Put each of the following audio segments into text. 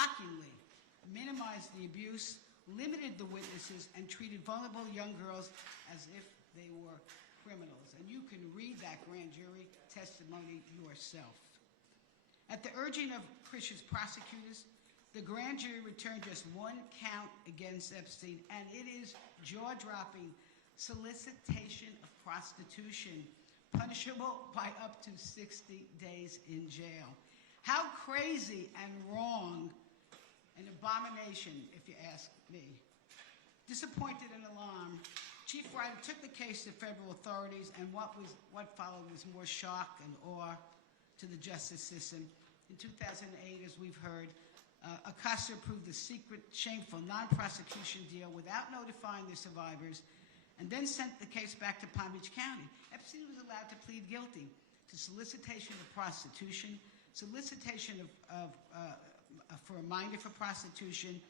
shockingly minimized the abuse, limited the witnesses, and treated vulnerable young girls as if they were criminals. And you can read that grand jury testimony yourself. At the urging of Christian's prosecutors, the grand jury returned just one count against Epstein, and it is jaw-dropping: solicitation of prostitution, punishable by up to 60 days in jail. How crazy and wrong, an abomination, if you ask me. Disappointed and alarmed, Chief Ryder took the case to federal authorities, and what followed was more shock and awe to the justice system. In 2008, as we've heard, Acosta approved the secret, shameful, non-prosecution deal without notifying the survivors, and then sent the case back to Palm Beach County. Epstein was allowed to plead guilty to solicitation of prostitution, solicitation for a minor for prostitution.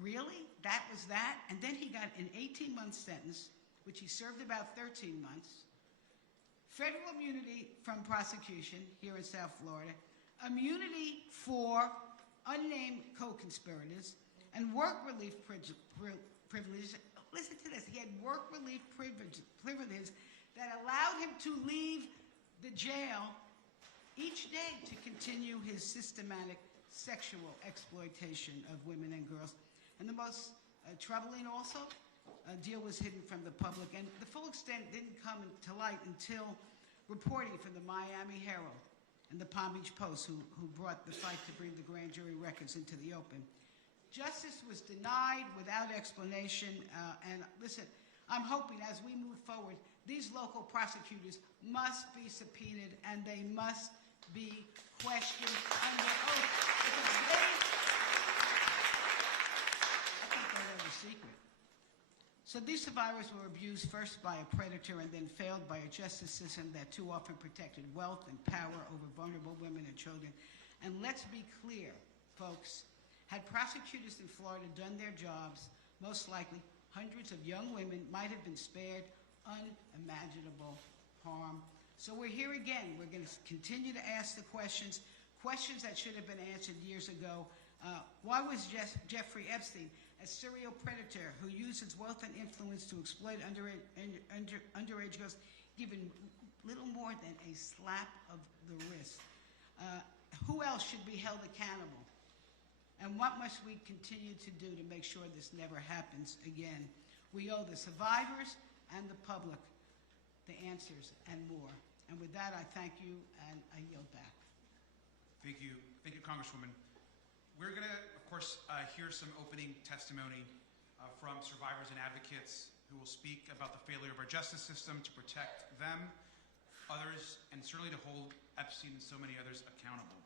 Really? That was that? And then he got an 18-month sentence, which he served about 13 months, federal immunity from prosecution here in South Florida, immunity for unnamed co-conspirators, and work relief privileges. Listen to this. He had work relief privileges that allowed him to leave the jail each day to continue his systematic sexual exploitation of women and girls. And the most troubling also, a deal was hidden from the public, and the full extent didn't come to light until reporting from the Miami Herald and the Palm Beach Post, who brought the fight to bring the grand jury records into the open. Justice was denied without explanation, and listen, I'm hoping as we move forward, these local prosecutors must be subpoenaed and they must be questioned under oath. Because I think they know the secret. So these survivors were abused first by a predator and then failed by a justice system that too often protected wealth and power over vulnerable women and children. And let's be clear, folks, had prosecutors in Florida done their jobs, most likely hundreds of young women might have been spared unimaginable harm. So we're here again. We're going to continue to ask the questions that should have been answered years ago. Why was Jeffrey Epstein, a serial predator who used his wealth and influence to exploit underage girls, given little more than a slap of the wrist? Who else should be held accountable? And what must we continue to do to make sure this never happens again? We owe the survivors and the public the answers and more. And with that, I thank you, and I yield back. Thank you. Thank you, Congresswoman. We're going to, of course, hear some opening testimony from survivors and advocates who will speak about the failure of our justice system to protect them, others, and certainly to hold Epstein and so many others accountable.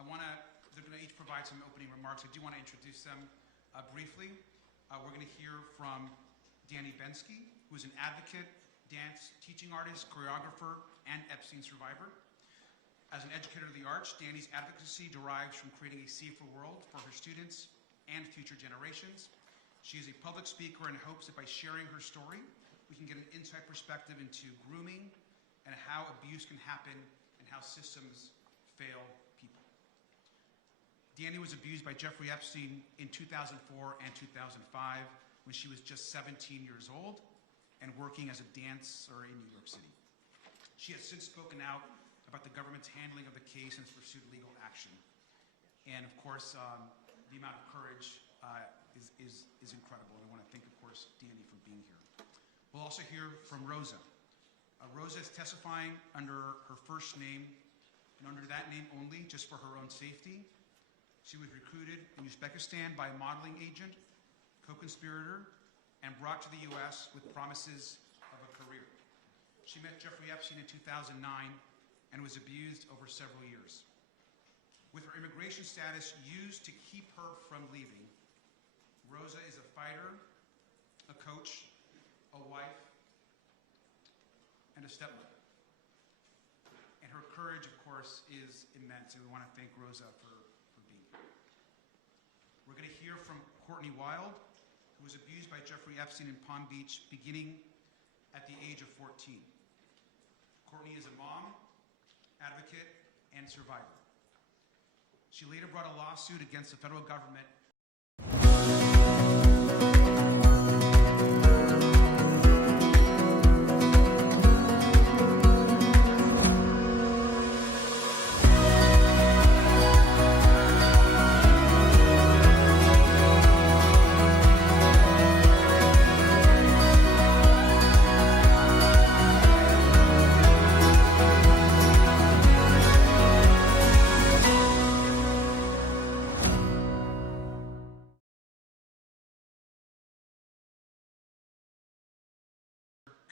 They're going to each provide some opening remarks. I do want to introduce them briefly. We're going to hear from Danny Bensky, who is an advocate, dance, teaching artist, choreographer, and Epstein survivor. As an educator of the arts, Danny's advocacy derives from creating a safer world for her students and future generations. She is a public speaker and hopes that by sharing her story, we can get an inside perspective into grooming and how abuse can happen and how systems fail people. Danny was abused by Jeffrey Epstein in 2004 and 2005 when she was just 17 years old and working as a dancer in New York City. She has since spoken out about the government's handling of the case and has pursued legal action. And of course, the amount of courage is incredible. And I want to thank, of course, Danny for being here. We'll also hear from Rosa. Rosa is testifying under her first name and under that name only, just for her own safety. She was recruited in Uzbekistan by a modeling agent, co-conspirator, and brought to the U.S. with promises of a career. She met Jeffrey Epstein in 2009 and was abused over several years. With her immigration status used to keep her from leaving, Rosa is a fighter, a coach, a wife, and a stepmother. And her courage, of course, is immense, and we want to thank Rosa for being here. We're going to hear from Courtney Wild, who was abused by Jeffrey Epstein in Palm Beach beginning at the age of 14. Courtney is a mom, advocate, and survivor. She later brought a lawsuit against the federal government.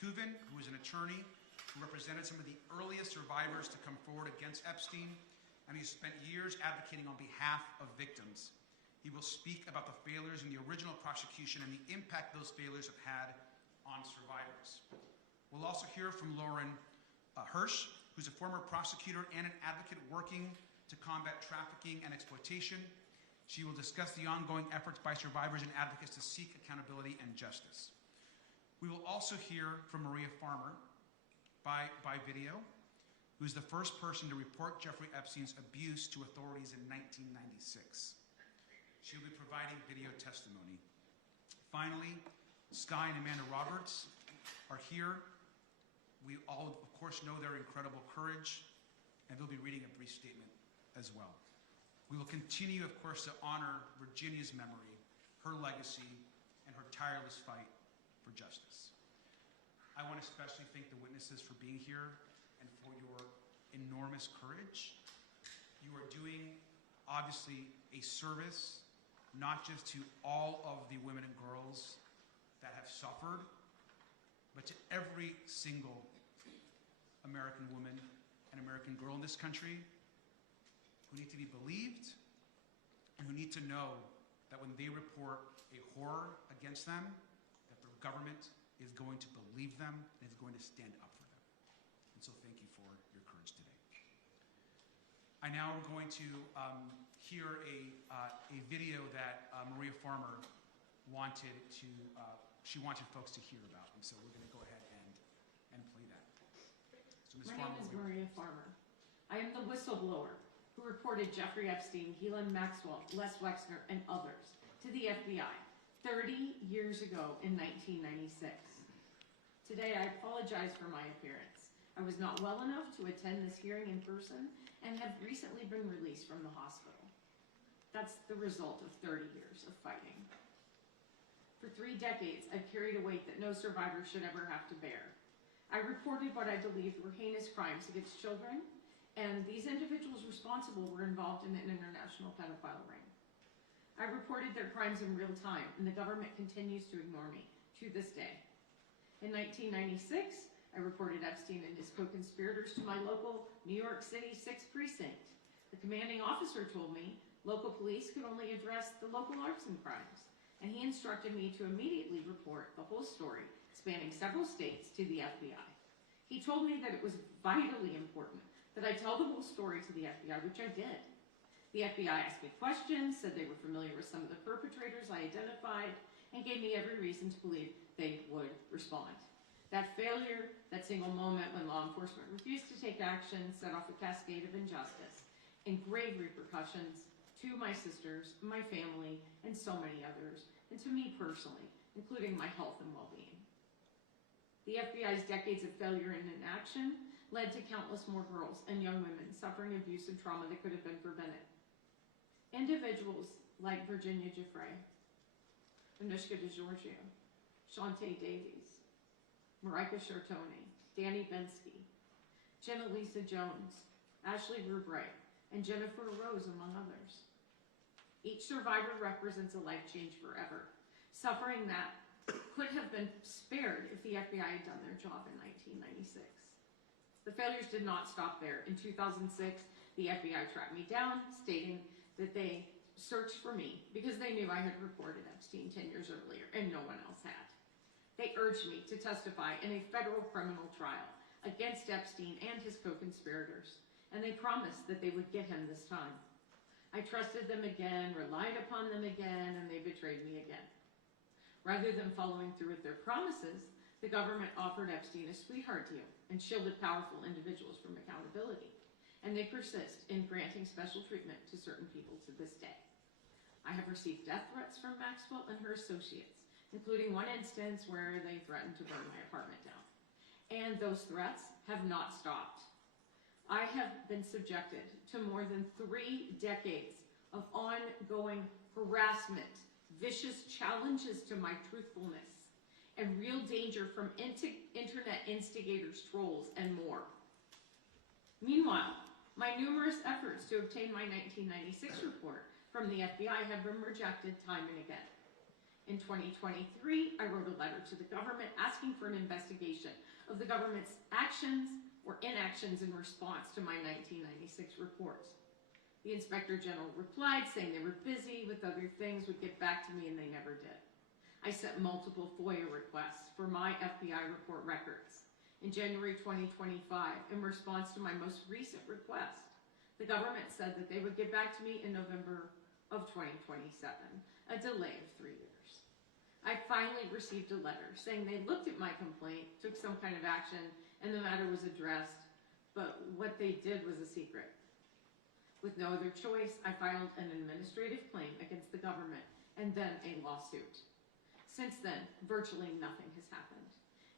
Kuvan, who is an attorney who represented some of the earliest survivors to come forward against Epstein, and he spent years advocating on behalf of victims. He will speak about the failures in the original prosecution and the impact those failures have had on survivors. We'll also hear from Lauren Hirsch, who's a former prosecutor and an advocate working to combat trafficking and exploitation. She will discuss the ongoing efforts by survivors and advocates to seek accountability and justice. We will also hear from Maria Farmer by video, who's the first person to report Jeffrey Epstein's abuse to authorities in 1996. She'll be providing video testimony. Finally, Sky and Amanda Roberts are here. We all, of course, know their incredible courage, and they'll be reading a brief statement as well. We will continue, of course, to honor Virginia's memory, her legacy, and her tireless fight for justice. I want to especially thank the witnesses for being here and for your enormous courage. You are doing, obviously, a service, not just to all of the women and girls that have suffered, but to every single American woman and American girl in this country who need to be believed and who need to know that when they report a horror against them, government is going to believe them and is going to stand up for them. And so thank you for your courage today. I now am going to hear a video that Maria Farmer wanted folks to hear about. And so we're going to go ahead and play that. So Ms. My Farmer, name is Maria Farmer. I am the whistleblower who reported Jeffrey Epstein, Ghislaine Maxwell, Les Wexner, and others to the FBI 30 years ago in 1996. Today, I apologize for my appearance. I was not well enough to attend this hearing in person and have recently been released from the hospital. That's the result of 30 years of fighting. For 3 decades, I've carried a weight that no survivor should ever have to bear. I reported what I believed were heinous crimes against children, and these individuals responsible were involved in an international pedophile ring. I reported their crimes in real time, and the government continues to ignore me to this day. In 1996, I reported Epstein and his co-conspirators to my local New York City 6th Precinct. The commanding officer told me local police could only address the local arson crimes, and he instructed me to immediately report the whole story, spanning several states, to the FBI. He told me that it was vitally important that I tell the whole story to the FBI, which I did. The FBI asked me questions, said they were familiar with some of the perpetrators I identified, and gave me every reason to believe they would respond. That failure, that single moment when law enforcement refused to take action, set off a cascade of injustice and grave repercussions to my sisters, my family, and so many others, and to me personally, including my health and well-being. The FBI's decades of failure and inaction led to countless more girls and young women suffering abuse and trauma that could have been prevented. Individuals like Virginia Giuffre, Anushka DeGiorgio, Shantae Davies, Marika Chartoni, Danny Bensky, Jenna Lisa Jones, Ashley Rubre, and Jennifer Rose, among others. Each survivor represents a life changed forever, suffering that could have been spared if the FBI had done their job in 1996. The failures did not stop there. In 2006, the FBI tracked me down, stating that they searched for me because they knew I had reported Epstein 10 years earlier and no one else had. They urged me to testify in a federal criminal trial against Epstein and his co-conspirators, and they promised that they would get him this time. I trusted them again, relied upon them again, and they betrayed me again. Rather than following through with their promises, the government offered Epstein a sweetheart deal and shielded powerful individuals from accountability. and they persist in granting special treatment to certain people to this day. I have received death threats from Maxwell and her associates, including one instance where they threatened to burn my apartment down. And those threats have not stopped. I have been subjected to more than 3 decades of ongoing harassment, vicious challenges to my truthfulness, and real danger from internet instigators, trolls, and more. Meanwhile, my numerous efforts to obtain my 1996 report from the FBI have been rejected time and again. In 2023, I wrote a letter to the government asking for an investigation of the government's actions or inactions in response to my 1996 report. The Inspector General replied, saying they were busy with other things, would get back to me, and they never did. I sent multiple FOIA requests for my FBI report records. In January 2025, in response to my most recent request, the government said that they would get back to me in November of 2027, a delay of 3 years. I finally received a letter saying they looked at my complaint, took some kind of action, and the matter was addressed, but what they did was a secret. With no other choice, I filed an administrative claim against the government and then a lawsuit. Since then, virtually nothing has happened,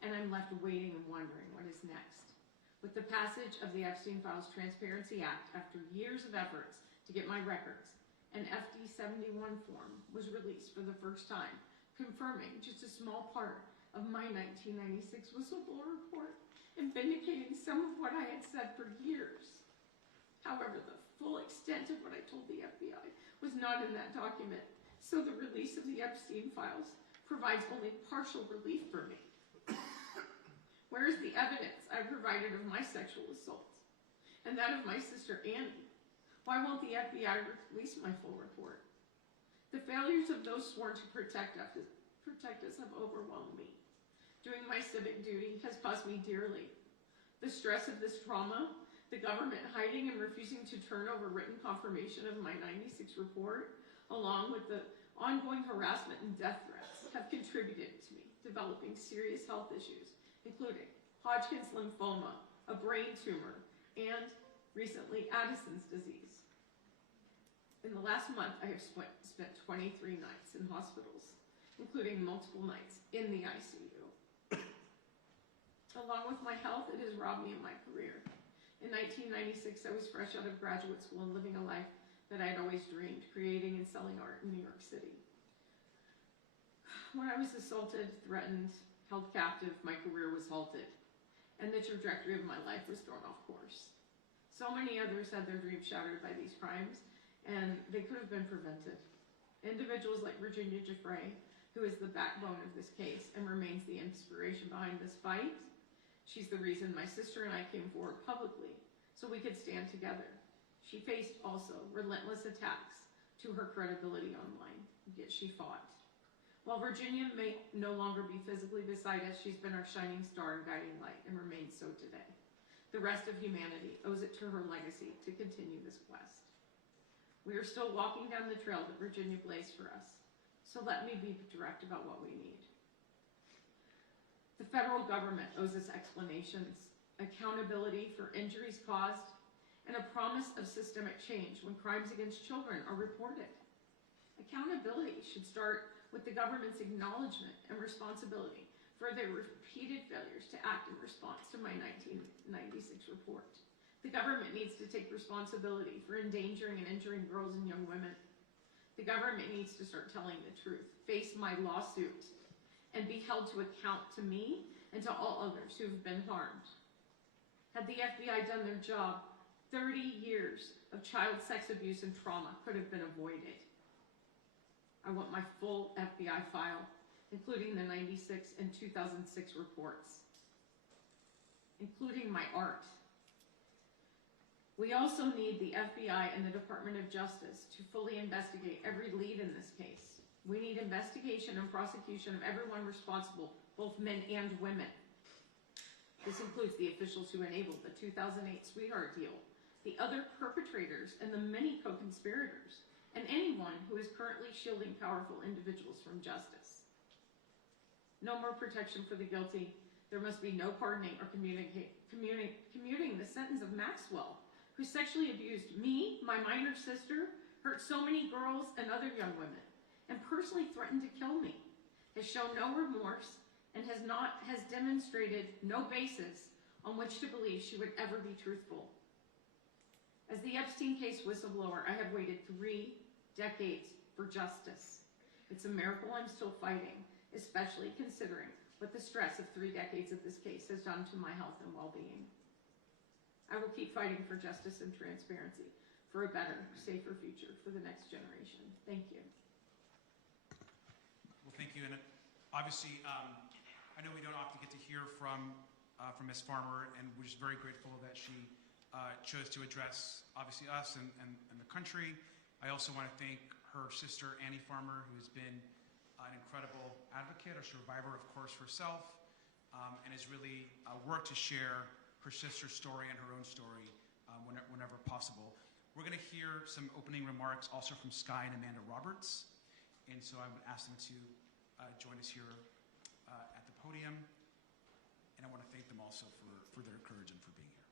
and I'm left waiting and wondering what is next. With the passage of the Epstein Files Transparency Act, after years of efforts to get my records, an FD 71 form was released for the first time, confirming just a small part of my 1996 whistleblower report and vindicating some of what I had said for years. However, the full extent of what I told the FBI was not in that document, so the release of the Epstein files provides only partial relief for me. Where is the evidence I provided of my sexual assaults and that of my sister Annie? Why won't the FBI release my full report? The failures of those sworn to protect us have overwhelmed me. Doing my civic duty has cost me dearly. The stress of this trauma, the government hiding and refusing to turn over written confirmation of my 96 report, along with the ongoing harassment and death threats, have contributed to me developing serious health issues, including Hodgkin's lymphoma, a brain tumor, and recently Addison's disease. In the last month, I have spent 23 nights in hospitals, including multiple nights in the ICU. Along with my health, it has robbed me of my career. In 1996, I was fresh out of graduate school and living a life that I had always dreamed, creating and selling art in New York City. When I was assaulted, threatened, held captive, my career was halted, and the trajectory of my life was thrown off course. So many others had their dreams shattered by these crimes, and they could have been prevented. Individuals like Virginia Jeffrey, who is the backbone of this case and remains the inspiration behind this fight, she's the reason my sister and I came forward publicly so we could stand together. She faced also relentless attacks to her credibility online, yet she fought. While Virginia may no longer be physically beside us, she's been our shining star and guiding light and remains so today. The rest of humanity owes it to her legacy to continue this quest. We are still walking down the trail that Virginia blazed for us, so let me be direct about what we need. The federal government owes us explanations, accountability for injuries caused, and a promise of systemic change when crimes against children are reported. Accountability should start with the government's acknowledgement and responsibility for their repeated failures to act in response to my 1996 report. The government needs to take responsibility for endangering and injuring girls and young women. The government needs to start telling the truth, face my lawsuit, and be held to account to me and to all others who have been harmed. Had the FBI done their job, 30 years of child sex abuse and trauma could have been avoided. I want my full FBI file, including the 96 and 2006 reports, including my art. We also need the FBI and the Department of Justice to fully investigate every lead in this case. We need investigation and prosecution of everyone responsible, both men and women. This includes the officials who enabled the 2008 sweetheart deal, the other perpetrators and the many co-conspirators, and anyone who is currently shielding powerful individuals from justice. No more protection for the guilty. There must be no pardoning or commuting the sentence of Maxwell, who sexually abused me, my minor sister, hurt so many girls and other young women, and personally threatened to kill me, has shown no remorse and has demonstrated no basis on which to believe she would ever be truthful. As the Epstein case whistleblower, I have waited 3 decades for justice. It's a miracle I'm still fighting, especially considering what the stress of 3 decades of this case has done to my health and well-being. I will keep fighting for justice and transparency, for a better, safer future for the next generation. Thank you. Well, thank you. And obviously, I know we don't often get to hear from Ms. Farmer, and we're just very grateful that she chose to address, obviously, us and the country. I also want to thank her sister, Annie Farmer, who has been an incredible advocate, a survivor, of course, herself, and has really worked to share her sister's story and her own story whenever possible. We're going to hear some opening remarks also from Sky and Amanda Roberts, and so I would ask them to join us here at the podium, and I want to thank them also for their courage and for being here.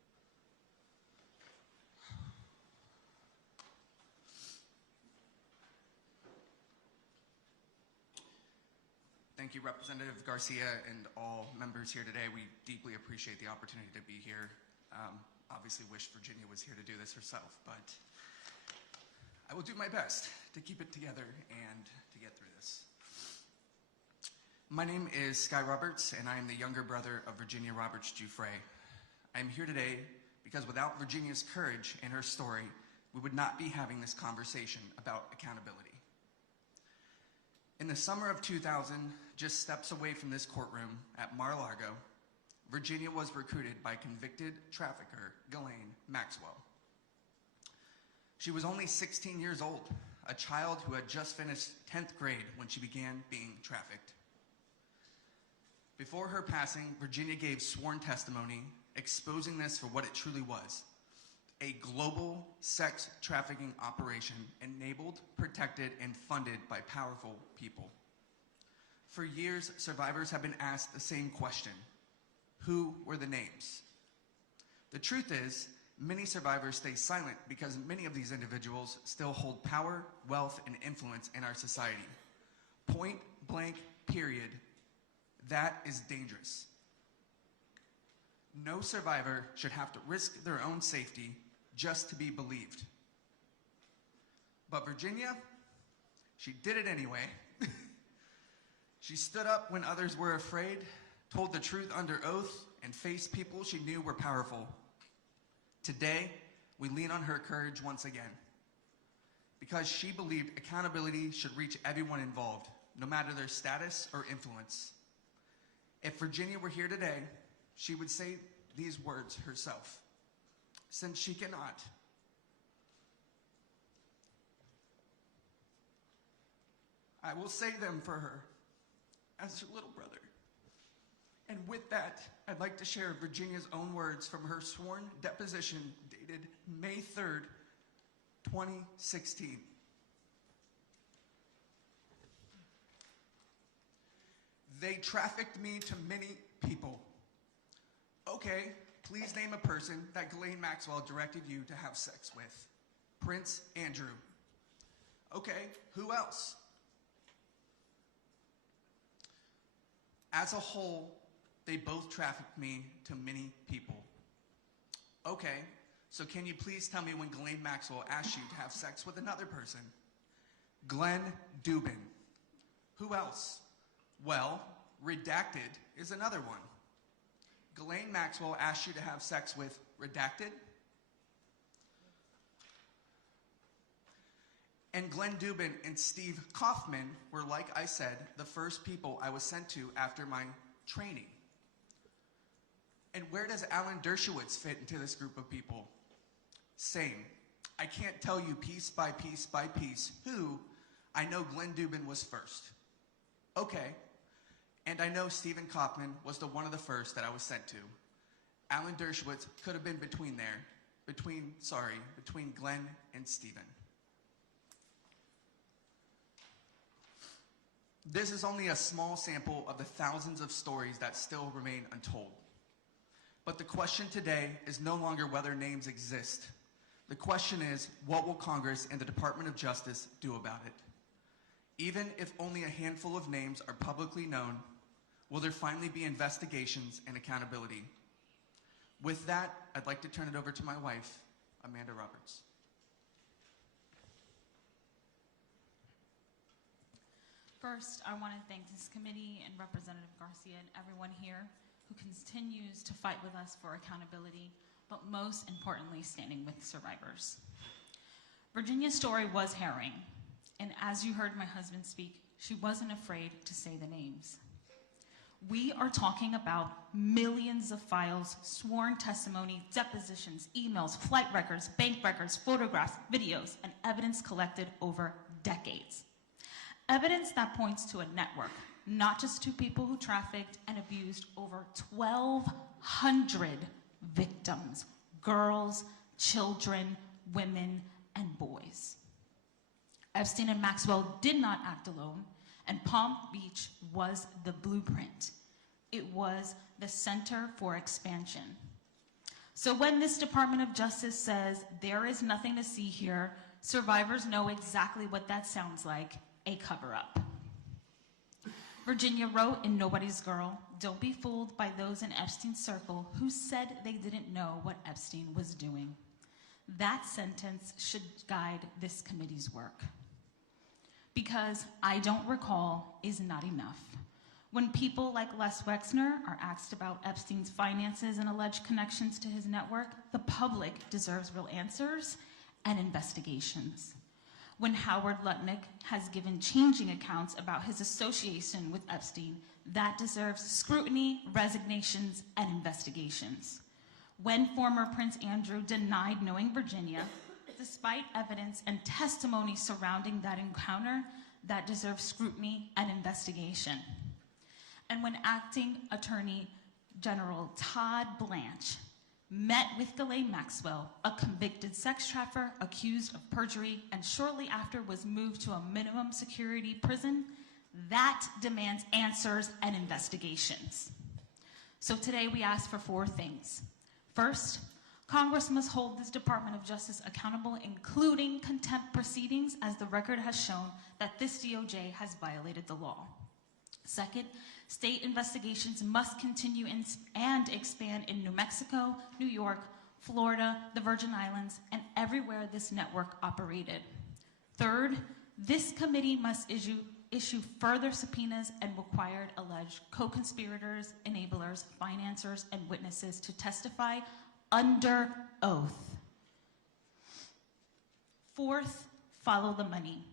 Thank you, Representative Garcia and all members here today. We deeply appreciate the opportunity to be here. Obviously wish Virginia was here to do this herself, but I will do my best to keep it together and to get through this. My name is Sky Roberts, and I am the younger brother of Virginia Roberts Giuffre. I am here today because without Virginia's courage and her story, we would not be having this conversation about accountability. In the summer of 2000, just steps away from this courtroom at Mar-a-Lago, Virginia was recruited by convicted trafficker Ghislaine Maxwell. She was only 16 years old, a child who had just finished 10th grade when she began being trafficked. Before her passing, Virginia gave sworn testimony exposing this for what it truly was: a global sex trafficking operation enabled, protected, and funded by powerful people. For years, survivors have been asked the same question: who were the names? The truth is, many survivors stay silent because many of these individuals still hold power, wealth, and influence in our society. Point blank, period. That is dangerous. No survivor should have to risk their own safety just to be believed. But Virginia, she did it anyway. She stood up when others were afraid, told the truth under oath, and faced people she knew were powerful. Today, we lean on her courage once again, because she believed accountability should reach everyone involved, no matter their status or influence. If Virginia were here today, she would say these words herself. Since she cannot, I will say them for her as her little brother. And with that, I'd like to share Virginia's own words from her sworn deposition dated May 3rd, 2016. They trafficked me to many people. Okay, please name a person that Ghislaine Maxwell directed you to have sex with. Prince Andrew. Okay, who else? As a whole, they both trafficked me to many people. Okay, so can you please tell me when Ghislaine Maxwell asked you to have sex with another person? Glenn Dubin. Who else? Well, Redacted is another one. Ghislaine Maxwell asked you to have sex with Redacted? And Glenn Dubin and Steve Kaufman were, like I said, the first people I was sent to after my training. And where does Alan Dershowitz fit into this group of people? Same. I can't tell you piece by piece by piece who. I know Glenn Dubin was first. Okay. And I know Stephen Kaufman was one of the first that I was sent to. Alan Dershowitz could have been between there. Between Glenn and Stephen. This is only a small sample of the thousands of stories that still remain untold. But the question today is no longer whether names exist, The question is, what will Congress and the Department of Justice do about it? Even if only a handful of names are publicly known, will there finally be investigations and accountability? With that, I'd like to turn it over to my wife, Amanda Roberts. First, I want to thank this committee and Representative Garcia and everyone here who continues to fight with us for accountability, but most importantly, standing with survivors. Virginia's story was harrowing, and as you heard my husband speak, she wasn't afraid to say the names. We are talking about millions of files, sworn testimony, depositions, emails, flight records, bank records, photographs, videos, and evidence collected over decades. Evidence that points to a network, not just two people who trafficked and abused over 1,200 victims, girls, children, women, and boys. Epstein and Maxwell did not act alone, and Palm Beach was the blueprint. It was the center for expansion. So when this Department of Justice says there is nothing to see here, survivors know exactly what that sounds like: a cover-up. Virginia wrote in Nobody's Girl, "Don't be fooled by those in Epstein's circle who said they didn't know what Epstein was doing." That sentence should guide this committee's work. Because I don't recall is not enough. When people like Les Wexner are asked about Epstein's finances and alleged connections to his network, the public deserves real answers and investigations. When Howard Lutnick has given changing accounts about his association with Epstein, that deserves scrutiny, resignations, and investigations. When former Prince Andrew denied knowing Virginia, despite evidence and testimony surrounding that encounter, that deserves scrutiny and investigation. And when Acting Attorney General Todd Blanche met with Ghislaine Maxwell, a convicted sex trafficker accused of perjury, and shortly after was moved to a minimum security prison, that demands answers and investigations. So today we ask for 4 things. First, Congress must hold this Department of Justice accountable, including contempt proceedings, as the record has shown that this DOJ has violated the law. Second, state investigations must continue and expand in New Mexico, New York, Florida, the Virgin Islands, and everywhere this network operated. Third, this committee must issue further subpoenas and require alleged co-conspirators, enablers, financiers, and witnesses to testify under oath. Fourth, follow the money.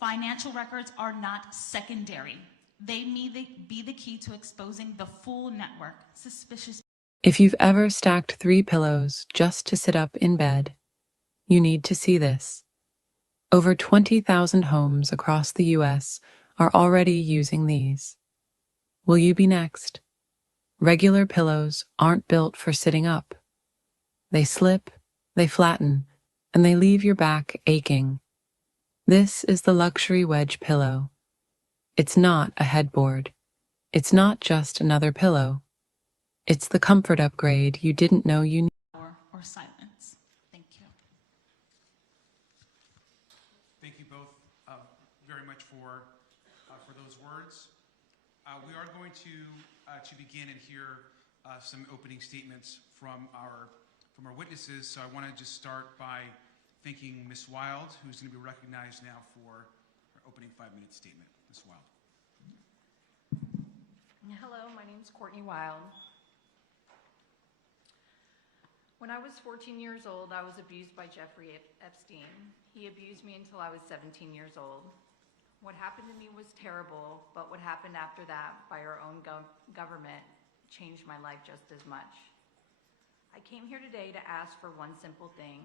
Financial records are not secondary. They may be the key to exposing the full network. Suspicious. If you've ever stacked 3 pillows just to sit up in bed, you need to see this. Over 20,000 homes across the U.S. are already using these. Will you be next? Regular pillows aren't built for sitting up. They slip, they flatten, and they leave your back aching. This is the luxury wedge pillow. It's not a headboard. It's not just another pillow. It's the comfort upgrade you didn't know you needed. Or silence. Thank you. Thank you both very much for those words. We are going to begin and hear some opening statements from our witnesses. So I want to just start by thanking Ms. Wild, who's going to be recognized now for her opening 5-minute statement. Ms. Wild. Hello, my name is Courtney Wild. When I was 14 years old, I was abused by Jeffrey Epstein. He abused me until I was 17 years old. What happened to me was terrible, but what happened after that by our own government changed my life just as much. I came here today to ask for one simple thing: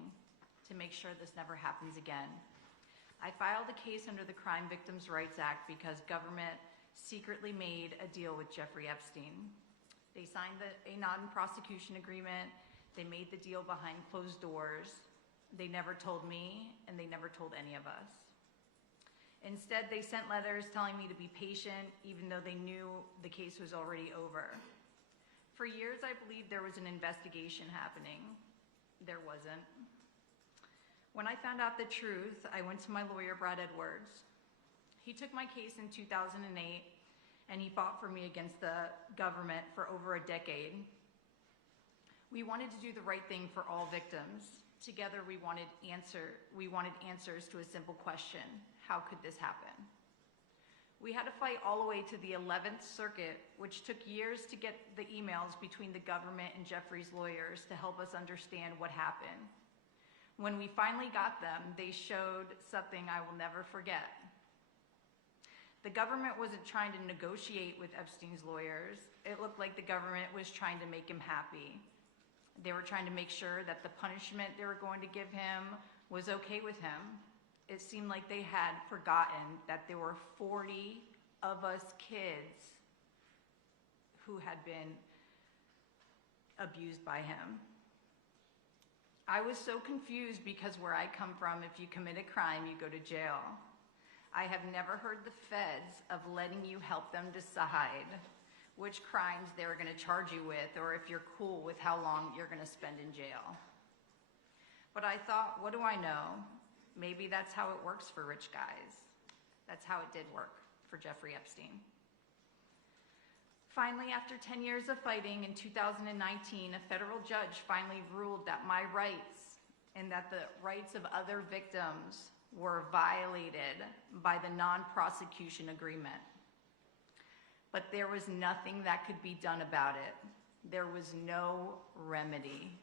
to make sure this never happens again. I filed a case under the Crime Victims' Rights Act because government secretly made a deal with Jeffrey Epstein. They signed a non-prosecution agreement. They made the deal behind closed doors. They never told me, and they never told any of us. Instead, they sent letters telling me to be patient, even though they knew the case was already over. For years, I believed there was an investigation happening. There wasn't. When I found out the truth, I went to my lawyer, Brad Edwards. He took my case in 2008, and he fought for me against the government for over a decade. We wanted to do the right thing for all victims. Together, we wanted answers to a simple question: how could this happen? We had to fight all the way to the 11th Circuit, which took years to get the emails between the government and Jeffrey's lawyers to help us understand what happened. When we finally got them, they showed something I will never forget. The government wasn't trying to negotiate with Epstein's lawyers. It looked like the government was trying to make him happy. They were trying to make sure that the punishment they were going to give him was okay with him. It seemed like they had forgotten that there were 40 of us kids who had been abused by him. I was so confused because where I come from, if you commit a crime, you go to jail. I have never heard the feds of letting you help them decide which crimes they were going to charge you with, or if you're cool with how long you're going to spend in jail. But I thought, what do I know? Maybe that's how it works for rich guys. That's how it did work for Jeffrey Epstein. Finally, after 10 years of fighting, in 2019, a federal judge finally ruled that my rights and that the rights of other victims were violated by the non-prosecution agreement. But there was nothing that could be done about it. There was no remedy.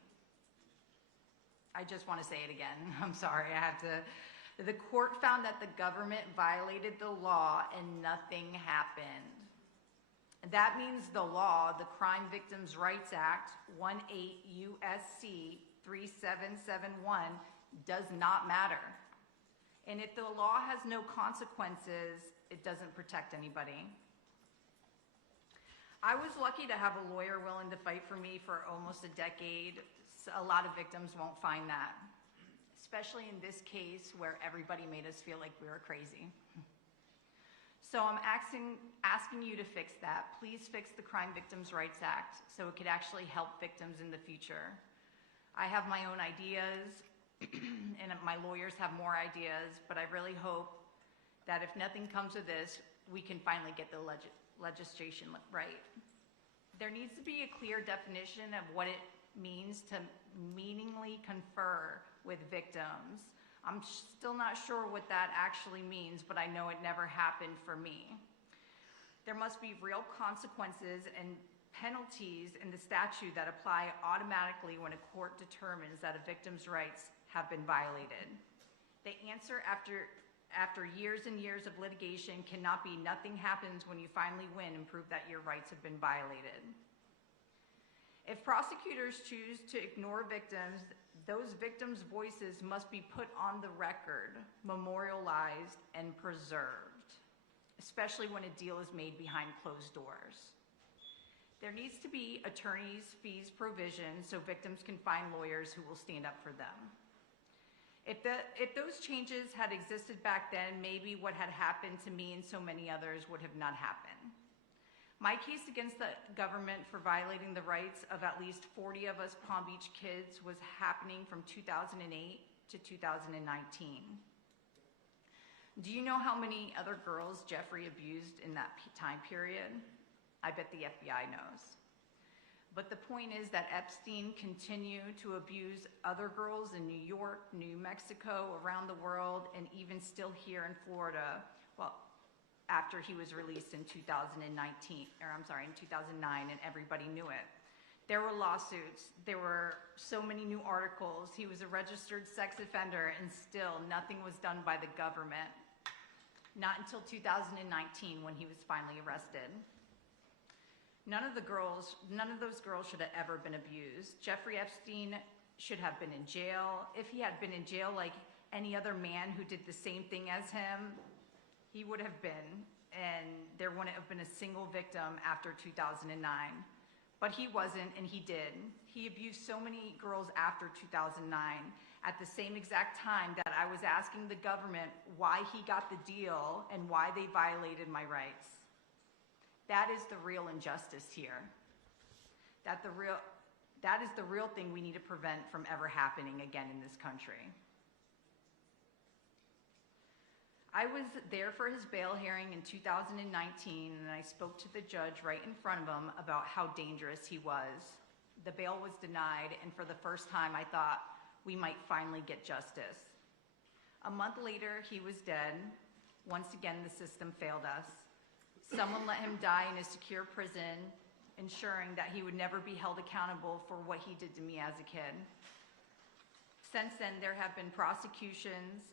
I just want to say it again. I'm sorry, I have to. The court found that the government violated the law and nothing happened. That means the law, the Crime Victims' Rights Act, 18 U.S.C. 3771, does not matter. And if the law has no consequences, it doesn't protect anybody. I was lucky to have a lawyer willing to fight for me for almost a decade. A lot of victims won't find that, especially in this case where everybody made us feel like we were crazy. So I'm asking you to fix that. Please fix the Crime Victims' Rights Act so it could actually help victims in the future. I have my own ideas, and my lawyers have more ideas, but I really hope that if nothing comes of this, we can finally get the legislation right. There needs to be a clear definition of what it means to meaningfully confer with victims. I'm still not sure what that actually means, but I know it never happened for me. There must be real consequences and penalties in the statute that apply automatically when a court determines that a victim's rights have been violated. The answer after years and years of litigation cannot be nothing happens when you finally win and prove that your rights have been violated. If prosecutors choose to ignore victims, those victims' voices must be put on the record, memorialized, and preserved, especially when a deal is made behind closed doors. There needs to be attorneys' fees provision so victims can find lawyers who will stand up for them. If those changes had existed back then, maybe what had happened to me and so many others would have not happened. My case against the government for violating the rights of at least 40 of us Palm Beach kids was happening from 2008 to 2019. Do you know how many other girls Jeffrey abused in that time period? I bet the FBI knows. But the point is that Epstein continued to abuse other girls in New York, New Mexico, around the world, and even still here in Florida, well, after he was released in 2009, and everybody knew it. There were lawsuits, there were so many new articles, he was a registered sex offender, and still nothing was done by the government. Not until 2019 when he was finally arrested. None of those girls should have ever been abused. Jeffrey Epstein should have been in jail. If he had been in jail like any other man who did the same thing as him, he would have been, and there wouldn't have been a single victim after 2009. But he wasn't, and he did. He abused so many girls after 2009 at the same exact time that I was asking the government why he got the deal and why they violated my rights. That is the real injustice here. That is the real thing we need to prevent from ever happening again in this country. I was there for his bail hearing in 2019, and I spoke to the judge right in front of him about how dangerous he was. The bail was denied, and for the first time, I thought we might finally get justice. A month later, he was dead. Once again, the system failed us. Someone let him die in a secure prison, ensuring that he would never be held accountable for what he did to me as a kid. Since then, there have been prosecutions,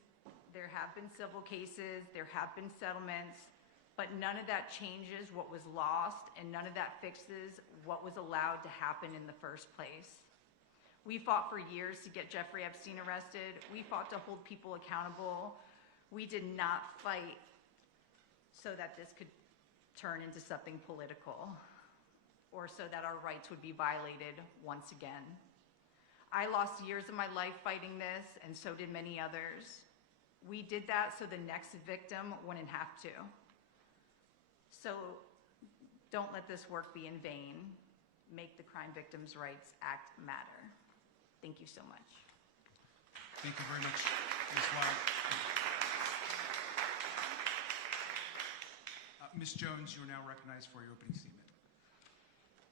there have been civil cases, there have been settlements, but none of that changes what was lost, and none of that fixes what was allowed to happen in the first place. We fought for years to get Jeffrey Epstein arrested. We fought to hold people accountable. We did not fight so that this could turn into something political, or so that our rights would be violated once again. I lost years of my life fighting this, and so did many others. We did that so the next victim wouldn't have to. So don't let this work be in vain. Make the Crime Victims' Rights Act matter. Thank you so much. Thank you very much, Ms. Wild. Ms. Jones, you are now recognized for your opening statement.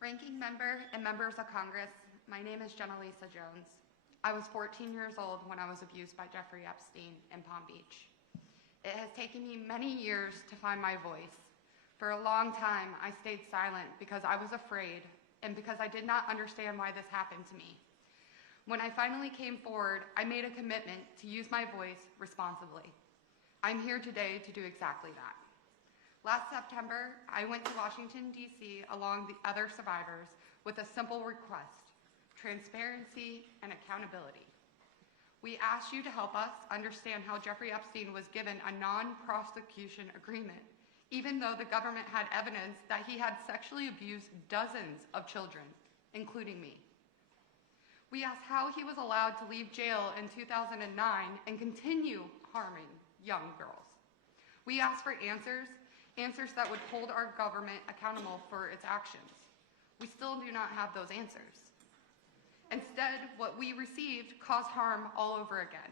Ranking member and members of Congress, my name is Jenalisa Jones. I was 14 years old when I was abused by Jeffrey Epstein in Palm Beach. It has taken me many years to find my voice. For a long time, I stayed silent because I was afraid and because I did not understand why this happened to me. When I finally came forward, I made a commitment to use my voice responsibly. I'm here today to do exactly that. Last September, I went to Washington, D.C. along the other survivors with a simple request: transparency and accountability. We asked you to help us understand how Jeffrey Epstein was given a non-prosecution agreement, even though the government had evidence that he had sexually abused dozens of children, including me. We asked how he was allowed to leave jail in 2009 and continue harming young girls. We asked for answers that would hold our government accountable for its actions. We still do not have those answers. Instead, what we received caused harm all over again,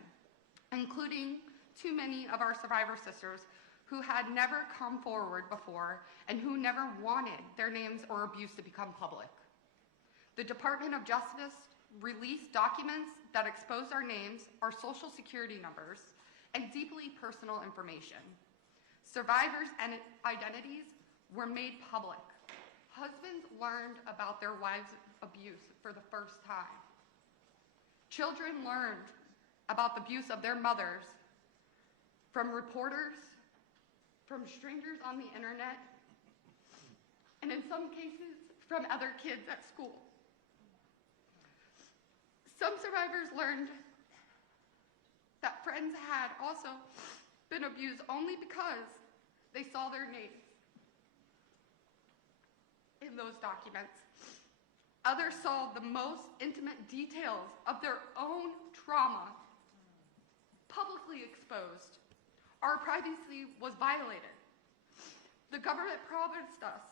including too many of our survivor sisters who had never come forward before and who never wanted their names or abuse to become public. The Department of Justice released documents that exposed our names, our social security numbers, and deeply personal information. Survivors' identities were made public. Husbands learned about their wives' abuse for the first time. Children learned about the abuse of their mothers from reporters, from strangers on the internet, and in some cases, from other kids at school. Some survivors learned that friends had also been abused only because they saw their names in those documents. Others saw the most intimate details of their own trauma publicly exposed. Our privacy was violated. The government promised us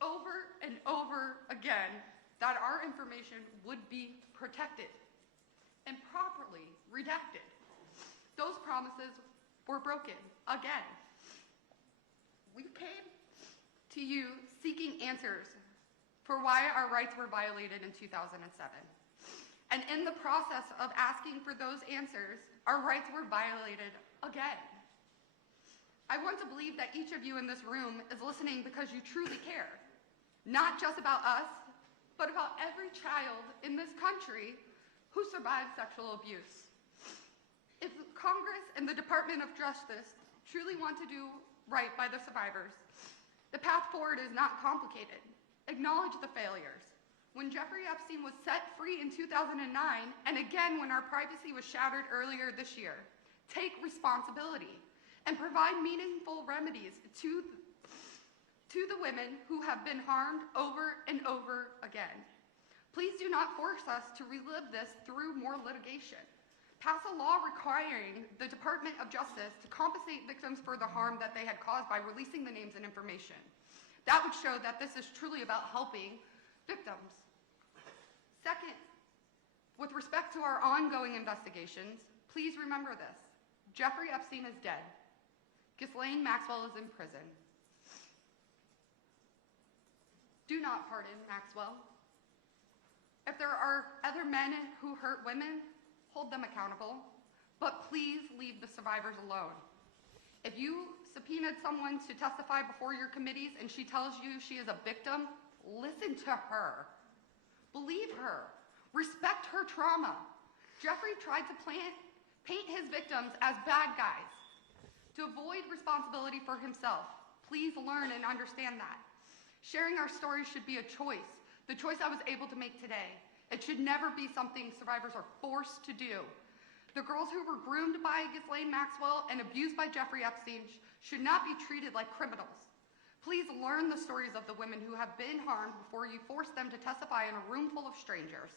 over and over again that our information would be protected and properly redacted. Those promises were broken again. We came to you seeking answers for why our rights were violated in 2007. And in the process of asking for those answers, our rights were violated again. I want to believe that each of you in this room is listening because you truly care, not just about us, but about every child in this country who survived sexual abuse. If Congress and the Department of Justice truly want to do right by the survivors, the path forward is not complicated. Acknowledge the failures. When Jeffrey Epstein was set free in 2009, and again when our privacy was shattered earlier this year, take responsibility and provide meaningful remedies to the women who have been harmed over and over again. Please do not force us to relive this through more litigation. Pass a law requiring the Department of Justice to compensate victims for the harm that they had caused by releasing the names and information. That would show that this is truly about helping victims. Second, with respect to our ongoing investigations, please remember this: Jeffrey Epstein is dead. Ghislaine Maxwell is in prison. Do not pardon Maxwell. If there are other men who hurt women, hold them accountable, but please leave the survivors alone. If you subpoenaed someone to testify before your committees and she tells you she is a victim, listen to her. Believe her. Respect her trauma. Jeffrey tried to paint his victims as bad guys to avoid responsibility for himself. Please learn and understand that. Sharing our stories should be a choice, the choice I was able to make today. It should never be something survivors are forced to do. The girls who were groomed by Ghislaine Maxwell and abused by Jeffrey Epstein should not be treated like criminals. Please learn the stories of the women who have been harmed before you force them to testify in a room full of strangers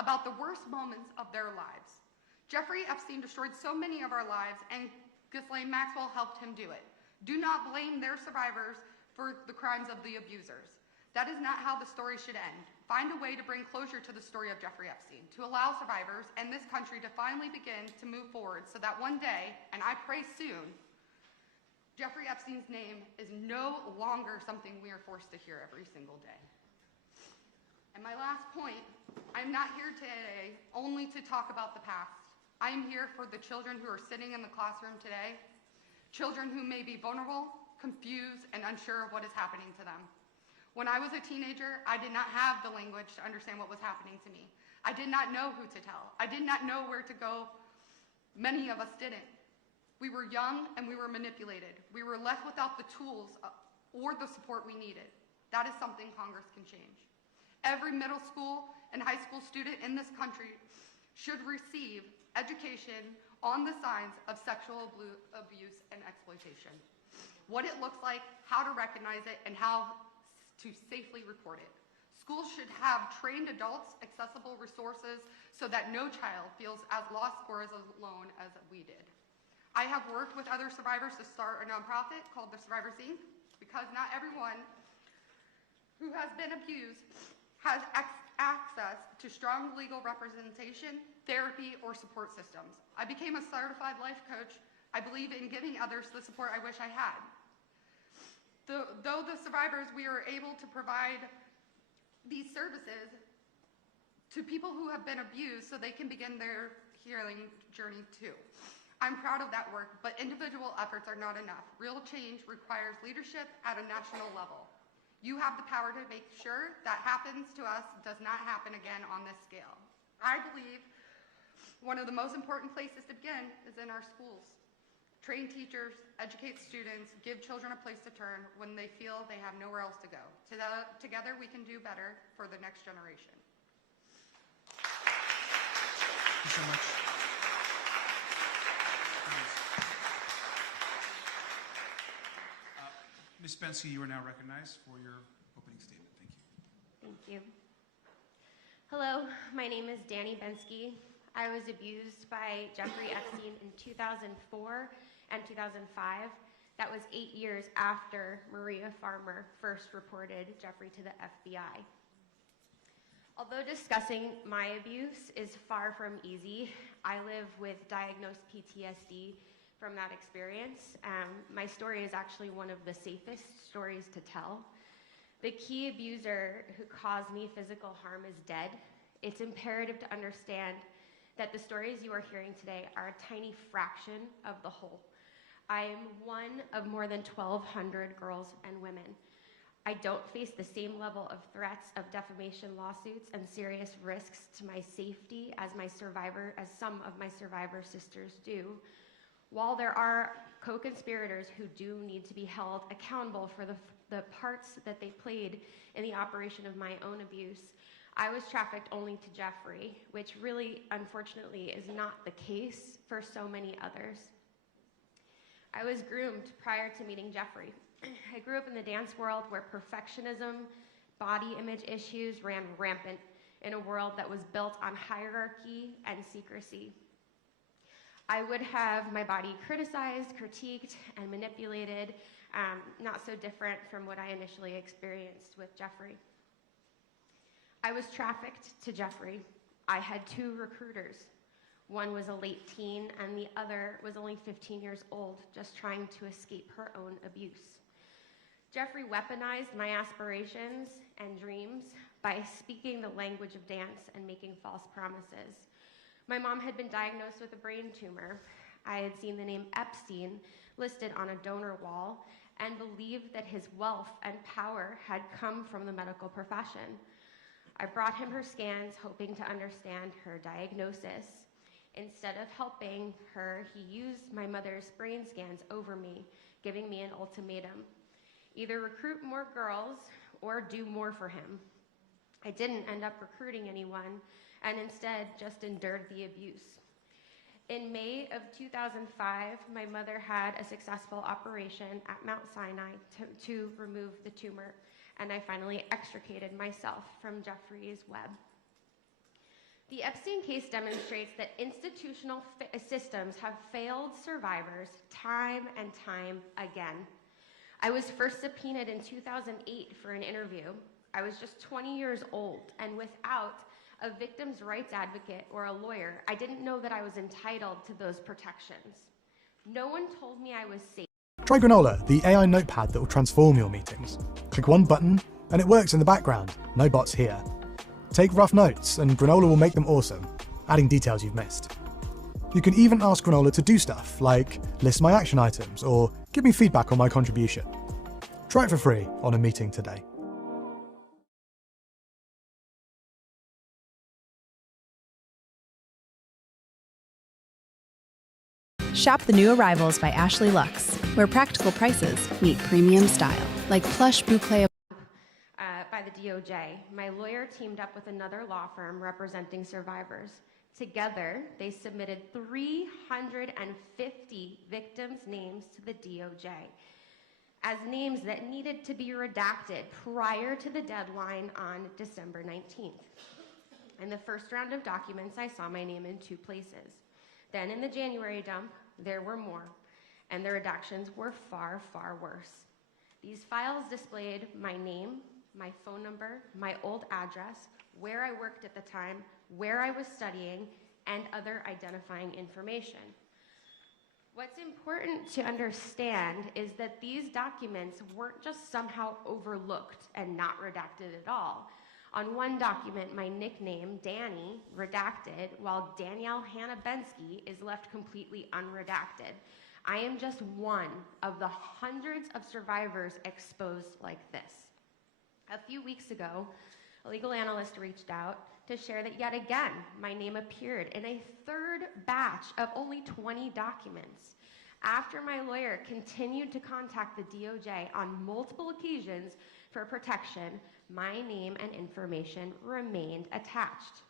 about the worst moments of their lives. Jeffrey Epstein destroyed so many of our lives, and Ghislaine Maxwell helped him do it. Do not blame their survivors for the crimes of the abusers. That is not how the story should end. Find a way to bring closure to the story of Jeffrey Epstein, to allow survivors and this country to finally begin to move forward so that one day, and I pray soon, Jeffrey Epstein's name is no longer something we are forced to hear every single day. And my last point, I'm not here today only to talk about the past. I am here for the children who are sitting in the classroom today, children who may be vulnerable, confused, and unsure of what is happening to them. When I was a teenager, I did not have the language to understand what was happening to me. I did not know who to tell. I did not know where to go. Many of us didn't. We were young and we were manipulated. We were left without the tools or the support we needed. That is something Congress can change. Every middle school and high school student in this country should receive education on the signs of sexual abuse and exploitation. What it looks like, how to recognize it, and how to safely report it. Schools should have trained adults, accessible resources, so that no child feels as lost or as alone as we did. I have worked with other survivors to start a nonprofit called the Survivors Inc. because not everyone who has been abused has access to strong legal representation, therapy, or support systems. I became a certified life coach. I believe in giving others the support I wish I had. Though the survivors, we are able to provide these services to people who have been abused so they can begin their healing journey too. I'm proud of that work, but individual efforts are not enough. Real change requires leadership at a national level. You have the power to make sure that happens to us does not happen again on this scale. I believe one of the most important places to begin is in our schools. Train teachers, educate students, give children a place to turn when they feel they have nowhere else to go. Together we can do better for the next generation. Thank you so much. Ms. Bensky, you are now recognized for your opening statement. Thank you. Thank you. Hello, my name is Danny Bensky. I was abused by Jeffrey Epstein in 2004 and 2005. That was 8 years after Maria Farmer first reported Jeffrey to the FBI. Although discussing my abuse is far from easy, I live with diagnosed PTSD from that experience. My story is actually one of the safest stories to tell. The key abuser who caused me physical harm is dead. It's imperative to understand that the stories you are hearing today are a tiny fraction of the whole. I am one of more than 1,200 girls and women. I don't face the same level of threats of defamation lawsuits and serious risks to my safety as some of my survivor sisters do. While there are co-conspirators who do need to be held accountable for the parts that they played in the operation of my own abuse, I was trafficked only to Jeffrey, which really, unfortunately, is not the case for so many others. I was groomed prior to meeting Jeffrey. I grew up in the dance world where perfectionism, body image issues ran rampant in a world that was built on hierarchy and secrecy. I would have my body criticized, critiqued, and manipulated, not so different from what I initially experienced with Jeffrey. I was trafficked to Jeffrey. I had 2 recruiters. One was a late teen, and the other was only 15 years old, just trying to escape her own abuse. Jeffrey weaponized my aspirations and dreams by speaking the language of dance and making false promises. My mom had been diagnosed with a brain tumor. I had seen the name Epstein listed on a donor wall and believed that his wealth and power had come from the medical profession. I brought him her scans, hoping to understand her diagnosis. Instead of helping her, he used my mother's brain scans over me, giving me an ultimatum: either recruit more girls or do more for him. I didn't end up recruiting anyone, and instead just endured the abuse. In May of 2005, my mother had a successful operation at Mount Sinai to remove the tumor, and I finally extricated myself from Jeffrey's web. The Epstein case demonstrates that institutional systems have failed survivors time and time again. I was first subpoenaed in 2008 for an interview. I was just 20 years old, and without a victim's rights advocate or a lawyer, I didn't know that I was entitled to those protections. No one told me I was safe. Try Granola, the AI notepad that will transform your meetings. Click one button, and it works in the background. No bots here. Take rough notes, and Granola will make them awesome, adding details you've missed. You can even ask Granola to do stuff, like list my action items, or give me feedback on my contribution. Try it for free on a meeting today. Shop the new arrivals by Ashley Lux, where practical prices meet premium style, like plush boucle. By the DOJ. My lawyer teamed up with another law firm representing survivors. Together, they submitted 350 victims' names to the DOJ as names that needed to be redacted prior to the deadline on December 19th. In the first round of documents, I saw my name in 2 places. Then in the January dump, there were more, and the redactions were far, far worse. These files displayed my name, my phone number, my old address, where I worked at the time, where I was studying, and other identifying information. What's important to understand is that these documents weren't just somehow overlooked and not redacted at all. On one document, my nickname, Danny, redacted, while Danielle Hannah Bensky is left completely unredacted. I am just one of the hundreds of survivors exposed like this. A few weeks ago, a legal analyst reached out to share that yet again, my name appeared in a third batch of only 20 documents. After my lawyer continued to contact the DOJ on multiple occasions for protection, my name and information remained attached.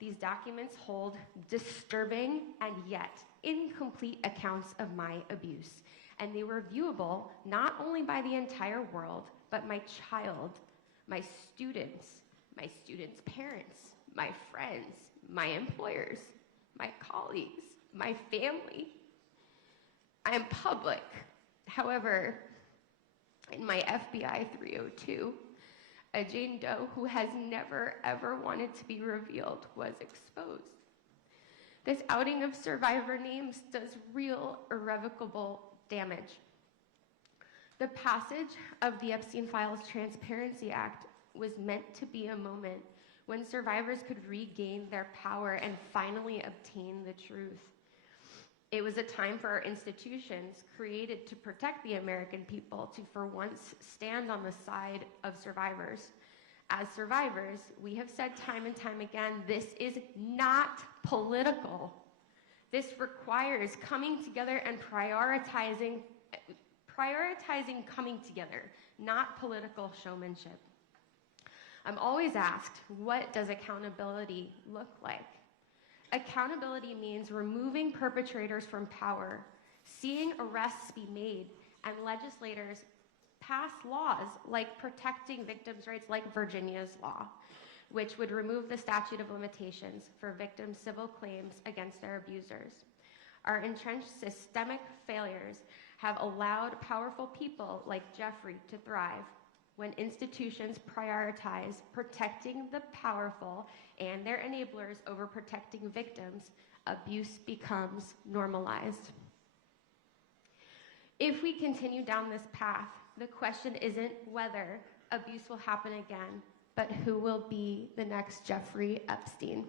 These documents hold disturbing and yet incomplete accounts of my abuse, and they were viewable not only by the entire world, but my child, my students' parents, my friends, my employers, my colleagues, my family. I am public. However, in my FBI 302, a Jane Doe who has never ever wanted to be revealed was exposed. This outing of survivor names does real irrevocable damage. The passage of the Epstein Files Transparency Act was meant to be a moment when survivors could regain their power and finally obtain the truth. It was a time for our institutions created to protect the American people to, for once, stand on the side of survivors. As survivors, we have said time and time again, this is not political. This requires coming together and prioritizing coming together, not political showmanship. I'm always asked, what does accountability look like? Accountability means removing perpetrators from power, seeing arrests be made, and legislators pass laws like protecting victims' rights, like Virginia's law, which would remove the statute of limitations for victims' civil claims against their abusers. Our entrenched systemic failures have allowed powerful people like Jeffrey to thrive. When institutions prioritize protecting the powerful and their enablers over protecting victims, abuse becomes normalized. If we continue down this path, the question isn't whether abuse will happen again, but who will be the next Jeffrey Epstein.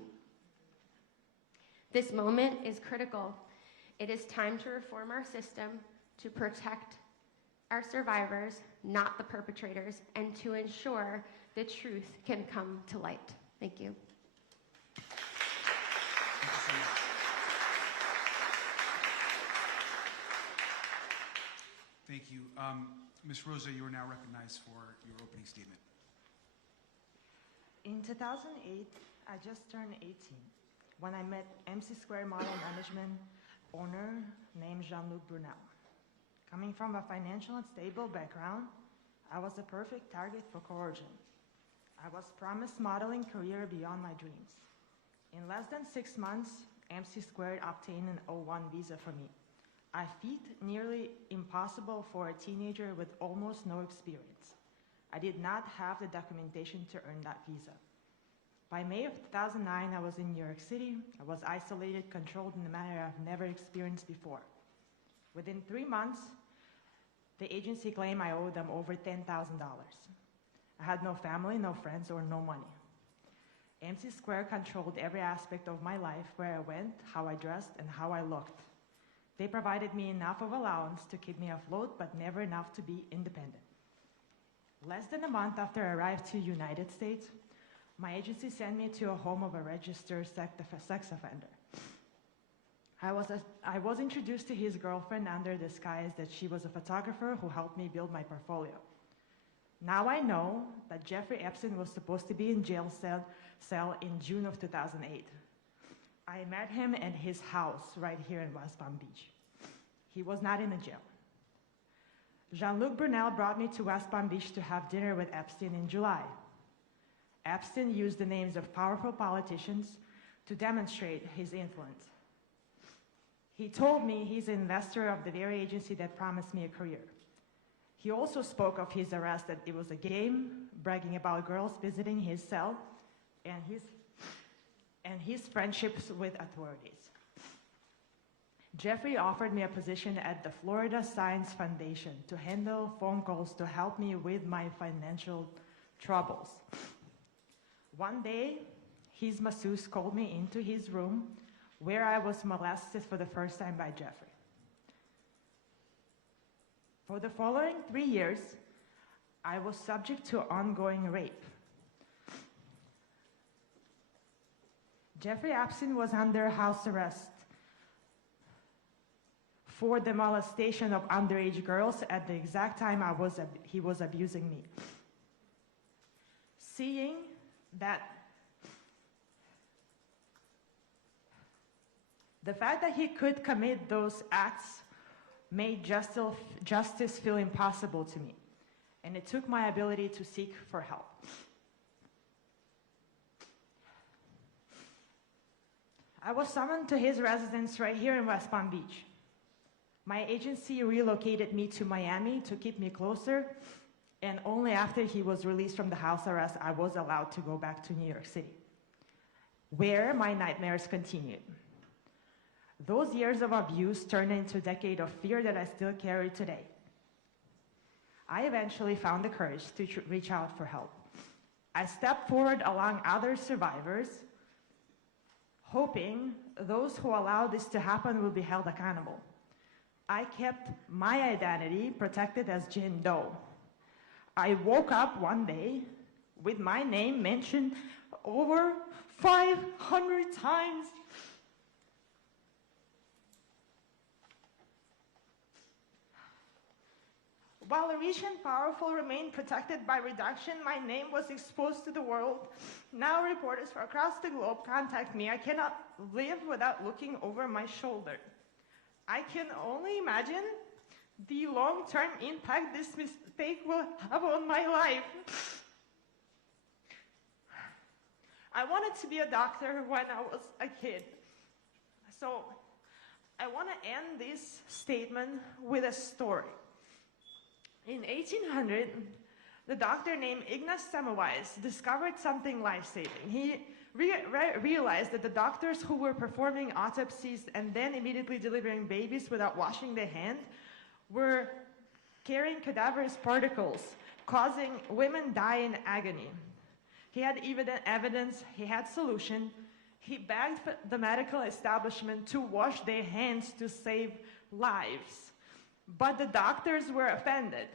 This moment is critical. It is time to reform our system to protect our survivors, not the perpetrators, and to ensure the truth can come to light. Thank you. Thank you. Ms. Rosa, you are now recognized for your opening statement. In 2008, I just turned 18 when I met MC Square Model Management owner named Jean-Luc Brunel. Coming from a financial and stable background, I was a perfect target for coercion. I was promised modeling career beyond my dreams. In less than 6 months, MC Squared obtained an O1 visa for me. A feat nearly impossible for a teenager with almost no experience. I did not have the documentation to earn that visa. By May of 2009, I was in New York City. I was isolated, controlled in a manner I've never experienced before. Within 3 months, the agency claimed I owed them over $10,000. I had no family, no friends, or no money. MC Square controlled every aspect of my life, where I went, how I dressed, and how I looked. They provided me enough of allowance to keep me afloat, but never enough to be independent. Less than a month after I arrived to the United States, my agency sent me to a home of a registered sex offender. I was introduced to his girlfriend under the disguise that she was a photographer who helped me build my portfolio. Now I know that Jeffrey Epstein was supposed to be in jail cell in June of 2008. I met him at his house right here in West Palm Beach. He was not in a jail. Jean-Luc Brunel brought me to West Palm Beach to have dinner with Epstein in July. Epstein used the names of powerful politicians to demonstrate his influence. He told me he's an investor of the very agency that promised me a career. He also spoke of his arrest, that it was a game, bragging about girls visiting his cell, and his friendships with authorities. Jeffrey offered me a position at the Florida Science Foundation to handle phone calls to help me with my financial troubles. One day, his masseuse called me into his room, where I was molested for the first time by Jeffrey. For the following 3 years, I was subject to ongoing rape. Jeffrey Epstein was under house arrest for the molestation of underage girls at the exact time he was abusing me. Seeing that the fact that he could commit those acts made justice feel impossible to me, and it took my ability to seek for help. I was summoned to his residence right here in West Palm Beach. My agency relocated me to Miami to keep me closer, and only after he was released from the house arrest, I was allowed to go back to New York City, where my nightmares continued. Those years of abuse turned into a decade of fear that I still carry today. I eventually found the courage to reach out for help. I stepped forward along other survivors, hoping those who allowed this to happen will be held accountable. I kept my identity protected as Jane Doe. I woke up one day with my name mentioned over 500 times. While the rich and powerful remained protected by reduction, my name was exposed to the world. Now reporters from across the globe contact me. I cannot live without looking over my shoulder. I can only imagine the long-term impact this mistake will have on my life. I wanted to be a doctor when I was a kid. So I want to end this statement with a story. In 1800, the doctor named Ignaz Semmelweis discovered something life-saving. He realized that the doctors who were performing autopsies and then immediately delivering babies without washing their hands were carrying cadaverous particles, causing women die in agony. He had evidence, he had solution. He begged the medical establishment to wash their hands to save lives. But the doctors were offended.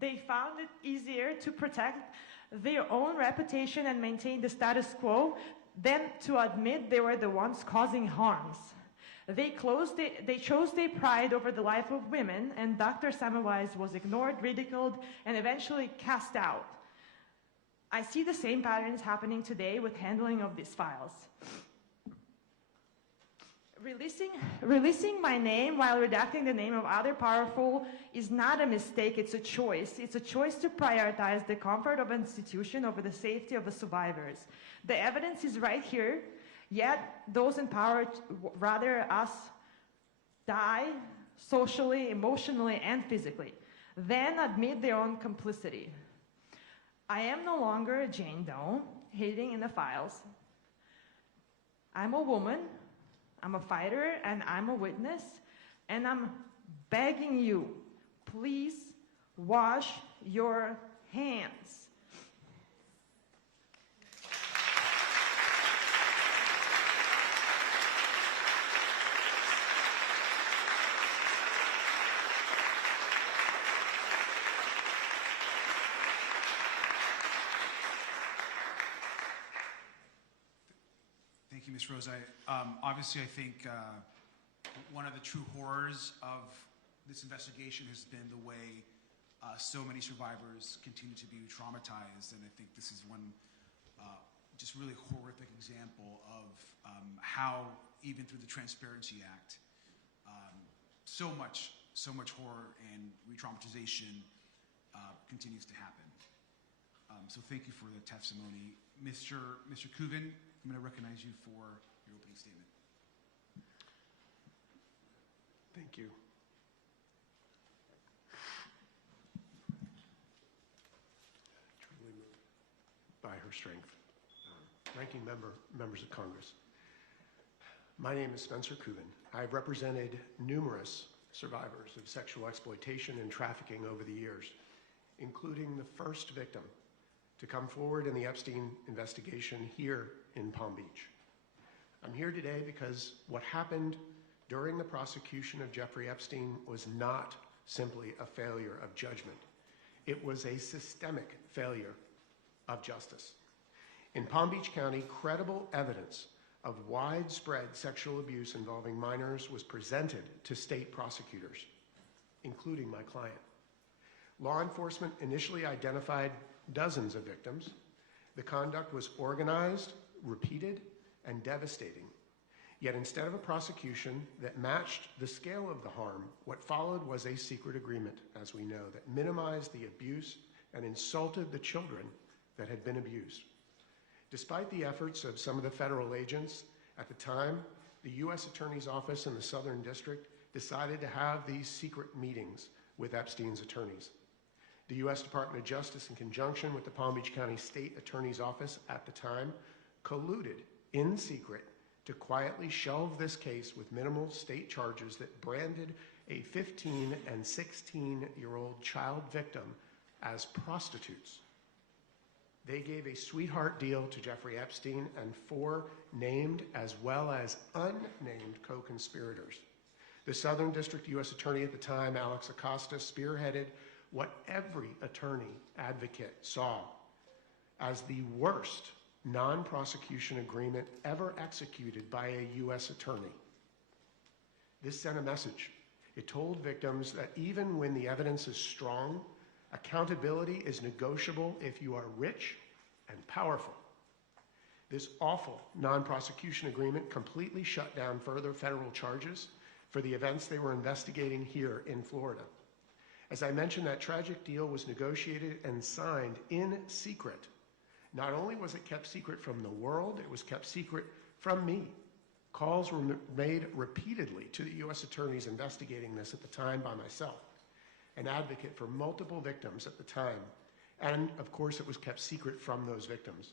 They found it easier to protect their own reputation and maintain the status quo than to admit they were the ones causing harms. They chose their pride over the life of women, and Dr. Semmelweis was ignored, ridiculed, and eventually cast out. I see the same patterns happening today with handling of these files. Releasing my name while redacting the name of other powerful is not a mistake, it's a choice. It's a choice to prioritize the comfort of an institution over the safety of the survivors. The evidence is right here, yet those in power rather us die socially, emotionally, and physically, than admit their own complicity. I am no longer a Jane Doe, hiding in the files. I'm a woman, I'm a fighter, and I'm a witness, and I'm begging you, please wash your hands. Thank you, Ms. Rose. Obviously, I think one of the true horrors of this investigation has been the way so many survivors continue to be traumatized, and I think this is one just really horrific example of how, even through the Transparency Act, so much horror and re-traumatization continues to happen. So thank you for the testimony. Mr. Kuvan, I'm going to recognize you for your opening statement. Thank you. Truly moved by her strength. Ranking members of Congress. My name is Spencer Kuvan. I've represented numerous survivors of sexual exploitation and trafficking over the years, including the first victim to come forward in the Epstein investigation here in Palm Beach. I'm here today because what happened during the prosecution of Jeffrey Epstein was not simply a failure of judgment. It was a systemic failure of justice. In Palm Beach County, credible evidence of widespread sexual abuse involving minors was presented to state prosecutors, including my client. Law enforcement initially identified dozens of victims. The conduct was organized, repeated, and devastating. Yet instead of a prosecution that matched the scale of the harm, what followed was a secret agreement, as we know, that minimized the abuse and insulted the children that had been abused. Despite the efforts of some of the federal agents at the time, the U.S. Attorney's Office in the Southern District decided to have these secret meetings with Epstein's attorneys. The U.S. Department of Justice, in conjunction with the Palm Beach County State Attorney's Office at the time, colluded in secret to quietly shelve this case with minimal state charges that branded a 15 and 16-year-old child victim as prostitutes. They gave a sweetheart deal to Jeffrey Epstein and 4 named as well as unnamed co-conspirators. The Southern District U.S. Attorney at the time, Alex Acosta, spearheaded what every attorney advocate saw as the worst non-prosecution agreement ever executed by a U.S. attorney. This sent a message. It told victims that even when the evidence is strong, accountability is negotiable if you are rich and powerful. This awful non-prosecution agreement completely shut down further federal charges for the events they were investigating here in Florida. As I mentioned, that tragic deal was negotiated and signed in secret. Not only was it kept secret from the world, it was kept secret from me. Calls were made repeatedly to the U.S. attorneys investigating this at the time by myself, an advocate for multiple victims at the time, And of course, it was kept secret from those victims.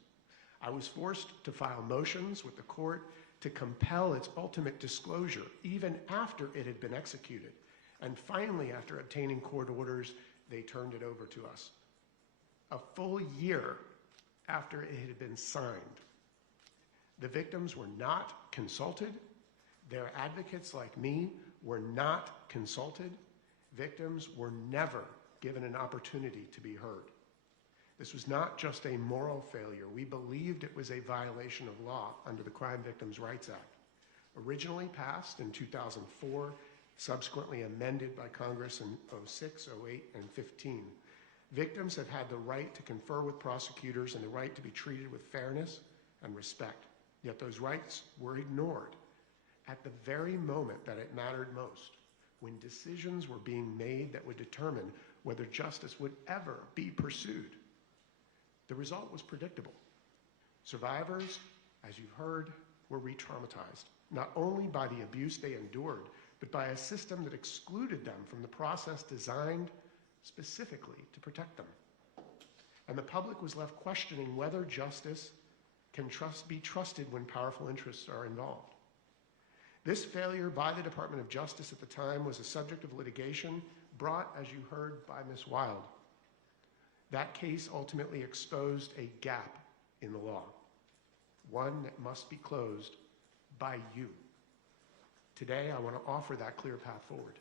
I was forced to file motions with the court to compel its ultimate disclosure, even after it had been executed. And finally, after obtaining court orders, they turned it over to us. A full year after it had been signed. The victims were not consulted. Their advocates, like me, were not consulted. Victims were never given an opportunity to be heard. This was not just a moral failure. We believed it was a violation of law under the Crime Victims' Rights Act. Originally passed in 2004, subsequently amended by Congress in 06, 08, and 15. Victims have had the right to confer with prosecutors and the right to be treated with fairness and respect. Yet those rights were ignored at the very moment that it mattered most, when decisions were being made that would determine whether justice would ever be pursued. The result was predictable. Survivors, as you've heard, were re-traumatized, not only by the abuse they endured, but by a system that excluded them from the process designed specifically to protect them. And the public was left questioning whether justice can be trusted when powerful interests are involved. This failure by the Department of Justice at the time was a subject of litigation brought, as you heard, by Ms. Wild. That case ultimately exposed a gap in the law, one that must be closed by you. Today, I want to offer that clear path forward.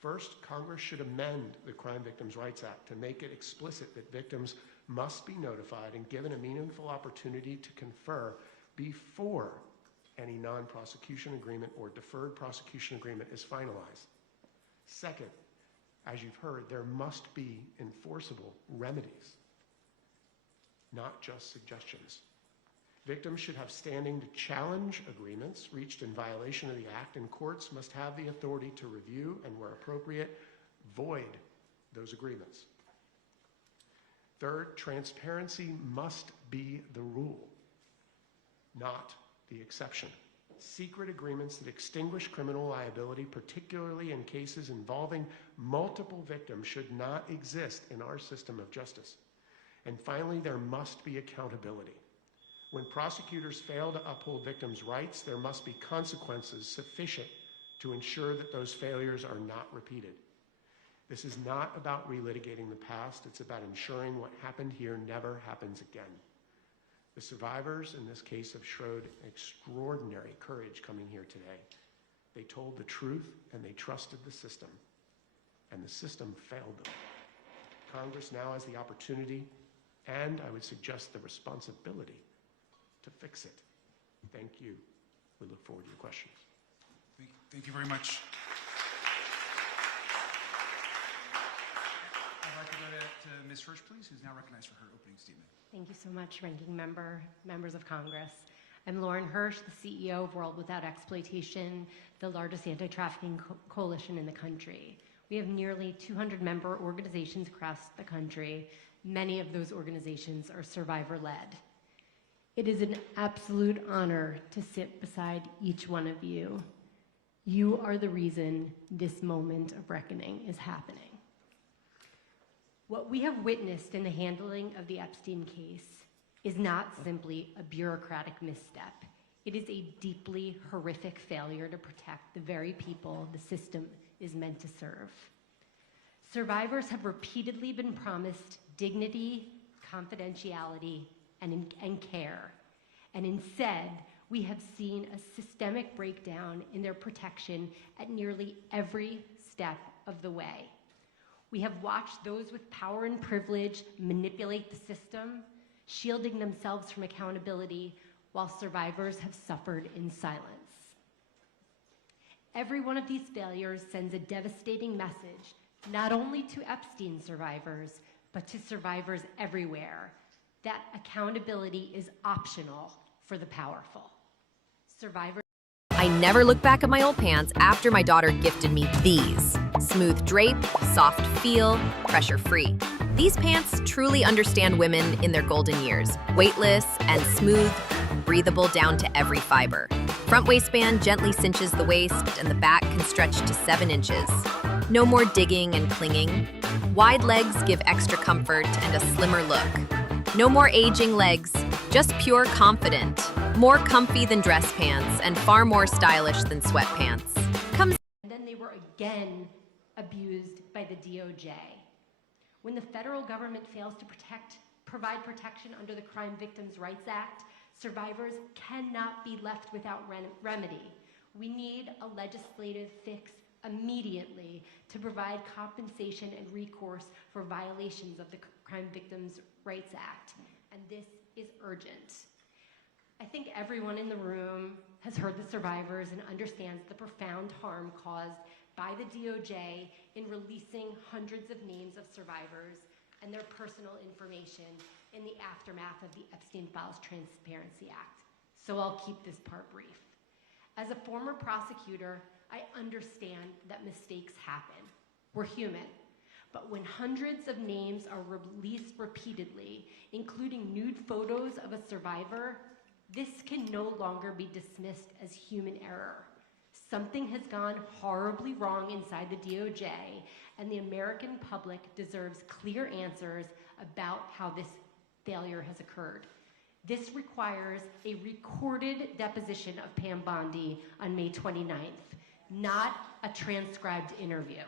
First, Congress should amend the Crime Victims' Rights Act to make it explicit that victims must be notified and given a meaningful opportunity to confer before any non-prosecution agreement or deferred prosecution agreement is finalized. Second, as you've heard, there must be enforceable remedies, not just suggestions. Victims should have standing to challenge agreements reached in violation of the Act, and courts must have the authority to review and, where appropriate, void those agreements. Third, transparency must be the rule, not the exception. Secret agreements that extinguish criminal liability, particularly in cases involving multiple victims, should not exist in our system of justice. And finally, there must be accountability. When prosecutors fail to uphold victims' rights, there must be consequences sufficient to ensure that those failures are not repeated. This is not about relitigating the past. It's about ensuring what happened here never happens again. The survivors in this case have showed extraordinary courage coming here today. They told the truth and they trusted the system, and the system failed them. Congress now has the opportunity, and I would suggest the responsibility, to fix it. Thank you. We look forward to your questions. Thank you very much. I'd like to go to Ms. Hirsch, please, who's now recognized for her opening statement. Thank you so much, Ranking Member, members of Congress. I'm Lauren Hirsch, the CEO of World Without Exploitation, the largest anti-trafficking coalition in the country. We have nearly 200 member organizations across the country. Many of those organizations are survivor-led. It is an absolute honor to sit beside each one of you. You are the reason this moment of reckoning is happening. What we have witnessed in the handling of the Epstein case is not simply a bureaucratic misstep. It is a deeply horrific failure to protect the very people the system is meant to serve. Survivors have repeatedly been promised dignity, confidentiality, and care. And instead, we have seen a systemic breakdown in their protection at nearly every step of the way. We have watched those with power and privilege manipulate the system, shielding themselves from accountability, while survivors have suffered in silence. Every one of these failures sends a devastating message, not only to Epstein survivors, but to survivors everywhere, that accountability is optional for the powerful. Survivors. I never look back at my old pants after my daughter gifted me these. Smooth drape, soft feel, pressure-free. These pants truly understand women in their golden years. Weightless and smooth, breathable down to every fiber. Front waistband gently cinches the waist, and the back can stretch to 7 inches. No more digging and clinging. Wide legs give extra comfort and a slimmer look. No more aging legs, just pure confident. More comfy than dress pants and far more stylish than sweatpants. Come. And then they were again abused by the DOJ. When the federal government fails to provide protection under the Crime Victims' Rights Act, survivors cannot be left without remedy. We need a legislative fix immediately to provide compensation and recourse for violations of the Crime Victims' Rights Act, and this is urgent. I think everyone in the room has heard the survivors and understands the profound harm caused by the DOJ in releasing hundreds of names of survivors and their personal information in the aftermath of the Epstein Files Transparency Act. So I'll keep this part brief. As a former prosecutor, I understand that mistakes happen. We're human. But when hundreds of names are released repeatedly, including nude photos of a survivor, this can no longer be dismissed as human error. Something has gone horribly wrong inside the DOJ, and the American public deserves clear answers about how this failure has occurred. This requires a recorded deposition of Pam Bondi on May 29th, not a transcribed interview.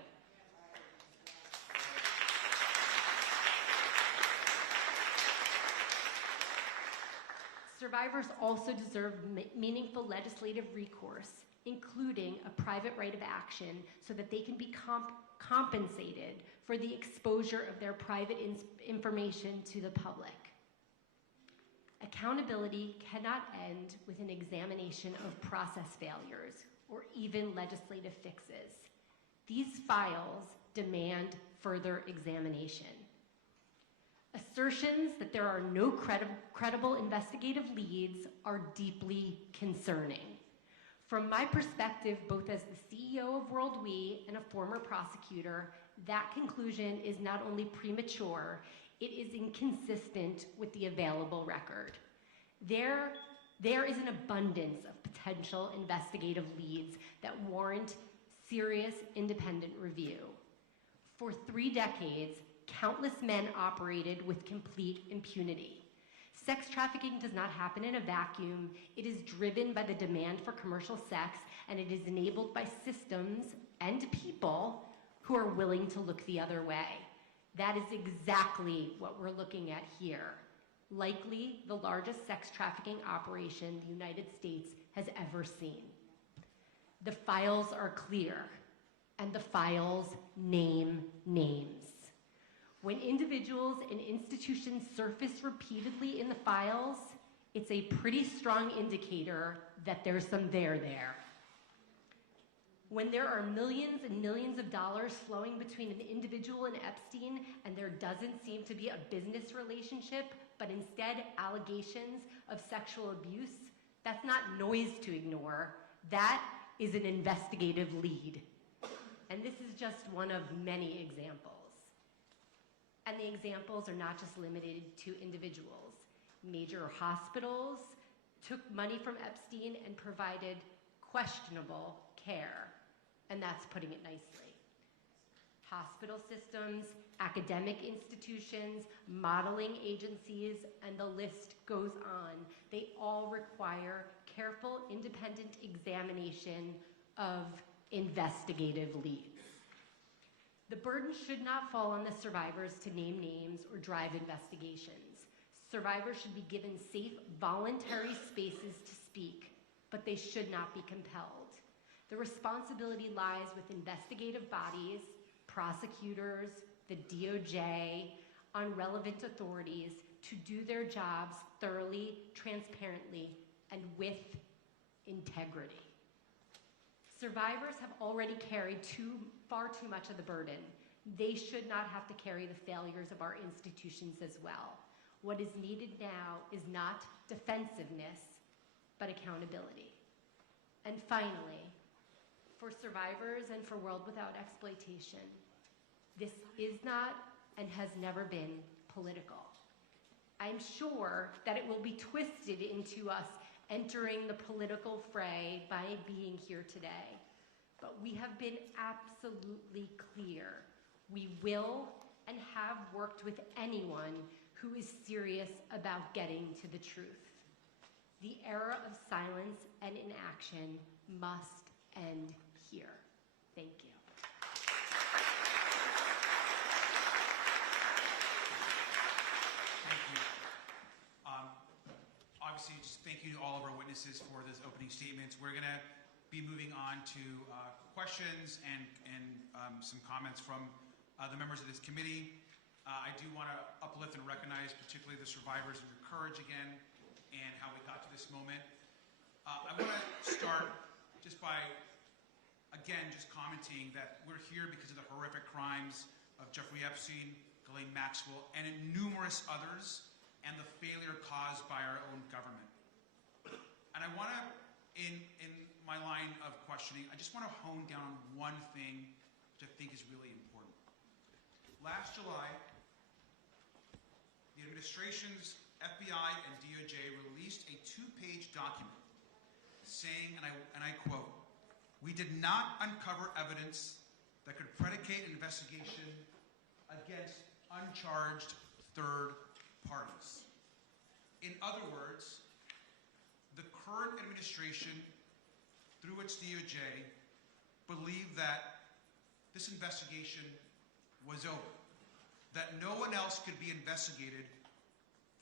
Survivors also deserve meaningful legislative recourse, including a private right of action, so that they can be compensated for the exposure of their private information to the public. Accountability cannot end with an examination of process failures or even legislative fixes. These files demand further examination. Assertions that there are no credible investigative leads are deeply concerning. From my perspective, both as the CEO of World We and a former prosecutor, that conclusion is not only premature, it is inconsistent with the available record. There is an abundance of potential investigative leads that warrant serious independent review. For 3 decades, countless men operated with complete impunity. Sex trafficking does not happen in a vacuum. It is driven by the demand for commercial sex, and it is enabled by systems and people who are willing to look the other way. That is exactly what we're looking at here. Likely the largest sex trafficking operation the United States has ever seen. The files are clear, and the files name names. When individuals and institutions surface repeatedly in the files, it's a pretty strong indicator that there's some there. When there are millions and millions of dollars flowing between an individual and Epstein, and there doesn't seem to be a business relationship, but instead allegations of sexual abuse, that's not noise to ignore. That is an investigative lead. And this is just one of many examples. And the examples are not just limited to individuals. Major hospitals took money from Epstein and provided questionable care, and that's putting it nicely. Hospital systems, academic institutions, modeling agencies, and the list goes on. They all require careful, independent examination of investigative leads. The burden should not fall on the survivors to name names or drive investigations. Survivors should be given safe, voluntary spaces to speak, but they should not be compelled. The responsibility lies with investigative bodies, prosecutors, the DOJ, on relevant authorities to do their jobs thoroughly, transparently, and with integrity. Survivors have already carried far too much of the burden. They should not have to carry the failures of our institutions as well. What is needed now is not defensiveness, but accountability. And finally, for survivors and for World Without Exploitation, this is not and has never been political. I'm sure that it will be twisted into us entering the political fray by being here today. but we have been absolutely clear. We will and have worked with anyone who is serious about getting to the truth. The era of silence and inaction must end here. Thank you. Thank you. Obviously, just thank you to all of our witnesses for those opening statements. We're going to be moving on to questions and some comments from the members of this committee. I do want to uplift and recognize particularly the survivors and your courage again and how we got to this moment. I want to start just by, again, just commenting that we're here because of the horrific crimes of Jeffrey Epstein, Ghislaine Maxwell, and numerous others, and the failure caused by our own government. And I want to, in my line of questioning, I just want to hone down on one thing which I think is really important. Last July, the administration's FBI and DOJ released a 2-page document saying, and I quote, "We did not uncover evidence that could predicate an investigation against uncharged third parties." In other words, the current administration, through its DOJ, believed that this investigation was over, that no one else could be investigated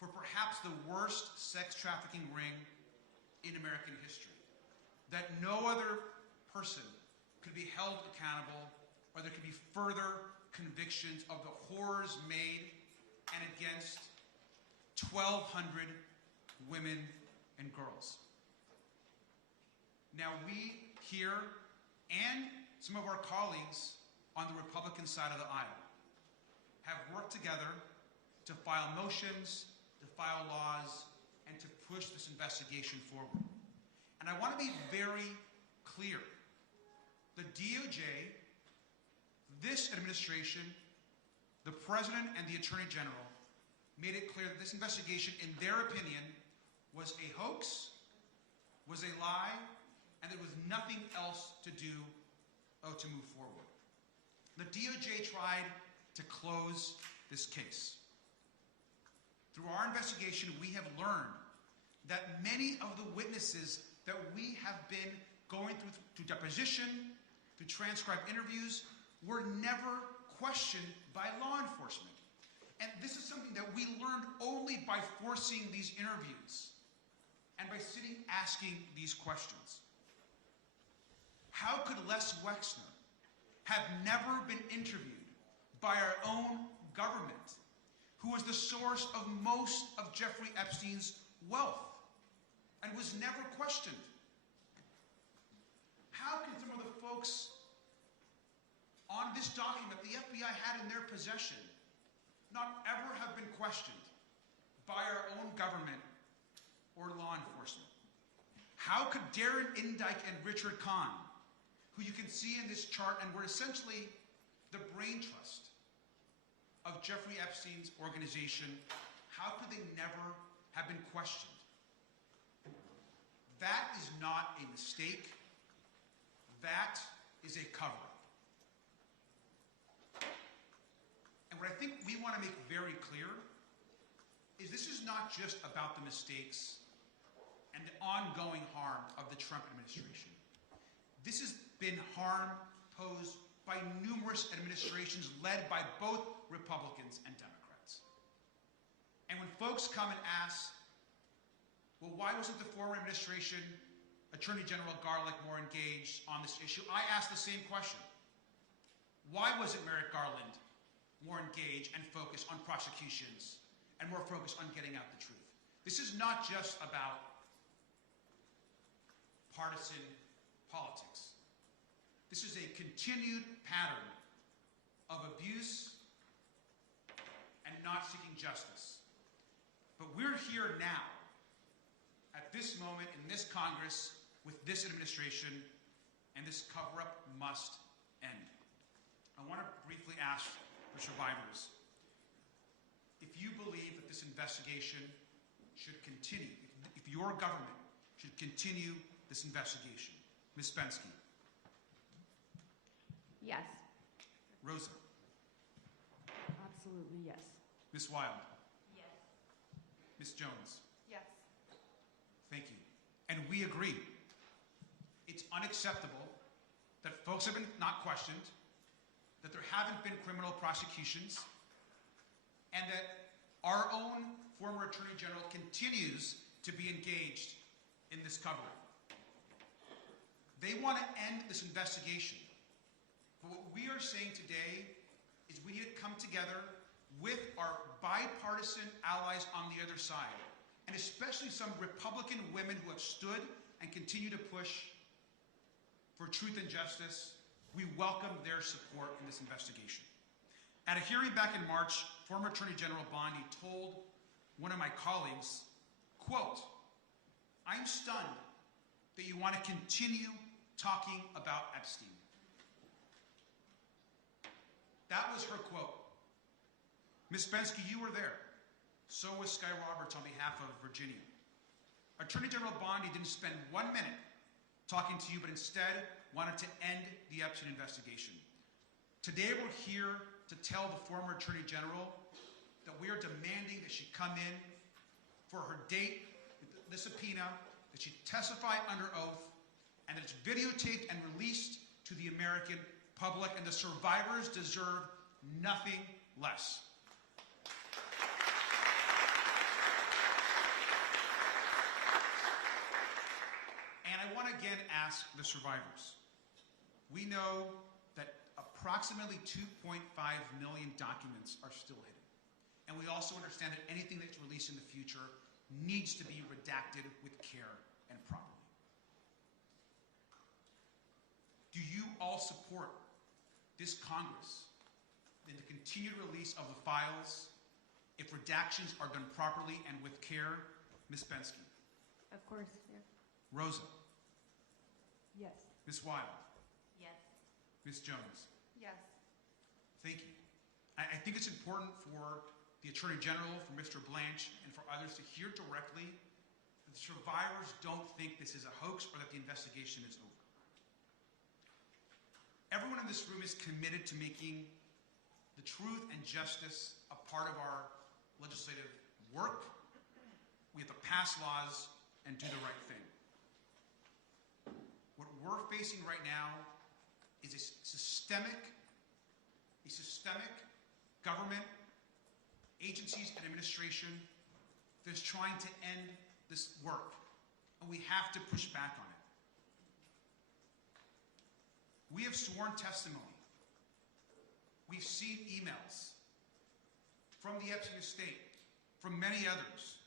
for perhaps the worst sex trafficking ring in American history, that no other person could be held accountable, or there could be further convictions of the horrors made and against 1,200 women and girls. Now we here, and some of our colleagues on the Republican side of the aisle, have worked together to file motions, to file laws, and to push this investigation forward. And I want to be very clear. The DOJ, this administration, the President and the Attorney General made it clear that this investigation, in their opinion, was a hoax, was a lie, and there was nothing else to do to move forward. The DOJ tried to close this case. Through our investigation, we have learned that many of the witnesses that we have been going through deposition, through transcribed interviews, were never questioned by law enforcement. And this is something that we learned only by forcing these interviews and by sitting asking these questions. How could Les Wexner have never been interviewed by our own government, who was the source of most of Jeffrey Epstein's wealth, and was never questioned? How can some of the folks on this document the FBI had in their possession not ever have been questioned by our own government or law enforcement? How could Darren Indyke and Richard Kahn, who you can see in this chart and were essentially the brain trust of Jeffrey Epstein's organization, how could they never have been questioned? That is not a mistake. That is a cover-up. And what I think we want to make very clear is this is not just about the mistakes and the ongoing harm of the Trump administration. This has been harm posed by numerous administrations led by both Republicans and Democrats. And when folks come and ask, well, why wasn't the former administration, Attorney General Garlick, more engaged on this issue? I ask the same question. Why wasn't Merrick Garland more engaged and focused on prosecutions and more focused on getting out the truth? This is not just about partisan politics. This is a continued pattern of abuse and not seeking justice. But we're here now, at this moment, in this Congress, with this administration, and this cover-up must end. I want to briefly ask the survivors, if you believe that this investigation should continue, if your government should continue this investigation. Ms. Spensky. Yes. Rosa? Absolutely yes. Ms. Wild? Yes. Ms. Jones? Yes. Thank you. And we agree. It's unacceptable that folks have been not questioned, that there haven't been criminal prosecutions, and that our own former Attorney General continues to be engaged in this cover-up. They want to end this investigation. But what we are saying today is we need to come together with our bipartisan allies on the other side, and especially some Republican women who have stood and continue to push for truth and justice. We welcome their support in this investigation. At a hearing back in March, former Attorney General Bondi told one of my colleagues, quote, "I'm stunned that you want to continue talking about Epstein." That was her quote. Ms. Spensky, you were there. So was Sky Roberts on behalf of Virginia. Attorney General Bondi didn't spend 1 minute talking to you, but instead wanted to end the Epstein investigation. Today we're here to tell the former Attorney General that we are demanding that she come in for her date, the subpoena, that she testify under oath, and that it's videotaped and released to the American public, and the survivors deserve nothing less. And I want to again ask the survivors. We know that approximately 2.5 million documents are still hidden. And we also understand that anything that's released in the future needs to be redacted with care and properly. Do you all support this Congress in the continued release of the files if redactions are done properly and with care? Ms. Spensky? Of course, yeah. Rosa? Yes. Ms. Wild? Yes. Ms. Jones? Yes. Thank you. I think it's important for the Attorney General, for Mr. Blanche, and for others to hear directly that the survivors don't think this is a hoax or that the investigation is over. Everyone in this room is committed to making the truth and justice a part of our legislative work. We have to pass laws and do the right thing. What we're facing right now is a systemic government, agencies, and administration that's trying to end this work, and we have to push back on it. We have sworn testimony. We've seen emails from the Epstein estate, from many others,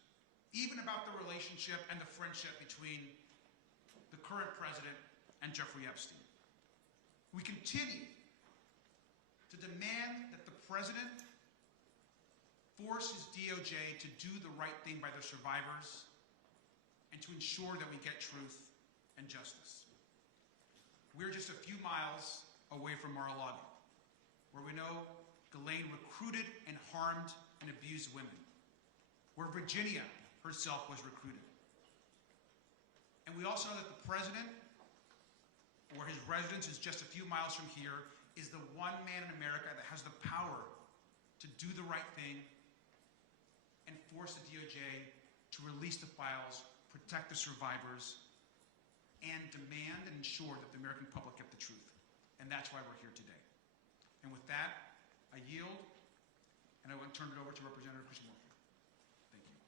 even about the relationship and the friendship between the current president and Jeffrey Epstein. We continue to demand that the president force his DOJ to do the right thing by the survivors and to ensure that we get truth and justice. We're just a few miles away from Mar-a-Lago, where we know Ghislaine recruited and harmed and abused women, where Virginia herself was recruited. And we also know that the president, or his residence is just a few miles from here, is the one man in America that has the power to do the right thing and force the DOJ to release the files, protect the survivors, and demand and ensure that the American public get the truth. And that's why we're here today. And with that, I yield, and I will turn it over to Representative Christian Morphy. Thank you.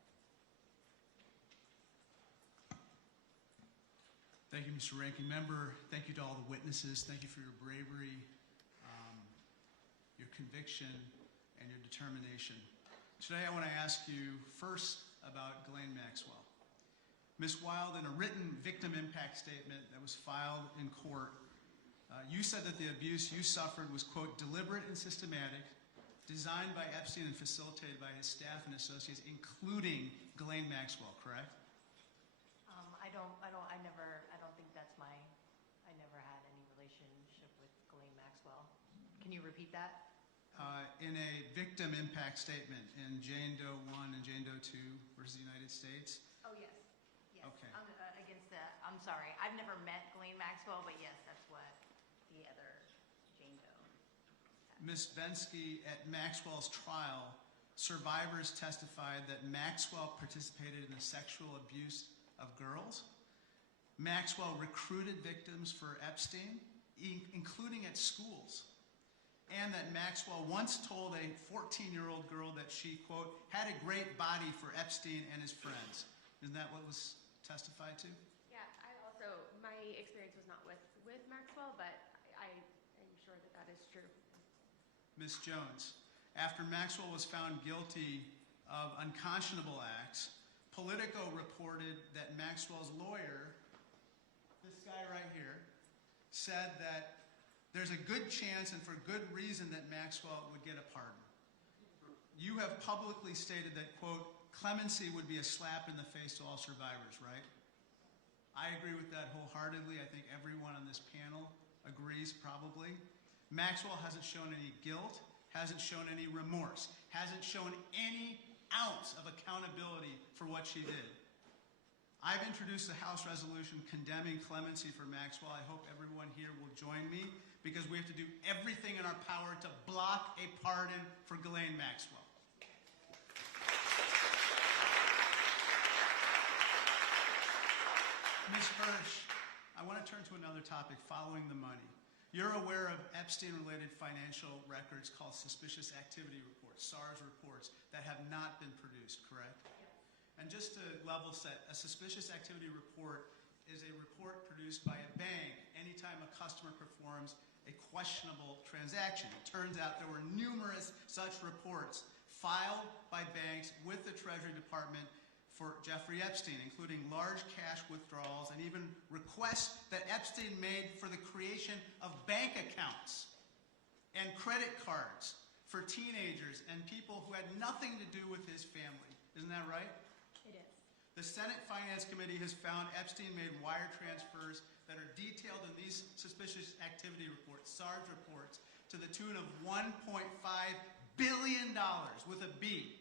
Thank you, Mr. Ranking Member. Thank you to all the witnesses. Thank you for your bravery, your conviction, and your determination. Today, I want to ask you first about Ghislaine Maxwell. Ms. Wild, in a written victim impact statement that was filed in court, you said that the abuse you suffered was, quote, deliberate and systematic, designed by Epstein and facilitated by his staff and associates, including Ghislaine Maxwell, correct? I don't think that's I never had any relationship with Ghislaine Maxwell. Can you repeat that? In a victim impact statement in Jane Doe 1 and Jane Doe 2 versus the United States. Oh, yes. Yes. Okay. I'm sorry. I've never met Ghislaine Maxwell, but yes, that's what the other Jane Ms. Bensky, at Maxwell's trial, survivors testified that Maxwell participated in the sexual abuse of girls. Maxwell recruited victims for Epstein, including at schools. And that Maxwell once told a 14-year-old girl that she, quote, had a great body for Epstein and his friends. Isn't that what was testified to? Yeah, my experience was not with Maxwell, but I am sure that is true. Ms. Jones, after Maxwell was found guilty of unconscionable acts, Politico reported that Maxwell's lawyer, this guy right here, said that there's a good chance and for good reason that Maxwell would get a pardon. You have publicly stated that, quote, clemency would be a slap in the face to all survivors, right? I agree with that wholeheartedly. I think everyone on this panel agrees, probably. Maxwell hasn't shown any guilt, hasn't shown any remorse, hasn't shown any ounce of accountability for what she did. I've introduced a House resolution condemning clemency for Maxwell. I hope everyone here will join me because we have to do everything in our power to block a pardon for Ghislaine Maxwell. Ms. Hirsch, I want to turn to another topic, following the money. You're aware of Epstein-related financial records called suspicious activity reports, SARS reports, that have not been produced, correct? Yes. And just to level set, a suspicious activity report is a report produced by a bank anytime a customer performs a questionable transaction. It turns out there were numerous such reports filed by banks with the Treasury Department for Jeffrey Epstein, including large cash withdrawals and even requests that Epstein made for the creation of bank accounts and credit cards for teenagers and people who had nothing to do with his family. Isn't that right? It is. The Senate Finance Committee has found Epstein made wire transfers that are detailed in these suspicious activity reports, SARS reports, to the tune of $1.5 billion with a B,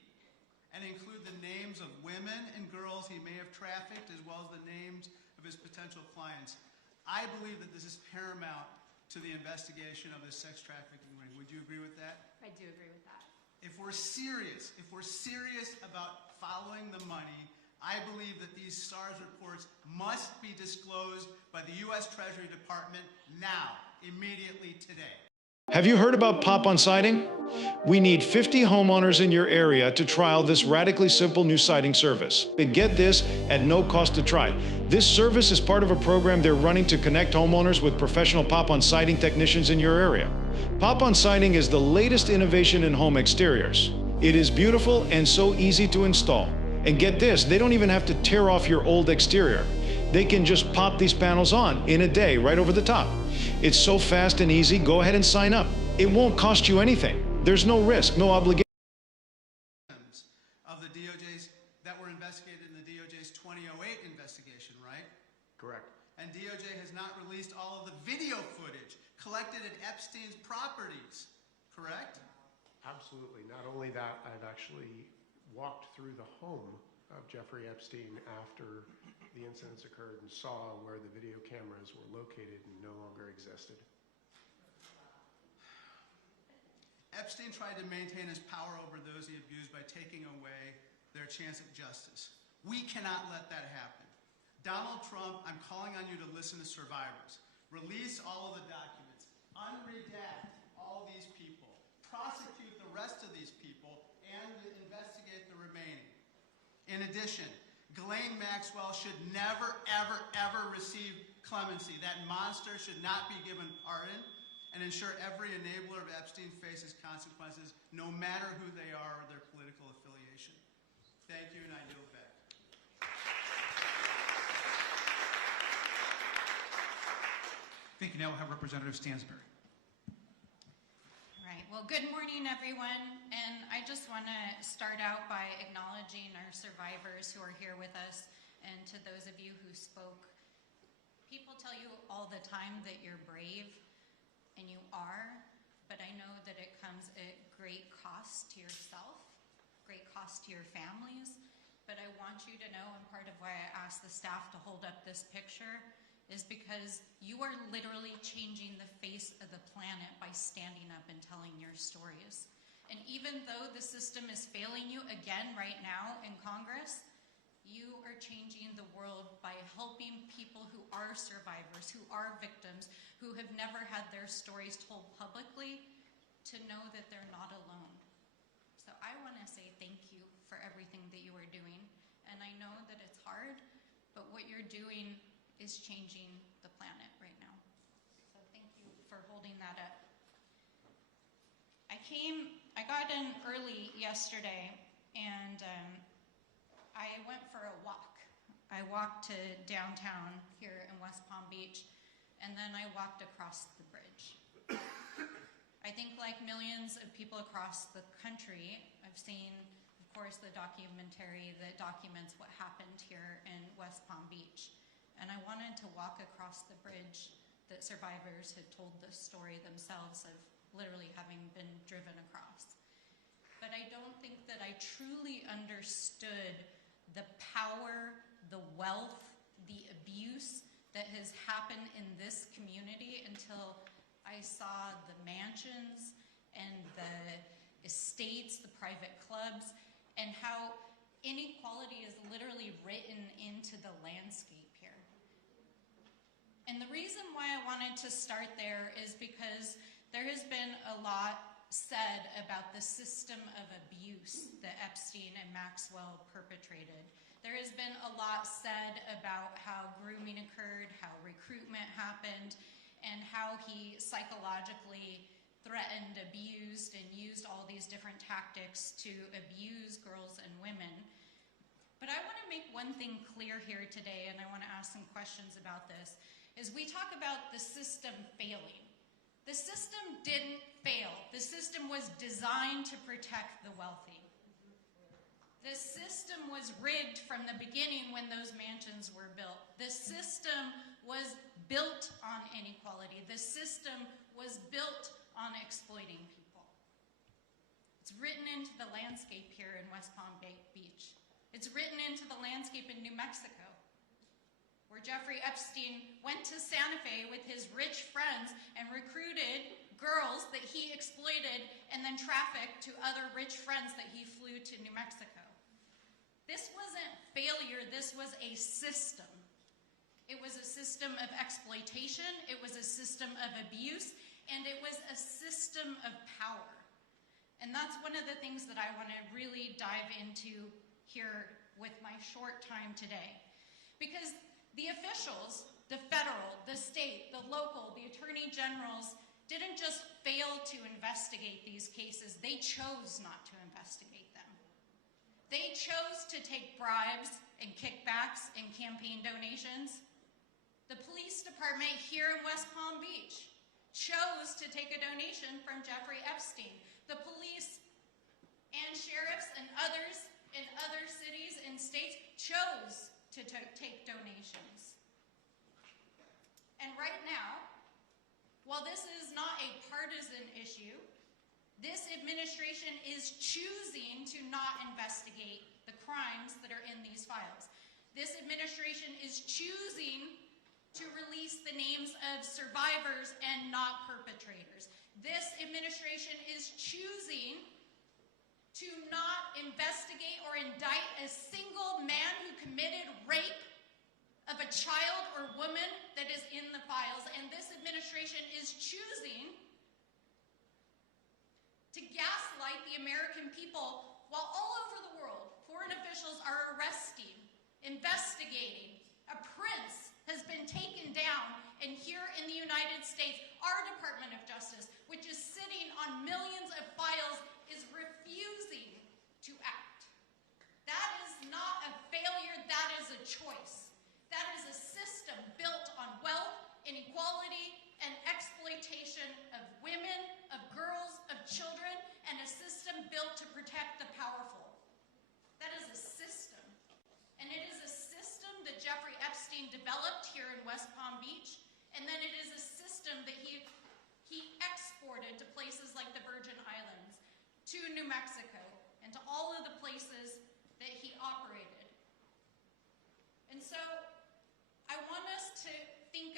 and include the names of women and girls he may have trafficked, as well as the names of his potential clients. I believe that this is paramount to the investigation of this sex trafficking ring. Would you agree with that? I do agree with that. If we're serious about following the money, I believe that these SARS reports must be disclosed by the U.S. Treasury Department now, immediately today. Have you heard about pop-on siding? We need 50 homeowners in your area to trial this radically simple new siding service. And get this, at no cost to try. This service is part of a program they're running to connect homeowners with professional pop-on siding technicians in your area. Pop-on siding is the latest innovation in home exteriors. It is beautiful and so easy to install. And get this, they don't even have to tear off your old exterior. They can just pop these panels on in a day, right over the top. It's so fast and easy, go ahead and sign up. It won't cost you anything. There's no risk, no obligation. Of the DOJ's, that were investigated in the DOJ's 2008 investigation, right? Correct. And DOJ has not released all of the video footage collected at Epstein's properties, correct? Absolutely. Not only that, I've actually walked through the home of Jeffrey Epstein after the incidents occurred and saw where the video cameras were located and no longer existed. Epstein tried to maintain his power over those he abused by taking away their chance at justice. We cannot let that happen. Donald Trump, I'm calling on you to listen to survivors. Release all of the documents. Unredact all these people. Prosecute the rest of these people and investigate the remaining. In addition, Ghislaine Maxwell should never, ever, ever receive clemency. That monster should not be given pardon, and ensure every enabler of Epstein faces consequences, no matter who they are or their political affiliation. Thank you, and I yield back. Thank you. Now we'll have Representative Stansbury. All right. Well, good morning, everyone. And I just want to start out by acknowledging our survivors who are here with us, and to those of you who spoke. People tell you all the time that you're brave, and you are, but I know that it comes at great cost to yourself, great cost to your families. But I want you to know, and part of why I asked the staff to hold up this picture, is because you are literally changing the face of the planet by standing up and telling your stories. And even though the system is failing you again right now in Congress, you are changing the world by helping people who are survivors, who are victims, who have never had their stories told publicly, to know that they're not alone. So I want to say thank you for everything that you are doing. And I know that it's hard, but what you're doing is changing the planet right now. So thank you for holding that up. I got in early yesterday, and I went for a walk. I walked to downtown here in West Palm Beach, and then I walked across the bridge. I think like millions of people across the country, I've seen, of course, the documentary that documents what happened here in West Palm Beach. And I wanted to walk across the bridge that survivors had told the story themselves of literally having been driven across. But I don't think that I truly understood the power, the wealth, the abuse that has happened in this community until I saw the mansions and the estates, the private clubs, and how inequality is literally written into the landscape here. And the reason why I wanted to start there is because there has been a lot said about the system of abuse that Epstein and Maxwell perpetrated. There has been a lot said about how grooming occurred, how recruitment happened, and how he psychologically threatened, abused, and used all these different tactics to abuse girls and women. But I want to make one thing clear here today, and I want to ask some questions about this, is we talk about the system failing. The system didn't fail. The system was designed to protect the wealthy. The system was rigged from the beginning when those mansions were built. The system was built on inequality. The system was built on exploiting people. It's written into the landscape here in West Palm Beach. It's written into the landscape in New Mexico, where Jeffrey Epstein went to Santa Fe with his rich friends and recruited girls that he exploited and then trafficked to other rich friends that he flew to New Mexico. This wasn't failure, this was a system. It was a system of exploitation, it was a system of abuse, and it was a system of power. And that's one of the things that I want to really dive into here with my short time today. Because the officials, the federal, the state, the local, the attorney generals, didn't just fail to investigate these cases, they chose not to investigate them. They chose to take bribes and kickbacks and campaign donations. The police department here in West Palm Beach chose to take a donation from Jeffrey Epstein. The police and sheriffs and others in other cities and states chose to take donations. And right now, while this is not a partisan issue, this administration is choosing to not investigate the crimes that are in these files. This administration is choosing to release the names of survivors and not perpetrators. This administration is choosing to not investigate or indict a single man who committed rape of a child or woman that is in the files. And this administration is choosing to gaslight the American people while all over the world, foreign officials are arresting, investigating. A prince has been taken down, and here in the United States, our Department of Justice, which is sitting on millions of files, is refusing to act. That is not a failure, that is a choice. That is a system built on wealth, inequality, and exploitation of women, of girls, of children, and a system built to protect the powerful. That is a system. And it is a system that Jeffrey Epstein developed here in West Palm Beach, and then it is a system that he exported to places like the Virgin Islands, to New Mexico, and to all of the places that he operated. And so I want us to think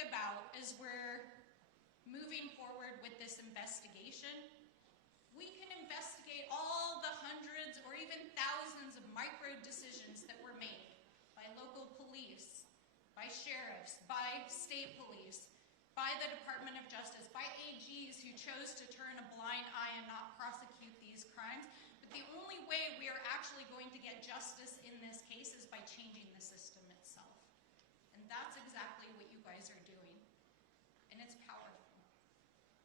chose to turn a blind eye and not prosecute these crimes. But the only way we are actually going to get justice in this case is by changing the system itself. And that's exactly what you guys are doing. And it's powerful.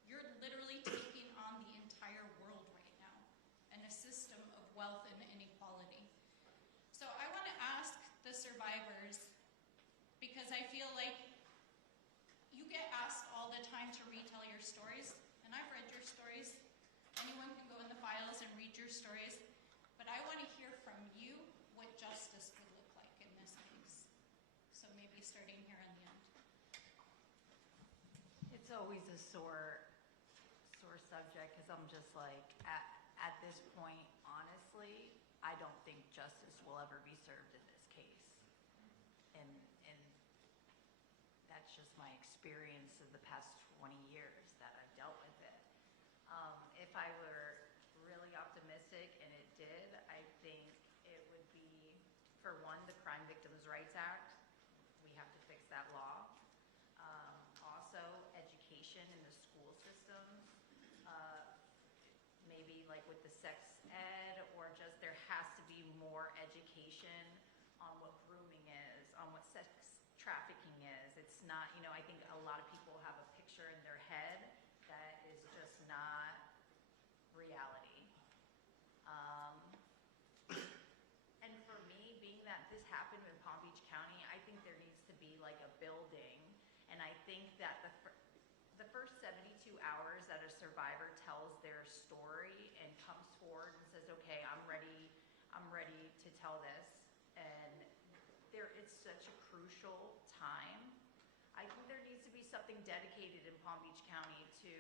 You're literally taking on the entire world right now and a system of wealth and inequality. So I want to ask the survivors, because I feel like you get asked all the time to retell your stories, and I've read your stories. Anyone can go in the files and read your stories, but I want to hear from you what justice would look like in this case. So maybe starting here in the end. It's always a sore subject, because I'm just like, at this point, honestly, I don't think justice will ever be served in this case. And that's just my experience of the past 20 years that I've dealt with it. If I were really optimistic, and it did, I think it would be, for one, the Crime Victims' Rights Act. We have to fix that law. Also, education in the school systems. Maybe like with the sex ed, or just there has to be more education on what grooming is, on what sex trafficking is. It's not, I think a lot of people have a picture in their head that is just not reality. And for me, being that this happened in Palm Beach County, I think there needs to be like a building, and I think that the first 72 hours that a survivor tells their story and comes forward and says, okay, I'm ready to tell this, and it's such a crucial time. I think there needs to be something dedicated in Palm Beach County to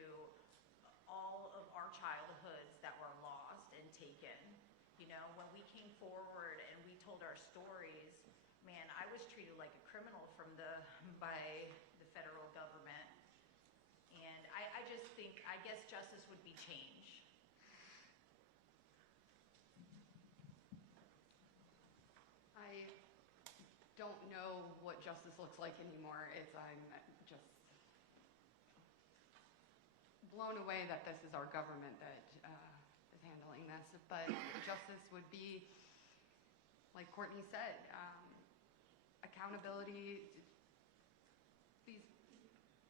all of our childhoods that were lost and taken. When we came forward and we told our stories, man, I was treated like a criminal by the federal government. And I just think, I guess justice would be change. I don't know what justice looks like anymore. I'm just blown away that this is our government that is handling this. But justice would be, like Courtney said, accountability. These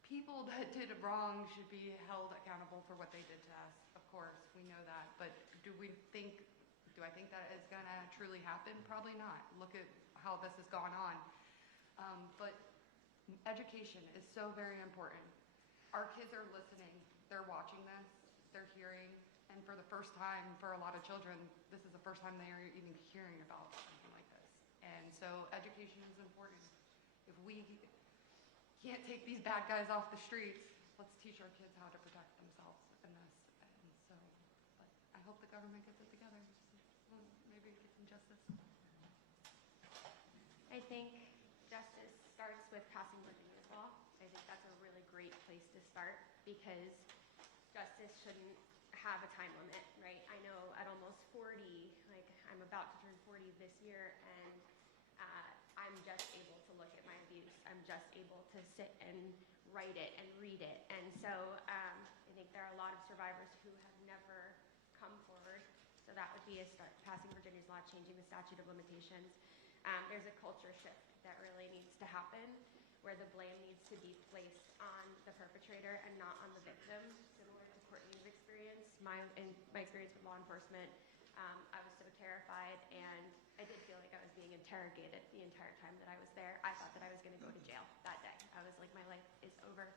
people that did wrong should be held accountable for what they did to us. Of course, we know that. But do I think that is going to truly happen? Probably not. Look at how this has gone on. But education is so very important. Our kids are listening. They're watching this. They're hearing. And for the first time, for a lot of children, this is the first time they are even hearing about something like this. And so education is important. If we can't take these bad guys off the streets, let's teach our kids how to protect themselves in this. And so, but I hope the government gets it together. Maybe get some justice. I think justice starts with passing Virginia's law. I think that's a really great place to start, because justice shouldn't have a time limit, right? I know at almost 40, like I'm about to turn 40 this year, and I'm just able to look at my abuse. I'm just able to sit and write it and read it. And so I think there are a lot of survivors who have never come forward. So that would be a start, passing Virginia's law, changing the statute of limitations. There's a culture shift that really needs to happen, where the blame needs to be placed on the perpetrator and not on the victim, similar to Courtney's experience. My experience with law enforcement, I was so terrified, and I did feel like I was being interrogated the entire time that I was there. I thought that I was going to go to jail that day. I was like, my life is over.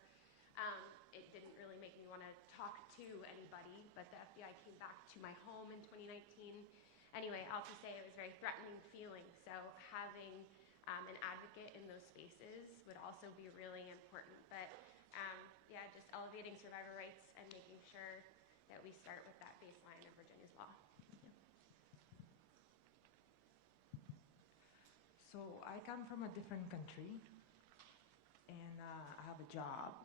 It didn't really make me want to talk to anybody, but the FBI came back to my home in 2019. Anyway, I'll just say it was a very threatening feeling. So having an advocate in those spaces would also be really important. But yeah, just elevating survivor rights and making sure that we start with that baseline of Virginia's law. So I come from a different country, and I have a job.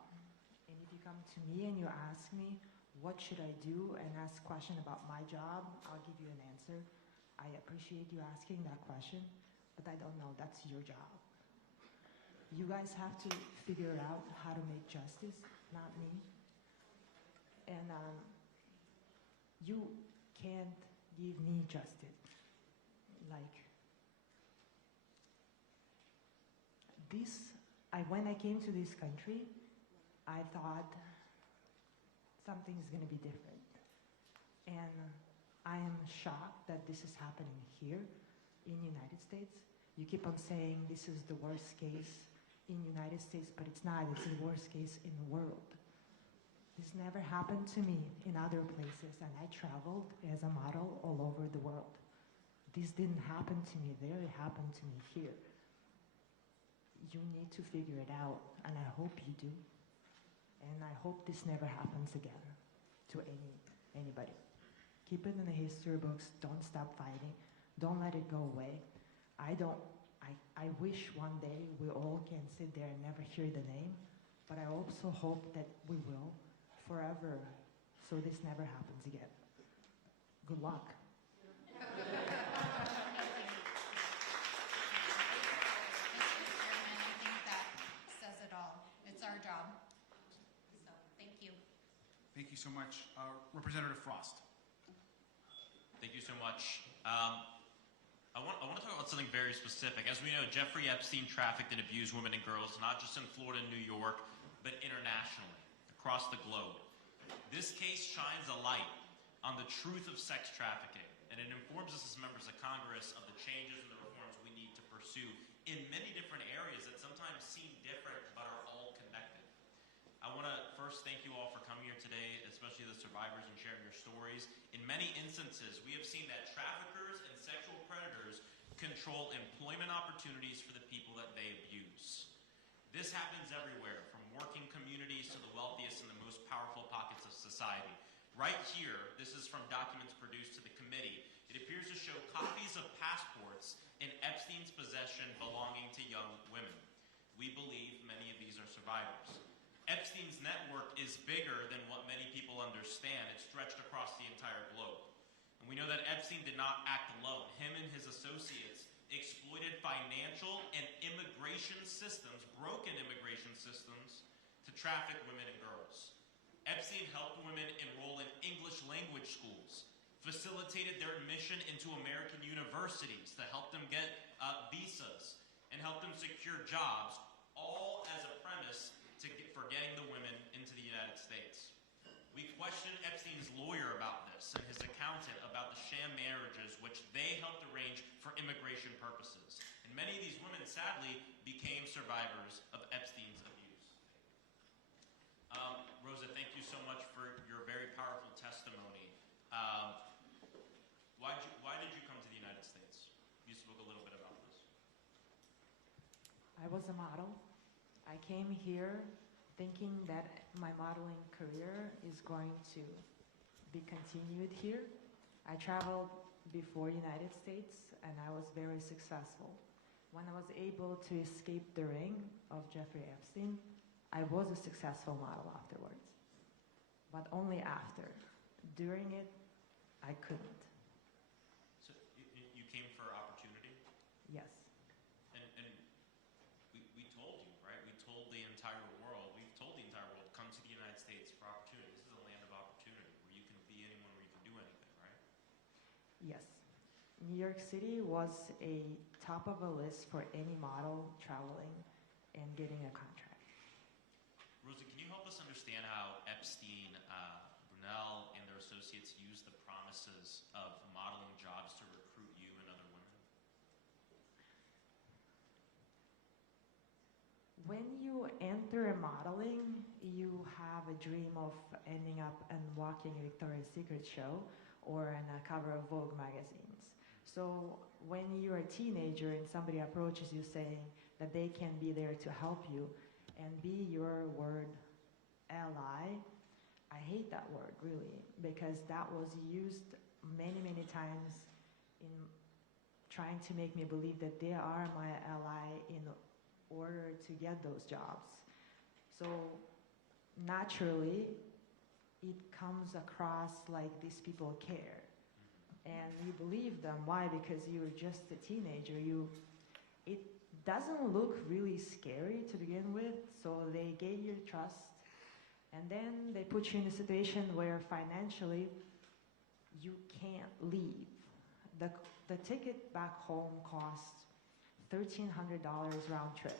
And if you come to me and you ask me, what should I do, and ask a question about my job, I'll give you an answer. I appreciate you asking that question, but I don't know. That's your job. You guys have to figure out how to make justice, not me. And you can't give me justice. Like, when I came to this country, I thought something's gonna be different. And I am shocked that this is happening here in the United States. You keep on saying this is the worst case in the United States, but it's not. It's the worst case in the world. This never happened to me in other places, and I traveled as a model all over the world. This didn't happen to me there, it happened to me here. You need to figure it out, and I hope you do. And I hope this never happens again to anybody. Keep it in the history books, don't stop fighting, don't let it go away. I wish one day we all can sit there and never hear the name, but I also hope that we will forever, so this never happens again. Good luck. Thank you so much. Representative Frost. Thank you so much. I want to talk about something very specific. As we know, Jeffrey Epstein trafficked and abused women and girls, not just in Florida and New York, but internationally, across the globe. This case shines a light on the truth of sex trafficking, and it informs us as members of Congress of the changes and the reforms we need to pursue in many different areas that sometimes seem different but are all connected. I want to first thank you all for coming here today, especially the survivors, and sharing your stories. In many instances, we have seen that traffickers and sexual predators control employment opportunities for the people that they abuse. This happens everywhere, from working communities to the wealthiest and the most powerful pockets of society. Right here, this is from documents produced to the committee. It appears to show copies of passports in Epstein's possession belonging to young women. We believe many of these are survivors. Epstein's network is bigger than what many people understand. It's stretched across the entire globe. And we know that Epstein did not act alone. Him and his associates exploited financial and immigration systems, broken immigration systems, to traffic women and girls. Epstein helped women enroll in English language schools, facilitated their admission into American universities to help them get visas, and helped them secure jobs, all as a premise for getting the women into the United States. We questioned Epstein's lawyer about this and his accountant about the sham marriages which they helped arrange for immigration purposes. And many of these women, sadly, became survivors of Epstein's abuse. Rosa, thank you so much for your very powerful testimony. Why did you come to the United States? You spoke a little bit about this. I was a model. I came here thinking that my modeling career is going to be continued here. I traveled before United States and I was very successful. When I was able to escape the ring of Jeffrey Epstein, I was a successful model afterwards, but only after. During it, I couldn't. So you came for opportunity? Yes. And we told you, right? We told the entire world, we've told the entire world, come to the United States for opportunity. This is a land of opportunity where you can be anyone, where you can do anything, right? Yes. New York City was a top of a list for any model traveling and getting a contract. Rosa, can you help us understand how Epstein, Brunel, and their associates used the promises of modeling jobs to recruit you and other women? When you enter modeling, you have a dream of ending up and walking a Victoria's Secret show or on a cover of Vogue magazines. So when you're a teenager and somebody approaches you saying that they can be there to help you and be your word ally, I hate that word really, because that was used many, many times in trying to make me believe that they are my ally in order to get those jobs. So naturally, it comes across like these people care. And you believe them. Why? Because you're just a teenager. It doesn't look really scary to begin with, so they gain your trust. And then they put you in a situation where financially you can't leave. The ticket back home costs $1,300 round trip.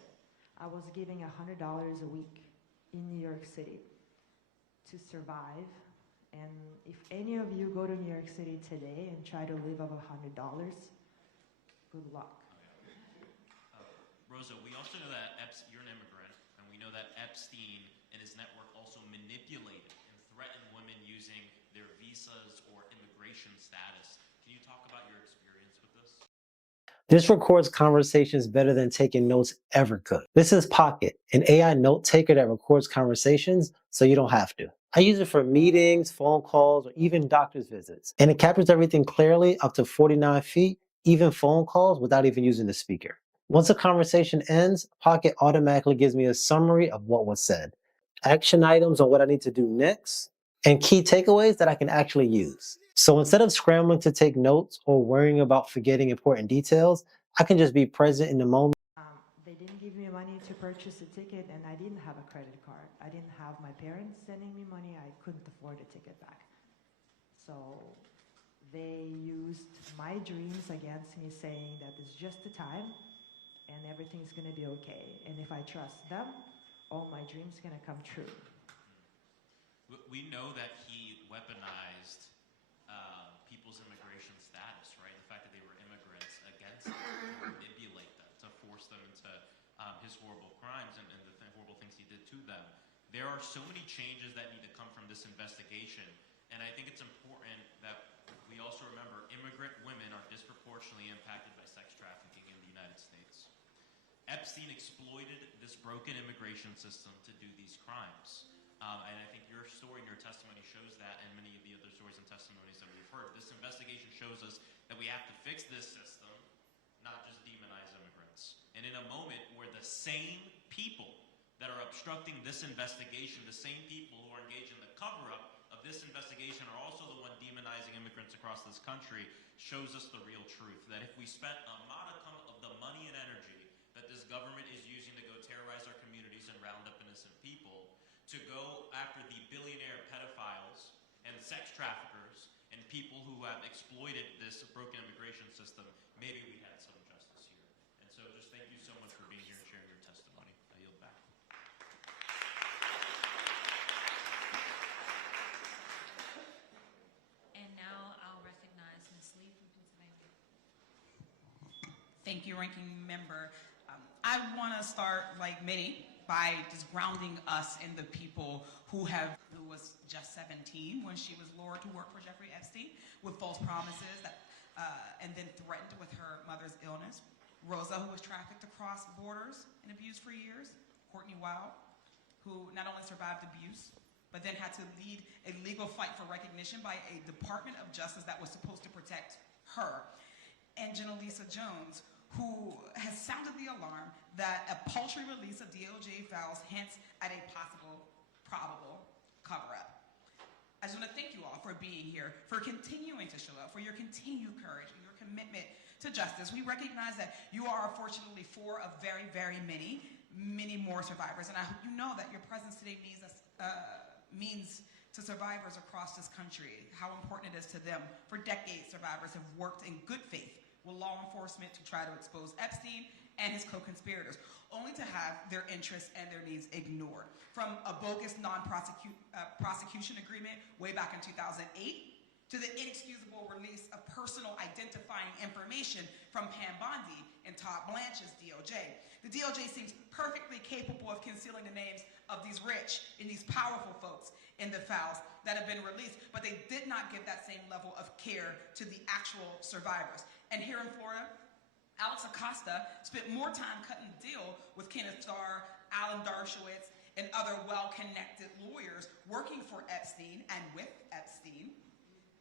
I was giving $100 a week in New York City to survive. And if any of you go to New York City today and try to live off $100, good luck. Rosa, we also know that you're an immigrant, and we know that Epstein and his network also manipulated and threatened women using their visas or immigration status. Can you talk about your experience with this? This records conversations better than taking notes ever could. This is Pocket, an AI note taker that records conversations so you don't have to. I use it for meetings, phone calls, or even doctor's visits. And it captures everything clearly up to 49 feet, even phone calls without even using the speaker. Once a conversation ends, Pocket automatically gives me a summary of what was said, action items on what I need to do next, and key takeaways that I can actually use. So instead of scrambling to take notes or worrying about forgetting important details, I can just be present in the moment. They didn't give me money to purchase a ticket, and I didn't have a credit card. I didn't have my parents sending me money. I couldn't afford a ticket back. So they used my dreams against me, saying that it's just a time and everything's going to be okay. And if I trust them, all my dreams are going to come true. We know that he weaponized people's immigration status, right? The fact that they were immigrants against them, to manipulate them, to force them into his horrible crimes and the horrible things he did to them. There are so many changes that need to come from this investigation, and I think it's important that we also remember immigrant women are disproportionately impacted by sex trafficking in the United States. Epstein exploited this broken immigration system to do these crimes. And I think your story and your testimony shows that, and many of the other stories and testimonies that we've heard. This investigation shows us that we have to fix this system, not just demonize immigrants. And in a moment where the same people that are obstructing this investigation, the same people who are engaged in the cover-up of this investigation are also the one demonizing immigrants across this country, shows us the real truth. That if we spent a modicum of the money and energy that this government is using to go terrorize our communities and round up innocent people, to go after the billionaire pedophiles and sex traffickers and people who have exploited this broken immigration system, maybe we had some justice here. And so just thank you so much for being here and sharing your testimony. I yield back. And now I'll recognize Ms. Lee from Pennsylvania. Thank you, Ranking Member. I want to start, like many, by just grounding us in the people who was just 17 when she was lured to work for Jeffrey Epstein with false promises and then threatened with her mother's illness. Rosa, who was trafficked across borders and abused for years. Courtney Wild, who not only survived abuse, but then had to lead a legal fight for recognition by a Department of Justice that was supposed to protect her. And Janalisa Jones, who has sounded the alarm that a paltry release of DOJ files hints at a possible, probable cover-up. I just want to thank you all for being here, for continuing to show up, for your continued courage and your commitment to justice. We recognize that you are unfortunately four of very, very many more survivors, and I hope you know that your presence today means to survivors across this country how important it is to them. For decades, survivors have worked in good faith with law enforcement to try to expose Epstein and his co-conspirators, only to have their interests and their needs ignored. From a bogus non-prosecution agreement way back in 2008, to the inexcusable release of personal identifying information from Pam Bondi and Todd Blanche's DOJ. The DOJ seems perfectly capable of concealing the names of these rich and these powerful folks in the files that have been released, but they did not give that same level of care to the actual survivors. And here in Florida, Alex Acosta spent more time cutting the deal with Kenneth Starr, Alan Dershowitz, and other well-connected lawyers working for Epstein and with Epstein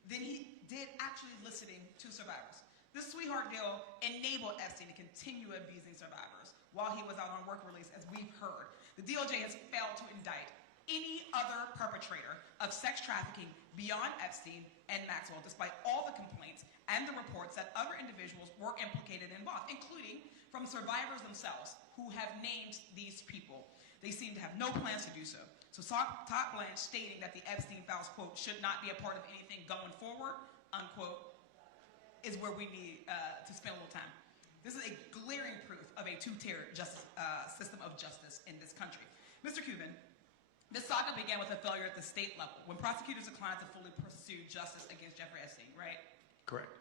than he did actually listening to survivors. This sweetheart deal enabled Epstein to continue abusing survivors while he was out on work release, as we've heard. The DOJ has failed to indict any other perpetrator of sex trafficking beyond Epstein and Maxwell, despite all the complaints and the reports that other individuals were implicated and involved, including from survivors themselves who have named these people. They seem to have no plans to do so. So top Blanche stating that the Epstein files, quote, should not be a part of anything going forward, unquote, is where we need to spend a little time. This is a glaring proof of a two-tiered system of justice in this country. Mr. Cuban, this saga began with a failure at the state level when prosecutors declined to fully pursue justice against Jeffrey Epstein, right? Correct.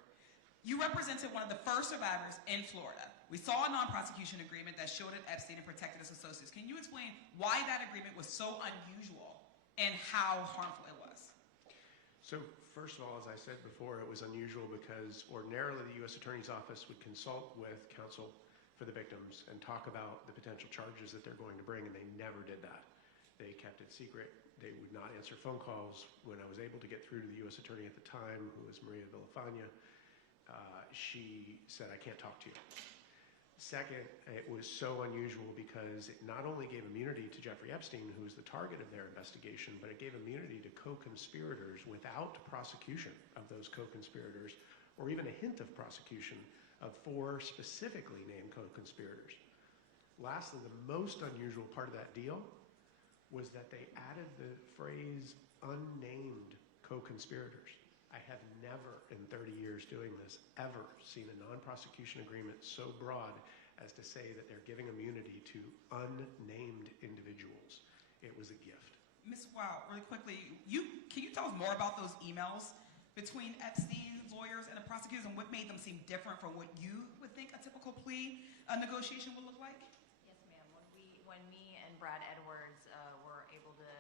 You represented one of the first survivors in Florida. We saw a non-prosecution agreement that shielded Epstein and protected his associates. Can you explain why that agreement was so unusual and how harmful it was? So first of all, as I said before, it was unusual because ordinarily the U.S. Attorney's Office would consult with counsel for the victims and talk about the potential charges that they're going to bring, and they never did that. They kept it secret. They would not answer phone calls. When I was able to get through to the U.S. Attorney at the time, who was Maria Villafana, she said, I can't talk to you. Second, it was so unusual because it not only gave immunity to Jeffrey Epstein, who was the target of their investigation, but it gave immunity to co-conspirators without prosecution of those co-conspirators, or even a hint of prosecution of 4 specifically named co-conspirators. Lastly, the most unusual part of that deal was that they added the phrase unnamed co-conspirators. I have never, in 30 years doing this, ever seen a non-prosecution agreement so broad as to say that they're giving immunity to unnamed individuals. It was a gift. Ms. Wow, really quickly, can you tell us more about those emails between Epstein's lawyers and the prosecutors and what made them seem different from what you would think a typical plea negotiation would look like? Yes, ma'am. When me and Brad Edwards were able to,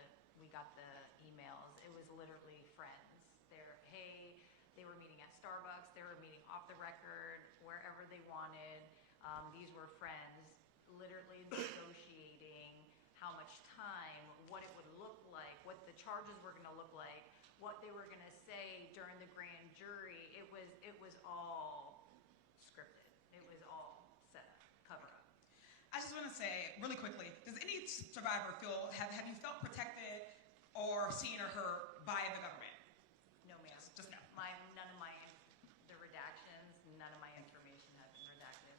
we got the emails, it was literally friends. They were meeting at Starbucks, they were meeting off the record, wherever they wanted. These were friends literally negotiating how much time, what it would look like, what the charges were going to look like, what they were going to say during the grand jury. It was all scripted. It was all set up, cover up. I just want to say really quickly, does any survivor have you felt protected or seen or heard by the government? No, ma'am. Just no. The redactions, none of my information has been redacted.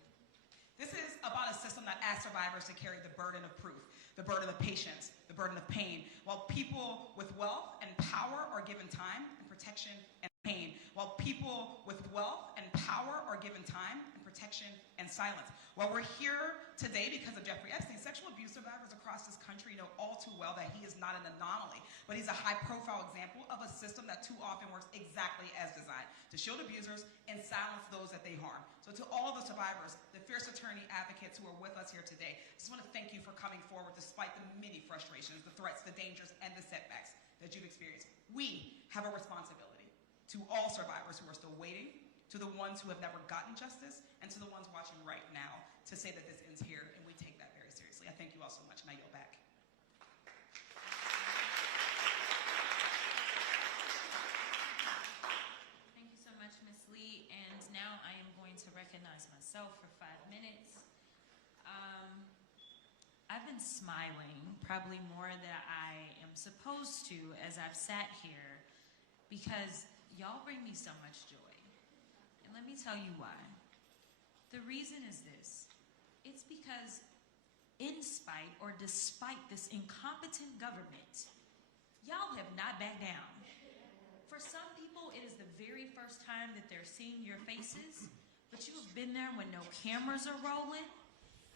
This is about a system that asks survivors to carry the burden of proof, the burden of patience, the burden of pain, while people with wealth and power are given time and protection and pain, while people with wealth and power are given time and protection and silence. While we're here today because of Jeffrey Epstein, sexual abuse survivors across this country know all too well that he is not an anomaly, but he's a high-profile example of a system that too often works exactly as designed, to shield abusers and silence those that they harm. So to all the survivors, the fierce attorney advocates who are with us here today, I just want to thank you for coming forward despite the many frustrations, the threats, the dangers, and the setbacks that you've experienced. We have a responsibility to all survivors who are still waiting, to the ones who have never gotten justice, and to the ones watching right now to say that this ends here, and we take that very seriously. I thank you all so much, and I yield back. Thank you so much, Ms. Lee. And now I am going to recognize myself for 5 minutes. I've been smiling probably more than I am supposed to as I've sat here because y'all bring me so much joy. And let me tell you why. The reason is this. It's because in spite or despite this incompetent government, y'all have not backed down. For some people, it is the very first time that they're seeing your faces, but you have been there when no cameras are rolling.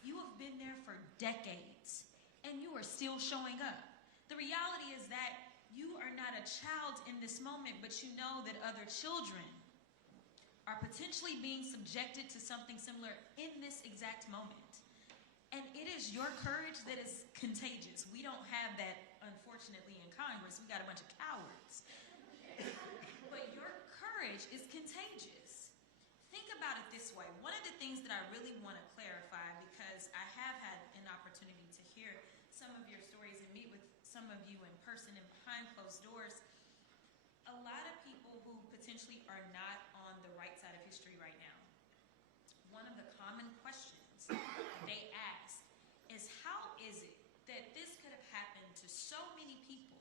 You have been there for decades, and you are still showing up. The reality is that you are not a child in this moment, but you know that other children are potentially being subjected to something similar in this exact moment. And it is your courage that is contagious. We don't have that, unfortunately, in Congress. We got a bunch of cowards. But your courage is contagious. Think about it this way. One of the things that I really want to clarify, because I have had an opportunity to hear some of your stories and meet with some of you in person and behind closed doors, a lot of people who potentially are not on the right side of history right now, one of the common questions they ask is, how is it that this could have happened to so many people,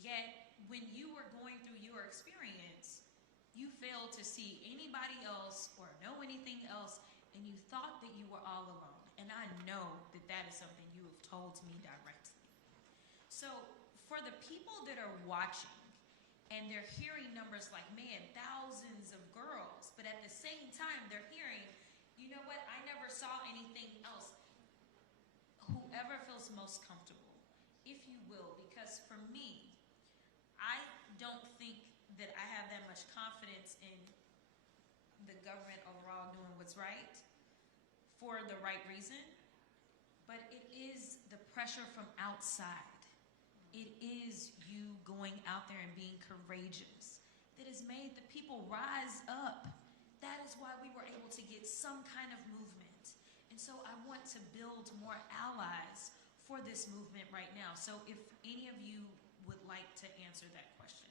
yet when you were going through your experience, you failed to see anybody else or know anything else, and you thought that you were all alone. And I know that that is something you have told me directly. So for the people that are watching and they're hearing numbers like, man, thousands of girls, but at the same time they're hearing, you know what, I never saw anything else. Whoever feels most comfortable, if you will, because for me, I don't think that I have that much confidence in the government overall doing what's right for the right reason, but it is the pressure from outside. It is you going out there and being courageous that has made the people rise up. That is why we were able to get some kind of movement. And so I want to build more allies for this movement right now. So if any of you would like to answer that question.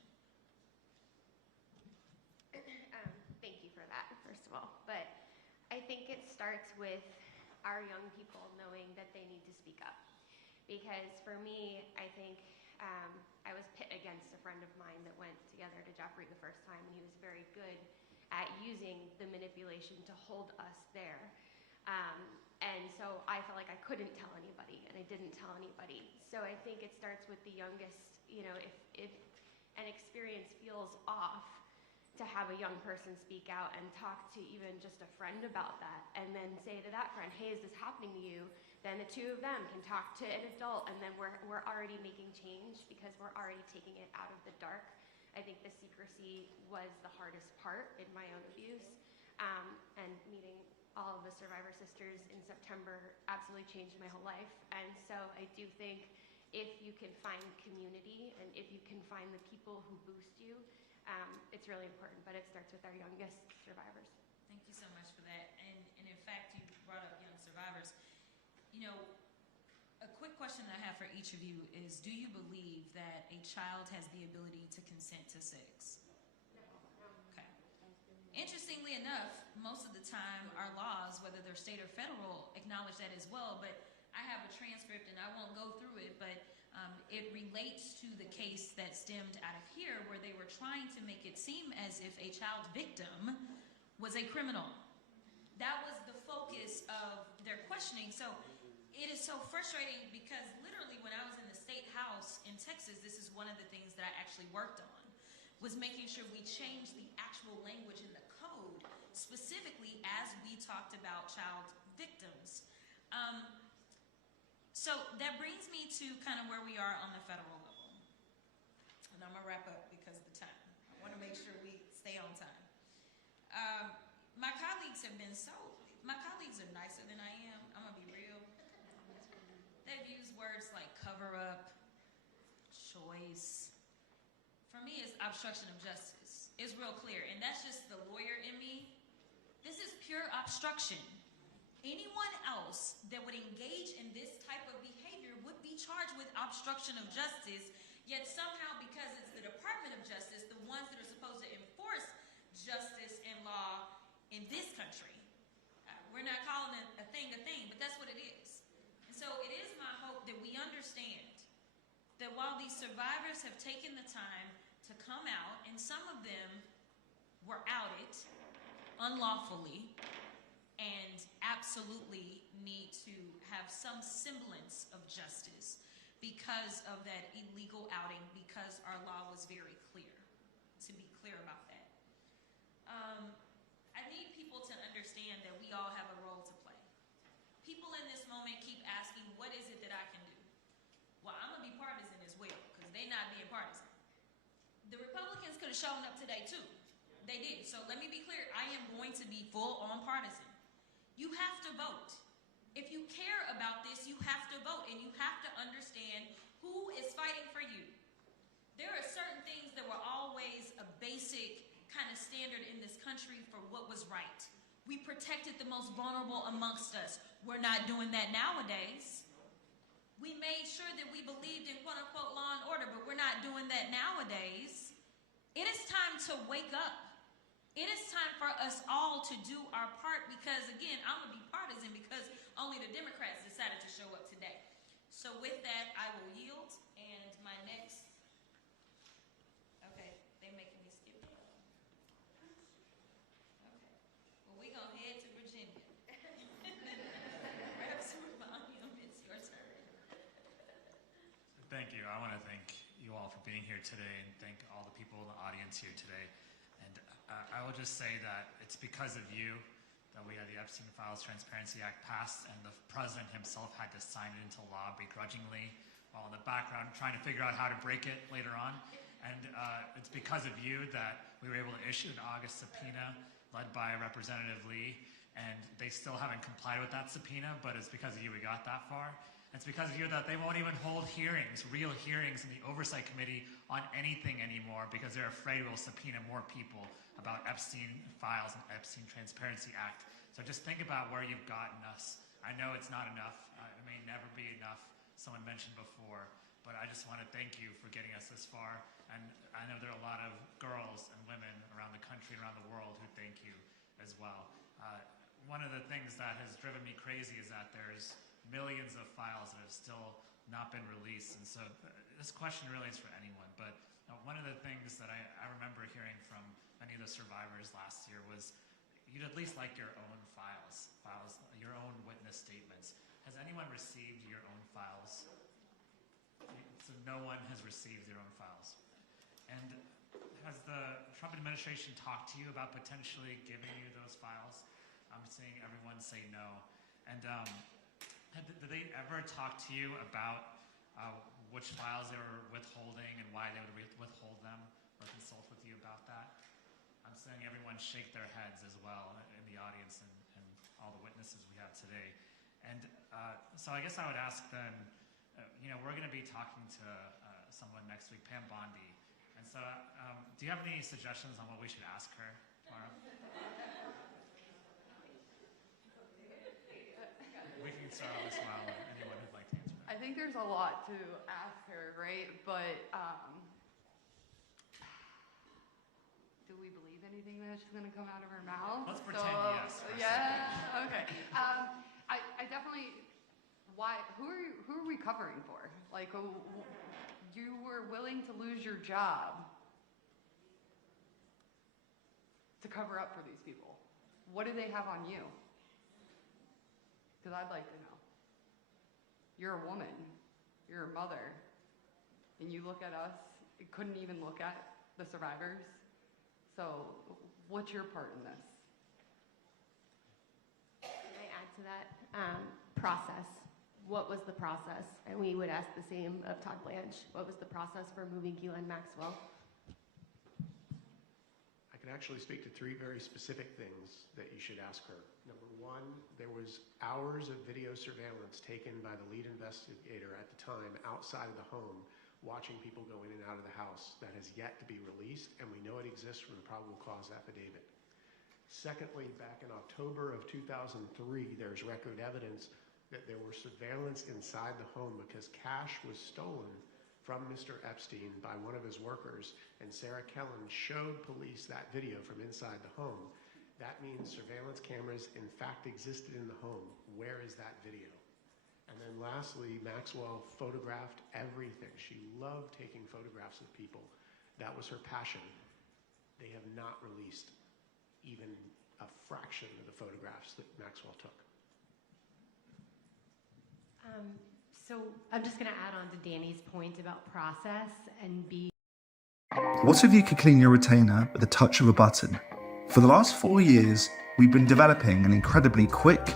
Thank you for that, first of all. But I think it starts with our young people knowing that they need to speak up. Because for me, I think I was pit against a friend of mine that went together to Jeffrey the first time, and he was very good at using the manipulation to hold us there. And so I felt like I couldn't tell anybody, and I didn't tell anybody. So I think it starts with the youngest, you know, if an experience feels off, to have a young person speak out and talk to even just a friend about that, and then say to that friend, hey, is this happening to you? Then the two of them can talk to an adult, and then we're already making change because we're already taking it out of the dark. I think the secrecy was the hardest part in my own abuse, and meeting all of the survivor sisters in September absolutely changed my whole life. And so I do think if you can find community and if you can find the people who boost you, it's really important, but it starts with our youngest survivors. Thank you so much for that. And in fact, you brought up young survivors. You know, a quick question I have for each of you is, do you believe that a child has the ability to consent to sex? No. Okay. Interestingly enough, most of the time our laws, whether they're state or federal, acknowledge that as well, but I have a transcript and I won't go through it, but it relates to the case that stemmed out of here where they were trying to make it seem as if a child victim was a criminal. That was the focus of their questioning. So it is so frustrating because literally when I was in the state house in Texas, this is one of the things that I actually worked on, was making sure we changed the actual language in the code, specifically as we talked about child victims. So that brings me to kind of where we are on the federal level. And I'm gonna wrap up because of the time. I wanna make sure we stay on time. My colleagues are nicer than I am. I'm gonna be real. They've used words like cover up, choice. For me, it's obstruction of justice. It's real clear, and that's just the lawyer in me. This is pure obstruction. Anyone else that would engage in this type of behavior would be charged with obstruction of justice, yet somehow, because it's the Department of Justice, the ones that are supposed to enforce justice and law in this country, we're not calling it a thing, but that's what it is. And so it is my hope that we understand that while these survivors have taken the time to come out, and some of them were outed unlawfully, and absolutely need to have some semblance of justice because of that illegal outing, because our law was very clear, to be clear about that. I need people to understand that we all have a role to play. People in this moment keep asking, what is it that I can do? Well, I'm gonna be partisan as well, because they're not being partisan. The Republicans could have shown up today too. They did. So let me be clear, I am going to be full on partisan. You have to vote. If you care about this, you have to vote, and you have to understand who is fighting for you. There are certain things that were always a basic kind of standard in this country for what was right. We protected the most vulnerable amongst us. We're not doing that nowadays. We made sure that we believed in quote unquote law and order, but we're not doing that nowadays. It is time to wake up. It is time for us all to do our part because, again, I'm going to be partisan because only the Democrats decided to show up today. So with that, I will yield, and my next... Okay, they're making me skip it. Okay. Well, we're going to head to Virginia. Representative Volume, it's your turn. Thank thank you. I want to thank you all for being here today and thank all the people in the audience here today. And I will just say that it's because of you that we had the Epstein Files Transparency Act passed, and the president himself had to sign it into law begrudgingly while in the background trying to figure out how to break it later on. And it's because of you that we were able to issue an August subpoena led by Representative Lee, and they still haven't complied with that subpoena, but it's because of you we got that far. It's because of you that they won't even hold hearings, real hearings in the Oversight Committee on anything anymore because they're afraid we'll subpoena more people about Epstein Files and Epstein Transparency Act. So just think about where you've gotten us. I know it's not enough. It may never be enough, someone mentioned before, but I just want to thank you for getting us this far. And I know there are a lot of girls and women around the country and around the world who thank you as well. One of the things that has driven me crazy is that there's millions of files that have still not been released. And so this question really is for anyone. But one of the things that I remember hearing from many of the survivors last year was you'd at least like your own files, your own witness statements. Has anyone received your own files? So no one has received their own files. And has the Trump administration talked to you about potentially giving you those files? I'm seeing everyone say no. And did they ever talk to you about which files they were withholding and why they would withhold them or consult with you about that? I'm seeing everyone shake their heads as well in the audience and all the witnesses we have today. And so I guess I would ask then, we're going to be talking to someone next week, Pam Bondi. And so do you have any suggestions on what we should ask her tomorrow? We can start on this while anyone who'd like to answer that. I think there's a lot to ask her, right? But do we believe anything that's going to come out of her mouth? Let's pretend yes. Yeah. Okay. I definitely. Why? Who are we covering for? Like, you were willing to lose your job to cover up for these people. What do they have on you? Because I'd like to know. You're a woman, you're a mother, and you look at us, you couldn't even look at the survivors. So what's your part in this? Can I add to that? Process. What was the process? And we would ask the same of Todd Blanche. What was the process for moving Ghislaine Maxwell? I can actually speak to three very specific things that you should ask her. Number one, there was hours of video surveillance taken by the lead investigator at the time outside of the home, watching people go in and out of the house. That has yet to be released, and we know it exists from the probable cause affidavit. Secondly, back in October of 2003, there's record evidence that there were surveillance inside the home because cash was stolen from Mr. Epstein by one of his workers, and Sarah Kellen showed police that video from inside the home. That means surveillance cameras in fact existed in the home. Where is that video? And then lastly, Maxwell photographed everything. She loved taking photographs of people. That was her passion. They have not released even a fraction of the photographs that Maxwell took. So I'm just going to add on to Danny's point about process and be. What if you could clean your retainer with a touch of a button? For the last 4 years, we've been developing an incredibly quick,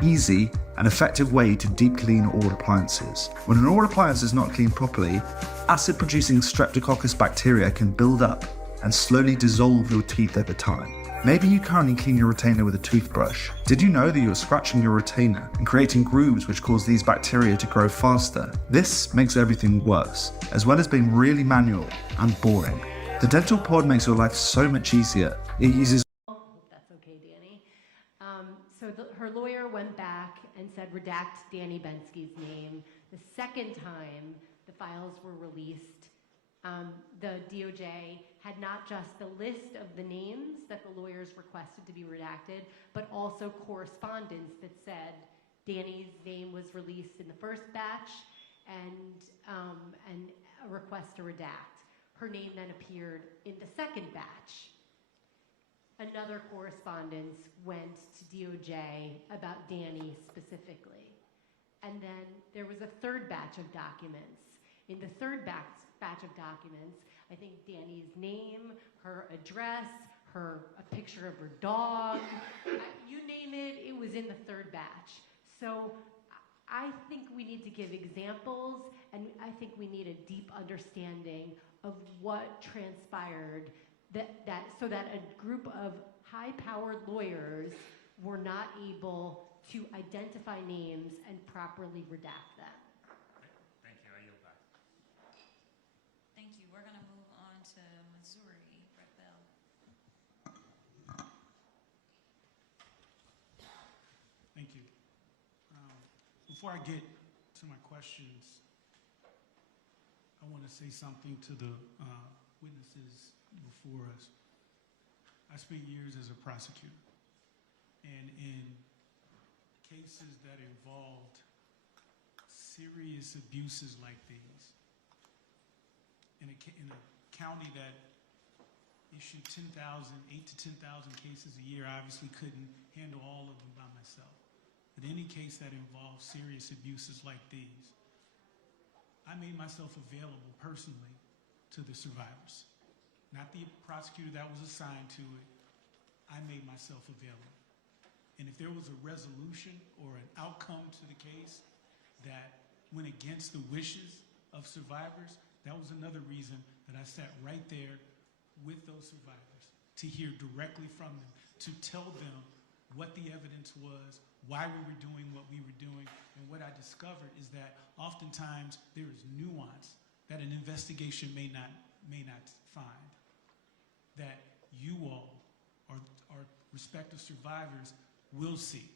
easy, and effective way to deep clean all appliances. When an all appliance is not cleaned properly, acid-producing Streptococcus bacteria can build up and slowly dissolve your teeth over time. Maybe you currently clean your retainer with a toothbrush. Did you know that you are scratching your retainer and creating grooves which cause these bacteria to grow faster? This makes everything worse, as well as being really manual and boring. The Dental Pod makes your life so much easier. It uses... That's okay, Danny. Her lawyer went back and said redact Danny Benske's name. The second time the files were released, the DOJ had not just the list of the names that the lawyers requested to be redacted, but also correspondence that said Danny's name was released in the first batch and a request to redact. Her name then appeared in the second batch. Another correspondence went to DOJ about Danny specifically. And then there was a third batch of documents. In the third batch of documents, I think Danny's name, her address, a picture of her dog, you name it, it was in the third batch. So I think we need to give examples, and I think we need a deep understanding of what transpired so that a group of high-powered lawyers were not able to identify names and properly redact them. Thank you. I yield back. Thank you. We're going to move on to Missouri. Brett Bell. Thank you. Before I get to my questions, I want to say something to the witnesses before us. I spent years as a prosecutor, and in cases that involved serious abuses like these, in a county that issued 8 to 10,000 cases a year, I obviously couldn't handle all of them by myself. But any case that involved serious abuses like these, I made myself available personally to the survivors. Not the prosecutor that was assigned to it. I made myself available. And if there was a resolution or an outcome to the case that went against the wishes of survivors, that was another reason that I sat right there with those survivors to hear directly from them, to tell them what the evidence was, why we were doing what we were doing. And what I discovered is that oftentimes there is nuance that an investigation may not find, that you all, or respective survivors, will see.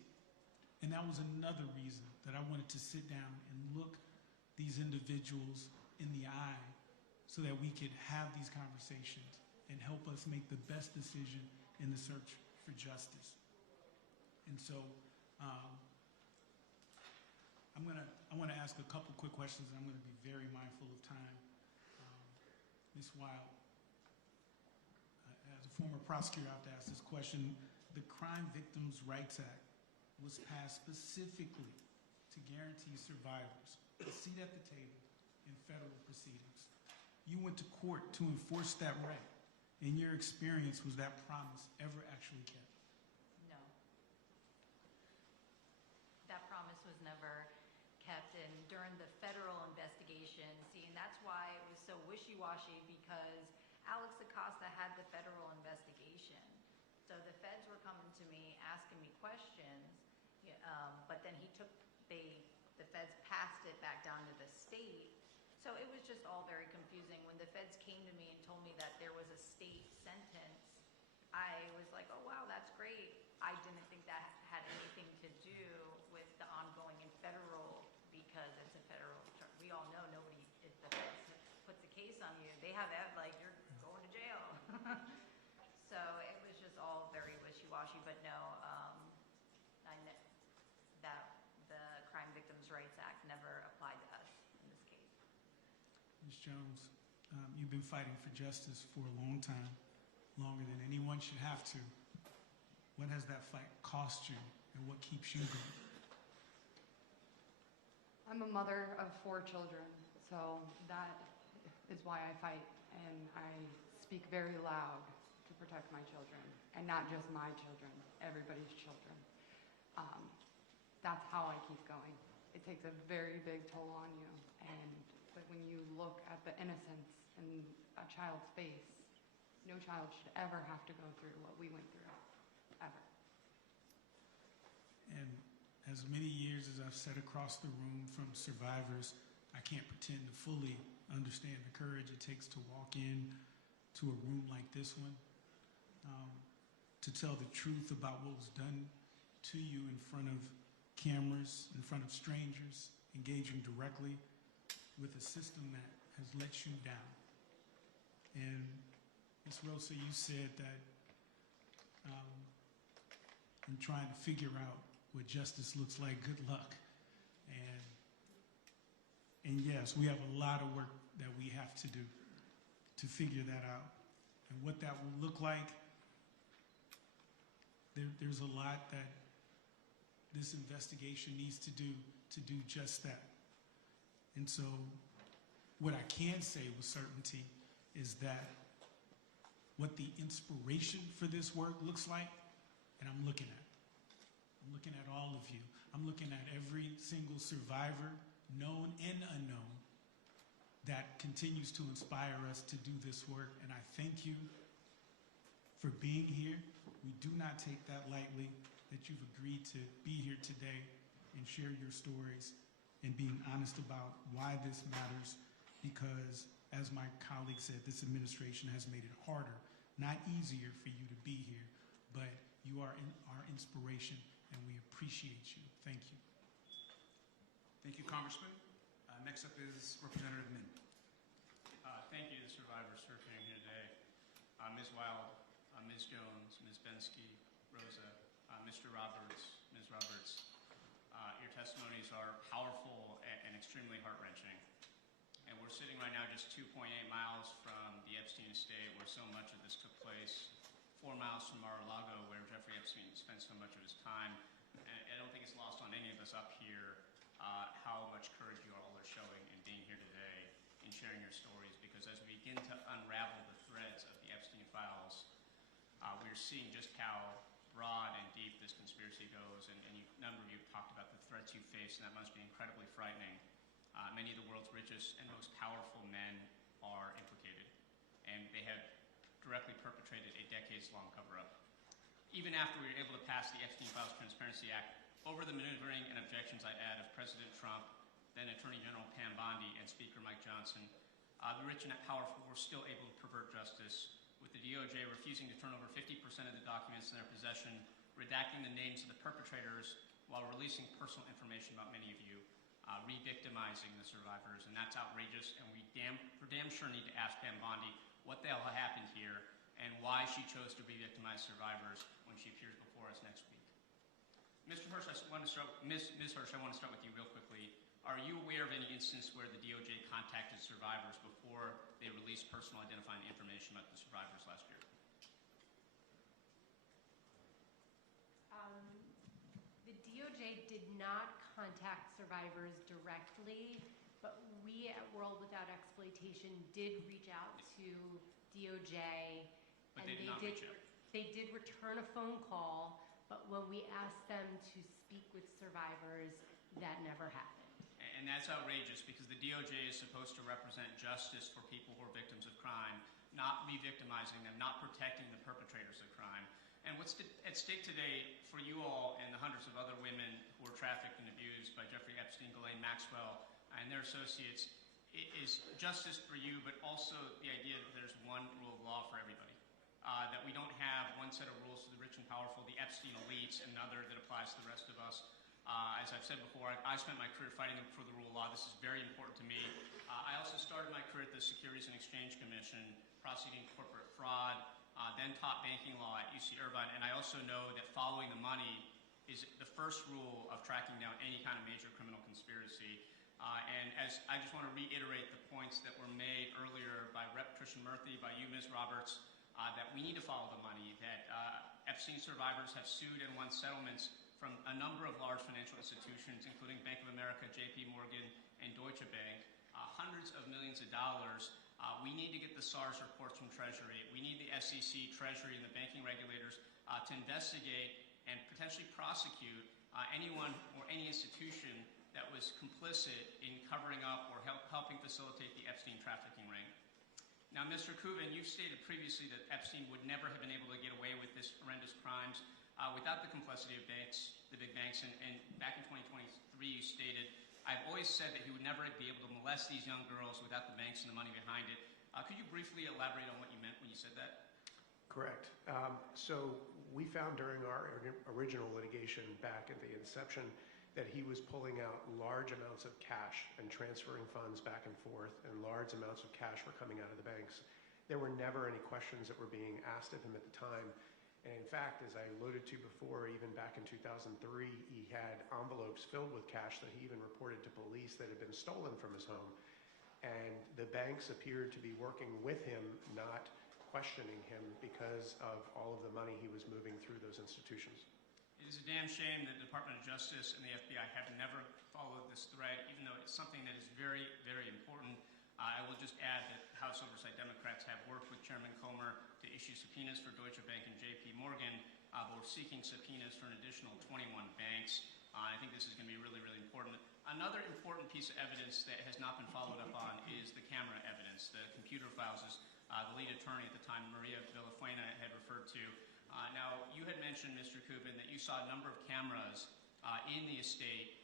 And that was another reason that I wanted to sit down and look these individuals in the eye so that we could have these conversations and help us make the best decision in the search for justice. And so I want to ask a couple quick questions, and I'm going to be very mindful of time. Ms. Wild, as a former prosecutor, I have to ask this question. The Crime Victims' Rights Act was passed specifically to guarantee survivors a seat at the table in federal proceedings. You went to court to enforce that right. In your experience, was that promise ever actually kept? No. That promise was never kept. And during the federal investigation, see, and that's why it was so wishy-washy, because Alex Acosta had the federal investigation. So the feds were coming to me, asking me questions, but then the feds passed it back down to the state. So it was just all very confusing. When the feds came to me and told me that there was a state sentence, I was like, oh wow, that's great. I didn't think that had anything to do with the ongoing in federal, because it's a federal, we all know nobody, if the feds puts a case on you, they have that, like, you're going to jail. So it was just all very wishy-washy, but no, that the Crime Victims' Rights Act never applied to us in this case. Ms. Jones, you've been fighting for justice for a long time, longer than anyone should have to. What has that fight cost you, and what keeps you going? I'm a mother of 4 children, so that is why I fight, and I speak very loud to protect my children, and not just my children, everybody's children. That's how I keep going. It takes a very big toll on you, but when you look at the innocence in a child's face, no child should ever have to go through what we went through, ever. And as many years as I've sat across the room from survivors, I can't pretend to fully understand the courage it takes to walk in to a room like this one, to tell the truth about what was done to you in front of cameras, in front of strangers, engaging directly with a system that has let you down. And Ms. Rosa, you said that in trying to figure out what justice looks like, good luck. And yes, we have a lot of work that we have to do to figure that out. And what that will look like, there's a lot that this investigation needs to do just that. And so what I can say with certainty is that what the inspiration for this work looks like, and I'm looking at all of you. I'm looking at every single survivor, known and unknown, that continues to inspire us to do this work. And I thank you for being here. We do not take that lightly, that you've agreed to be here today and share your stories and being honest about why this matters, because as my colleague said, this administration has made it harder, not easier for you to be here, but you are our inspiration and we appreciate you. Thank you. Thank you, Congressman. Next up is Representative Min. Thank you to the survivors for appearing here today. Ms. Wild, Ms. Jones, Ms. Bensky, Rosa, Mr. Roberts, Ms. Roberts. Your testimonies are powerful and extremely heart-wrenching. And we're sitting right now just 2.8 miles from the Epstein estate where so much of this took place, 4 miles from Mar-a-Lago where Jeffrey Epstein spent so much of his time. And I don't think it's lost on any of us up here how much courage you all are showing in being here today and sharing your stories, because as we begin to unravel the threads of the Epstein files, we're seeing just how broad and deep this conspiracy goes, and a number of you have talked about the threats you face, and that must be incredibly frightening. Many of the world's richest and most powerful men are implicated, and they have directly perpetrated a decades-long cover-up. Even after we were able to pass the Epstein Files Transparency Act, over the maneuvering and objections I'd add of President Trump, then Attorney General Pam Bondi, and Speaker Mike Johnson, the rich and powerful were still able to pervert justice, with the DOJ refusing to turn over 50% of the documents in their possession, redacting the names of the perpetrators while releasing personal information about many of you, re-victimizing the survivors. And that's outrageous, and we for damn sure need to ask Pam Bondi what the hell happened here and why she chose to re-victimize survivors when she appears before us next week. Mr. Hirsch, Ms. Hirsch, I want to start with you real quickly. Are you aware of any instance where the DOJ contacted survivors before they released personal identifying information about the survivors last year? The DOJ did not contact survivors directly, but we at World Without Exploitation did reach out to DOJ. But they did not reach out. They did return a phone call, but when we asked them to speak with survivors, that never happened. And that's outrageous, because the DOJ is supposed to represent justice for people who are victims of crime, not re-victimizing them, not protecting the perpetrators of crime. And what's at stake today for you all and the hundreds of other women who were trafficked and abused by Jeffrey Epstein, Ghislaine Maxwell, and their associates is justice for you, but also the idea that there's one rule of law for everybody. That we don't have one set of rules for the rich and powerful, the Epstein elites, and another that applies to the rest of us. As I've said before, I spent my career fighting for the rule of law. This is very important to me. I also started my career at the Securities and Exchange Commission, prosecuting corporate fraud, then taught banking law at UC Irvine, and I also know that following the money is the first rule of tracking down any kind of major criminal conspiracy. And as I just want to reiterate the points that were made earlier by Rep. Tricia Murthy, by you, Ms. Roberts, that we need to follow the money, that Epstein survivors have sued and won settlements from a number of large financial institutions, including Bank of America, JP Morgan, and Deutsche Bank, hundreds of millions of dollars. We need to get the SARS reports from Treasury. We need the SEC, Treasury, and the banking regulators to investigate and potentially prosecute anyone or any institution that was complicit in covering up or helping facilitate the Epstein trafficking ring. Now, Mr. Kuban, you've stated previously that Epstein would never have been able to get away with this horrendous crimes without the complicity of banks, the big banks, and back in 2023 you stated, I've always said that he would never be able to molest these young girls without the banks and the money behind it. Could you briefly elaborate on what you meant when you said that? Correct. So we found during our original litigation back at the inception that he was pulling out large amounts of cash and transferring funds back and forth, and large amounts of cash were coming out of the banks. There were never any questions that were being asked of him at the time. And in fact, as I alluded to before, even back in 2003, he had envelopes filled with cash that he even reported to police that had been stolen from his home. And the banks appeared to be working with him, not questioning him, because of all of the money he was moving through those institutions. It is a damn shame that the Department of Justice and the FBI have never followed this thread, even though it's something that is very, very important. I will just add that House Oversight Democrats have worked with Chairman Comer to issue subpoenas for Deutsche Bank and JP Morgan, but we're seeking subpoenas for an additional 21 banks. I think this is going to be really, really important. Another important piece of evidence that has not been followed up on is the camera evidence, the computer files, as the lead attorney at the time, Maria Villafuena, had referred to. Now, you had mentioned, Mr. Kubin, that you saw a number of cameras in the estate.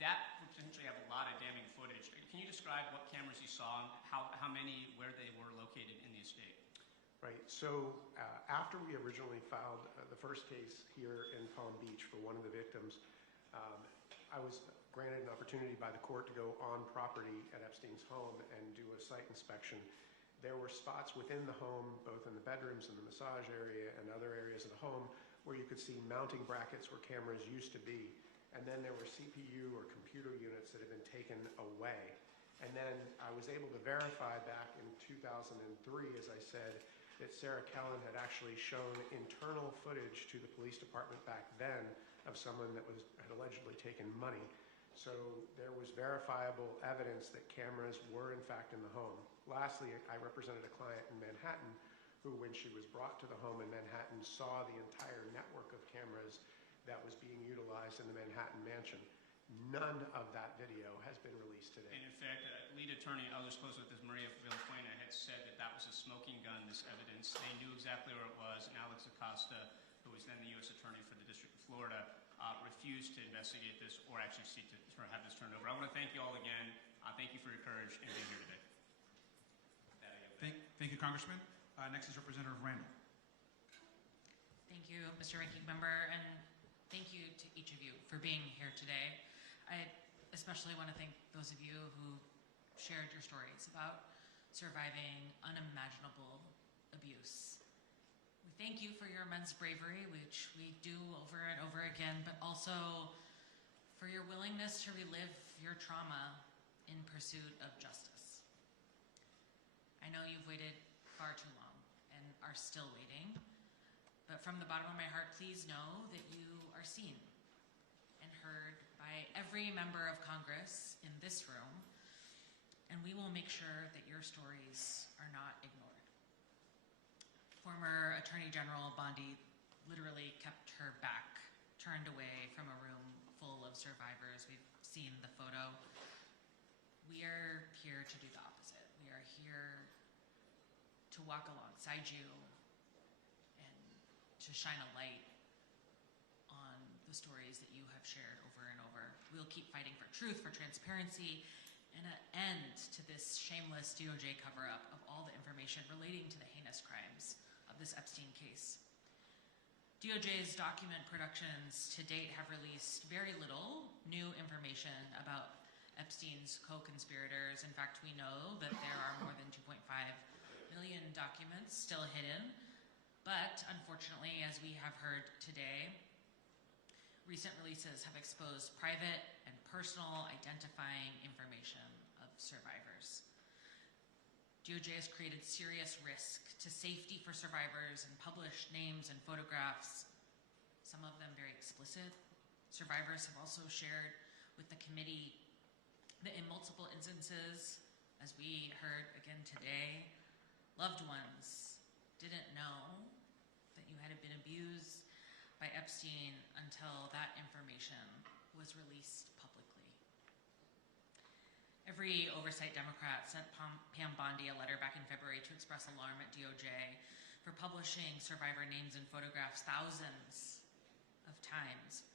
That would potentially have a lot of damning footage. Can you describe what cameras you saw, and how many, where they were located in the estate? Right. So after we originally filed the first case here in Palm Beach for one of the victims, I was granted an opportunity by the court to go on property at Epstein's home and do a site inspection. There were spots within the home, both in the bedrooms and the massage area and other areas of the home, where you could see mounting brackets where cameras used to be. And then there were CPU or computer units that had been taken away. And then I was able to verify back in 2003, as I said, that Sarah Kellen had actually shown internal footage to the police department back then of someone that had allegedly taken money. So there was verifiable evidence that cameras were in fact in the home. Lastly, I represented a client in Manhattan who, when she was brought to the home in Manhattan, saw the entire network of cameras that was being utilized in the Manhattan mansion. None of that video has been released today. And in fact, lead attorney, I'll just close with this, Maria Villafuena had said that that was a smoking gun, this evidence. They knew exactly where it was, and Alex Acosta, who was then the U.S. Attorney for the District of Florida, refused to investigate this or actually seek to have this turned over. I want to thank you all again. Thank you for your courage in being here today. Thank you, Congressman. Next is Representative Randall. Thank you, Mr. Ranking Member, and thank you to each of you for being here today. I especially want to thank those of you who shared your stories about surviving unimaginable abuse. We thank you for your immense bravery, which we do over and over again, but also for your willingness to relive your trauma in pursuit of justice. I know you've waited far too long and are still waiting, but from the bottom of my heart, please know that you are seen and heard by every member of Congress in this room, and we will make sure that your stories are not ignored. Former Attorney General Bondi literally kept her back turned away from a room full of survivors. We've seen the photo. We are here to do the opposite. We are here to walk alongside you and to shine a light on the stories that you have shared over and over. We'll keep fighting for truth, for transparency, and an end to this shameless DOJ cover-up of all the information relating to the heinous crimes of this Epstein case. DOJ's document productions to date have released very little new information about Epstein's co-conspirators. In fact, we know that there are more than 2.5 million documents still hidden. But unfortunately, as we have heard today, recent releases have exposed private and personal identifying information of survivors. DOJ has created serious risk to safety for survivors and published names and photographs, some of them very explicit. Survivors have also shared with the committee that in multiple instances, as we heard again today, loved ones didn't know that you had been abused by Epstein until that information was released publicly. Every Oversight Democrat sent Pam Bondi a letter back in February to express alarm at DOJ for publishing survivor names and photographs thousands of times,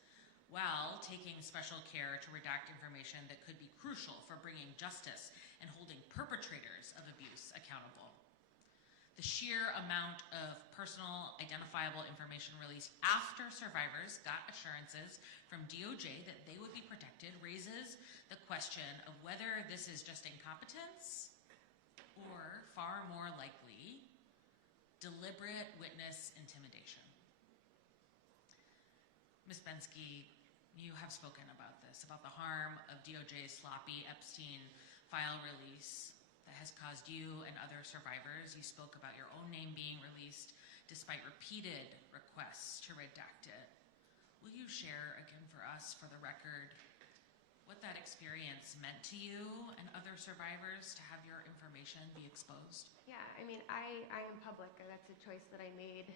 while taking special care to redact information that could be crucial for bringing justice and holding perpetrators of abuse accountable. The sheer amount of personal identifiable information released after survivors got assurances from DOJ that they would be protected raises the question of whether this is just incompetence or, far more likely, deliberate witness intimidation. Ms. Bensky, you have spoken about this, about the harm of DOJ's sloppy Epstein file release that has caused you and other survivors. You spoke about your own name being released despite repeated requests to redact it. Will you share again for us, for the record, what that experience meant to you and other survivors to have your information be exposed? Yeah, I mean, I am public, and that's a choice that I made,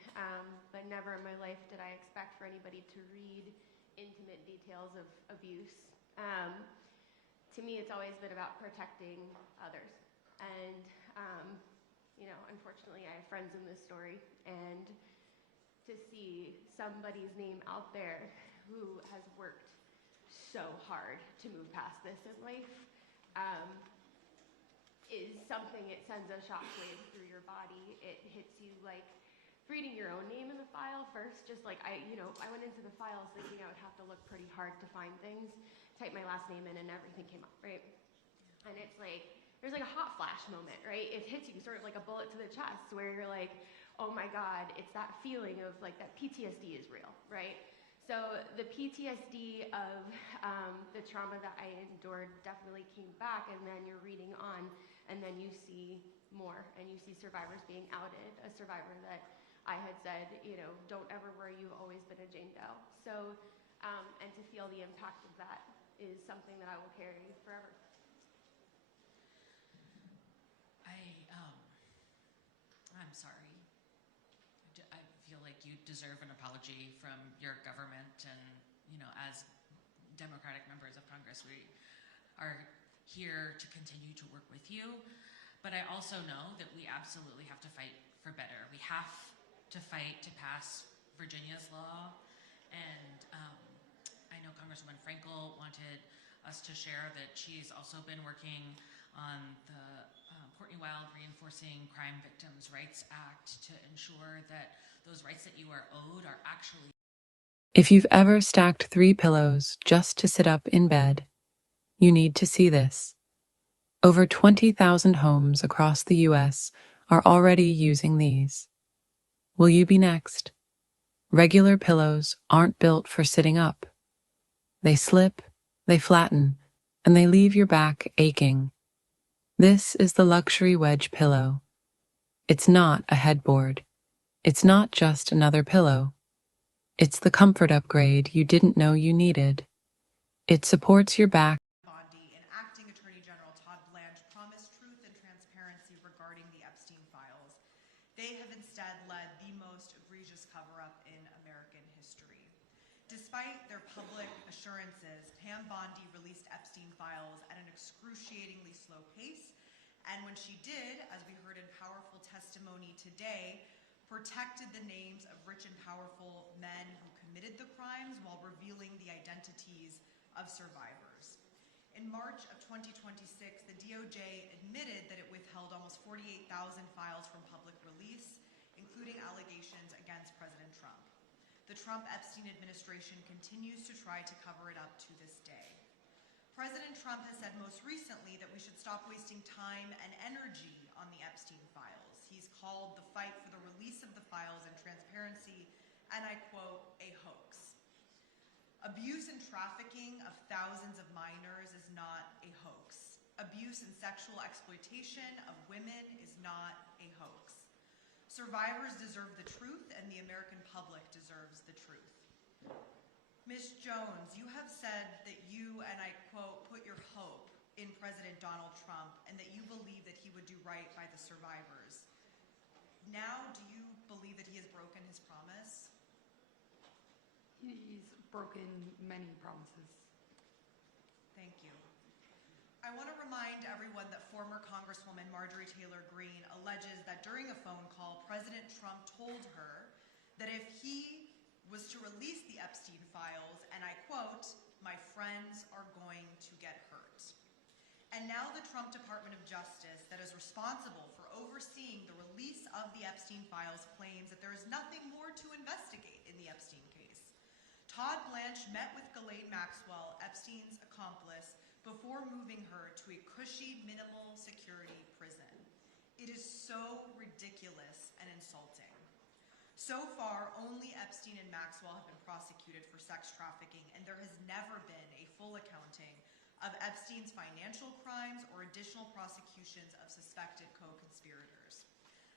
but never in my life did I expect for anybody to read intimate details of abuse. To me, it's always been about protecting others. And, you know, unfortunately, I have friends in this story, and to see somebody's name out there who has worked so hard to move past this in life is something, it sends a shockwave through your body. It hits you like reading your own name in the file first. Just like I went into the files thinking I would have to look pretty hard to find things, type my last name in, and everything came up, right? And it's like, there's like a hot flash moment, right? It hits you sort of like a bullet to the chest where you're like, oh my God, it's that feeling of like that PTSD is real, right? So the PTSD of the trauma that I endured definitely came back, and then you're reading on, and then you see more, and you see survivors being outed. A survivor that I had said, you know, don't ever worry, you've always been a Jane Doe. So, and to feel the impact of that is something that I will carry forever. I'm sorry. I feel like you deserve an apology from your government, and, you know, as Democratic members of Congress, we are here to continue to work with you. But I also know that we absolutely have to fight for better. We have to fight to pass Virginia's law, and I know Congresswoman Frankel wanted us to share that she's also been working on the Courtney Wild Reinforcing Crime Victims' Rights Act to ensure that those rights that you are owed are actually. If you've ever stacked 3 pillows just to sit up in bed, you need to see this. Over 20,000 homes across the U.S. are already using these. Will you be next? Regular pillows aren't built for sitting up. They slip, they flatten, and they leave your back aching. This is the luxury wedge pillow. It's not a headboard. It's not just another pillow. It's the comfort upgrade you didn't know you needed. It supports your back. Bondi and Acting Attorney General Todd Blanche promised truth and transparency regarding the Epstein files. They have instead led the most egregious cover-up in American history. Despite their public assurances, Pam Bondi released Epstein files at an excruciatingly slow pace, and when she did, as we heard in powerful testimony today, protected the names of rich and powerful men who committed the crimes while revealing the identities of survivors. In March of 2026, the DOJ admitted that it withheld almost 48,000 files from public release, including allegations against President Trump. The Trump-Epstein administration continues to try to cover it up to this day. President Trump has said most recently that we should stop wasting time and energy on the Epstein files. He's called the fight for the release of the files and transparency, and I quote, a hoax. Abuse and trafficking of thousands of minors is not a hoax. Abuse and sexual exploitation of women is not a hoax. Survivors deserve the truth, and the American public deserves the truth. Ms. Jones, you have said that you, and I quote, put your hope in President Donald Trump and that you believe that he would do right by the survivors. Now, do you believe that he has broken his promise? He's broken many promises. Thank you. I want to remind everyone that former Congresswoman Marjorie Taylor Greene alleges that during a phone call, President Trump told her that if he was to release the Epstein files, and I quote, my friends are going to get hurt. And now the Trump Department of Justice that is responsible for overseeing the release of the Epstein files claims that there is nothing more to investigate in the Epstein case. Todd Blanche met with Ghislaine Maxwell, Epstein's accomplice, before moving her to a cushy, minimal security prison. It is so ridiculous and insulting. So far, only Epstein and Maxwell have been prosecuted for sex trafficking, and there has never been a full accounting of Epstein's financial crimes or additional prosecutions of suspected co-conspirators.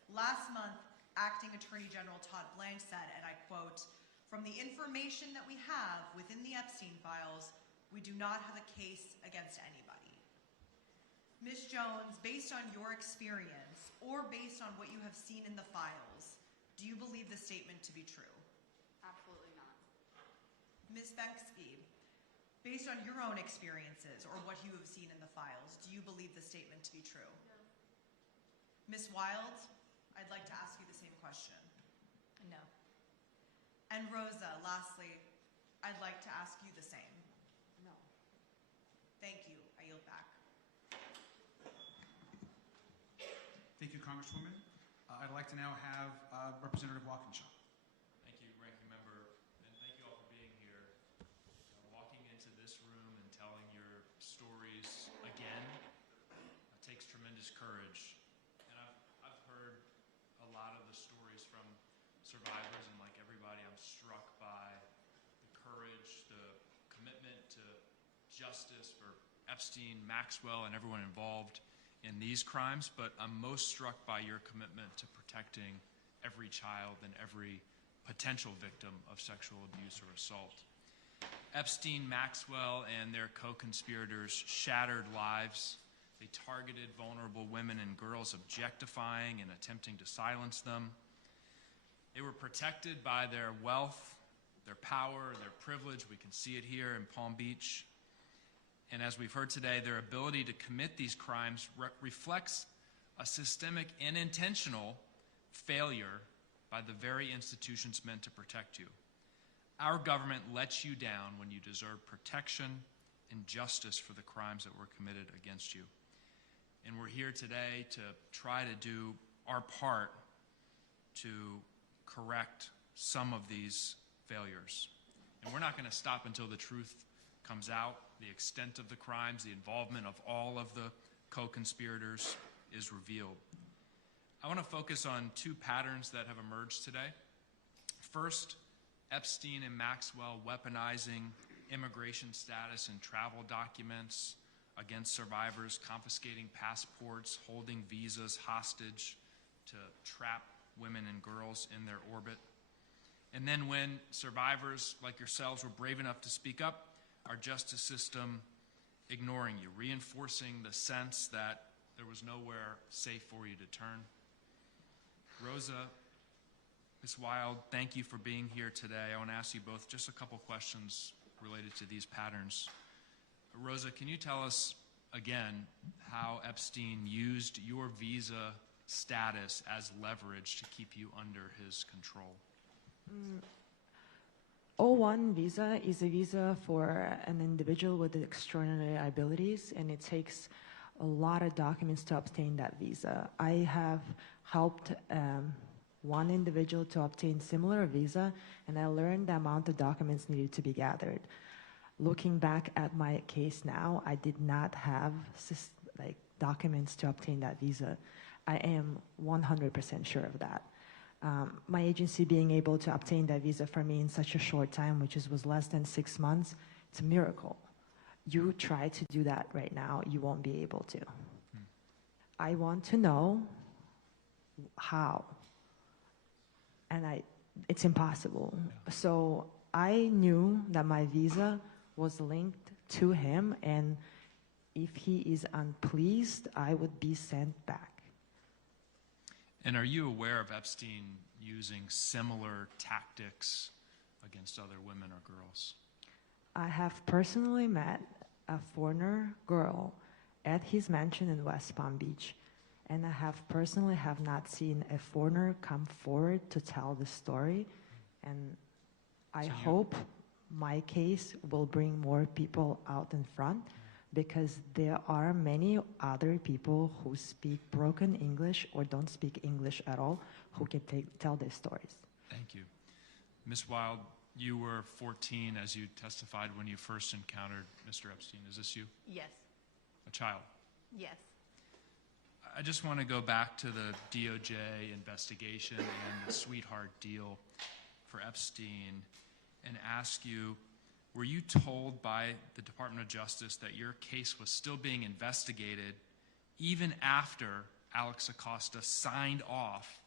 Last month, Acting Attorney General Todd Blanche said, and I quote, from the information that we have within the Epstein files, We do not have a case against anybody. Ms. Jones, based on your experience or based on what you have seen in the files, do you believe the statement to be true? Absolutely not. Ms. Bensky, based on your own experiences or what you have seen in the files, do you believe the statement to be true? No. Ms. Wild, I'd like to ask you the same question. No. And Rosa, lastly, I'd like to ask you the same. No. Thank you. I yield back. Thank you, Congresswoman. I'd like to now have Representative Walkinshaw. Thank you, Ranking Member, and thank you all for being here. Walking into this room and telling your stories again takes tremendous courage. And I've heard a lot of the stories from survivors, and like everybody, I'm struck by the courage, the commitment to justice for Epstein, Maxwell, and everyone involved in these crimes, but I'm most struck by your commitment to protecting every child and every potential victim of sexual abuse or assault. Epstein, Maxwell, and their co-conspirators shattered lives. They targeted vulnerable women and girls, objectifying and attempting to silence them. They were protected by their wealth, their power, their privilege. We can see it here in Palm Beach. And as we've heard today, their ability to commit these crimes reflects a systemic and intentional failure by the very institutions meant to protect you. Our government lets you down when you deserve protection and justice for the crimes that were committed against you. And we're here today to try to do our part to correct some of these failures. And we're not going to stop until the truth comes out, the extent of the crimes, the involvement of all of the co-conspirators is revealed. I want to focus on two patterns that have emerged today. First, Epstein and Maxwell weaponizing immigration status and travel documents against survivors, confiscating passports, holding visas hostage to trap women and girls in their orbit. And then when survivors like yourselves were brave enough to speak up, our justice system ignoring you, reinforcing the sense that there was nowhere safe for you to turn. Rosa, Ms. Wild, thank you for being here today. I want to ask you both just a couple questions related to these patterns. Rosa, can you tell us again how Epstein used your visa status as leverage to keep you under his control? O1 visa is a visa for an individual with extraordinary abilities, and it takes a lot of documents to obtain that visa. I have helped one individual to obtain similar visa, and I learned the amount of documents needed to be gathered. Looking back at my case now, I did not have documents to obtain that visa. I am 100% sure of that. My agency being able to obtain that visa for me in such a short time, which was less than 6 months, it's a miracle. You try to do that right now, you won't be able to. I want to know how. And it's impossible. So I knew that my visa was linked to him, and if he is unpleased, I would be sent back. And are you aware of Epstein using similar tactics against other women or girls? I have personally met a foreigner girl at his mansion in West Palm Beach, and I personally have not seen a foreigner come forward to tell the story, and I hope my case will bring more people out in front, because there are many other people who speak broken English or don't speak English at all who can tell their stories. Thank you. Ms. Wild, you were 14 as you testified when you first encountered Mr. Epstein. Is this you? Yes. A child? Yes. I just want to go back to the DOJ investigation and the sweetheart deal for Epstein and ask you, were you told by the Department of Justice that your case was still being investigated even after Alex Acosta signed off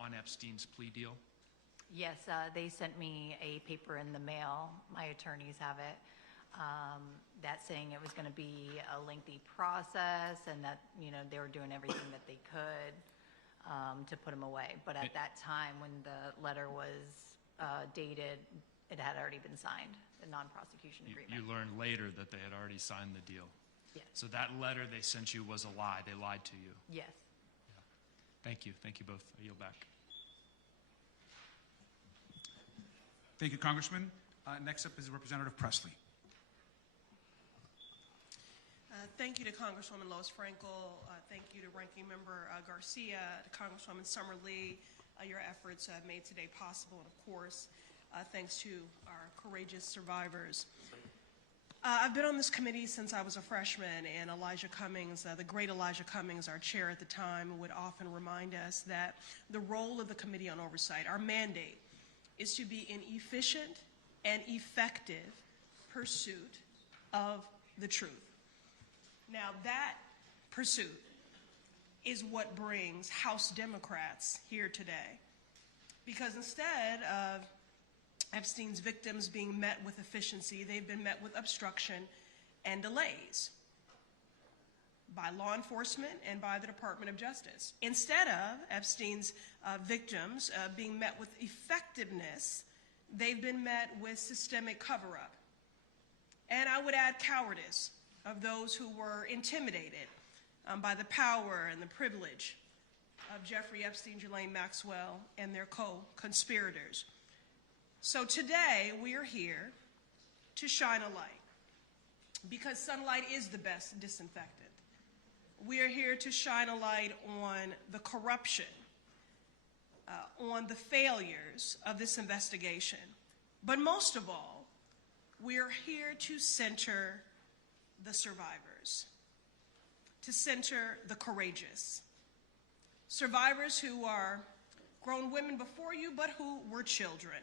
on Epstein's plea deal? Yes, they sent me a paper in the mail. My attorneys have it. that saying it was going to be a lengthy process and that, they were doing everything that they could to put him away. But at that time, when the letter was dated, it had already been signed, the non-prosecution agreement. You learned later that they had already signed the deal. Yes. So that letter they sent you was a lie. They lied to you. Yes. Thank you. Thank you both. I yield back. Thank you, Congressman. Next up is Representative Presley. Thank you to Congresswoman Lois Frankel. Thank you to Ranking Member Garcia, to Congresswoman Summer Lee. Your efforts made today possible, and of course, thanks to our courageous survivors. I've been on this committee since I was a freshman, and Elijah Cummings, the great Elijah Cummings, our chair at the time, would often remind us that the role of the Committee on Oversight, our mandate, is to be an efficient and effective pursuit of the truth. Now, that pursuit is what brings House Democrats here today. Because instead of Epstein's victims being met with efficiency, they've been met with obstruction and delays by law enforcement and by the Department of Justice. Instead of Epstein's victims being met with effectiveness, they've been met with systemic cover-up. And I would add cowardice of those who were intimidated by the power and the privilege of Jeffrey Epstein, Ghislaine Maxwell, and their co-conspirators. So today, we are here to shine a light, because sunlight is the best disinfectant. We are here to shine a light on the corruption, on the failures of this investigation. But most of all, we are here to center the survivors, to center the courageous. Survivors who are grown women before you, but who were children.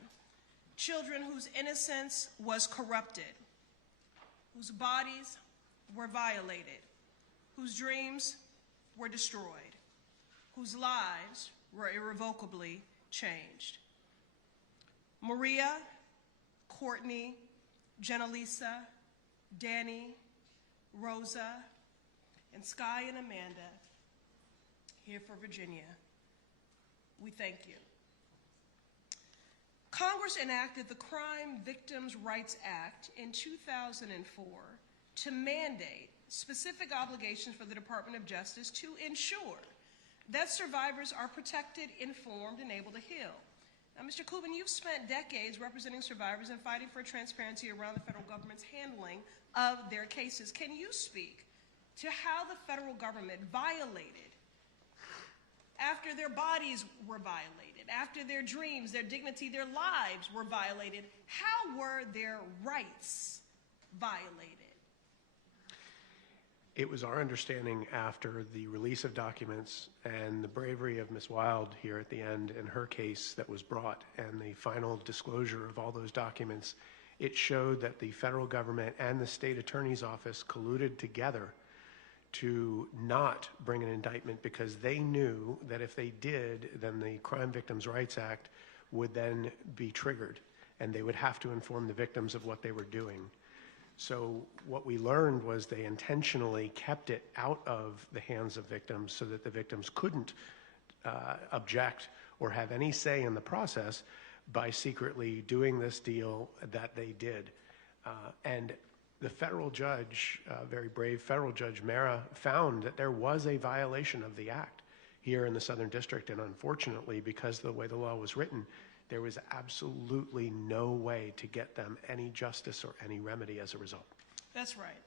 Children whose innocence was corrupted, whose bodies were violated, whose dreams were destroyed, whose lives were irrevocably changed. Maria, Courtney, Jenalisa, Danny, Rosa, and Sky and Amanda, here for Virginia, we thank you. Congress enacted the Crime Victims' Rights Act in 2004 to mandate specific obligations for the Department of Justice to ensure that survivors are protected, informed, and able to heal. Now, Mr. Kubin, you've spent decades representing survivors and fighting for transparency around the federal government's handling of their cases. Can you speak to how the federal government violated, after their bodies were violated, after their dreams, their dignity, their lives were violated, how were their rights violated? It was our understanding after the release of documents and the bravery of Ms. Wild here at the end in her case that was brought and the final disclosure of all those documents, it showed that the federal government and the state attorney's office colluded together to not bring an indictment because they knew that if they did, then the Crime Victims' Rights Act would then be triggered and they would have to inform the victims of what they were doing. So what we learned was they intentionally kept it out of the hands of victims so that the victims couldn't object or have any say in the process by secretly doing this deal that they did. And the federal judge, very brave federal judge Mara, found that there was a violation of the act here in the Southern District. And unfortunately, because of the way the law was written, there was absolutely no way to get them any justice or any remedy as a result. That's right.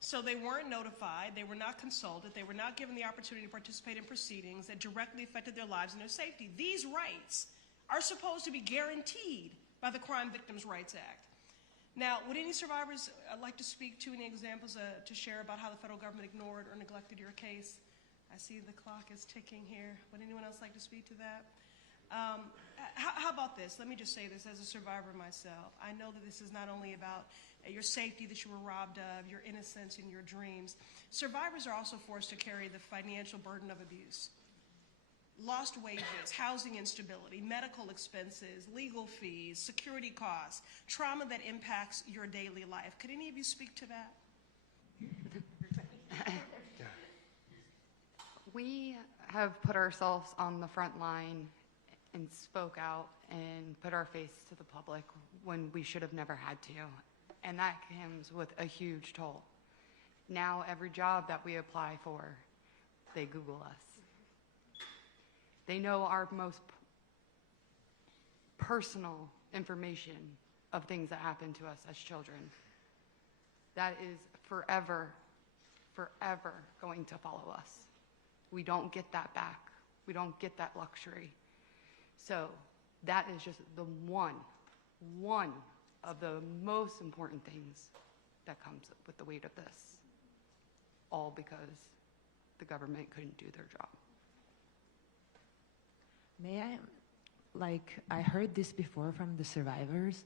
So they weren't notified, they were not consulted, they were not given the opportunity to participate in proceedings that directly affected their lives and their safety. These rights are supposed to be guaranteed by the Crime Victims' Rights Act. Now, would any survivors like to speak to any examples to share about how the federal government ignored or neglected your case? I see the clock is ticking here. Would anyone else like to speak to that? How about this? Let me just say this as a survivor myself. I know that this is not only about your safety that you were robbed of, your innocence and your dreams. Survivors are also forced to carry the financial burden of abuse. lost wages, housing instability, medical expenses, legal fees, security costs, trauma that impacts your daily life. Could any of you speak to that? We have put ourselves on the front line and spoke out and put our face to the public when we should have never had to. And that comes with a huge toll. Now every job that we apply for, they Google us. They know our most personal information of things that happen to us as children. That is forever, forever going to follow us. We don't get that back. We don't get that luxury. So that is just the one of the most important things that comes with the weight of this. All because the government couldn't do their job. May I heard this before from the survivors.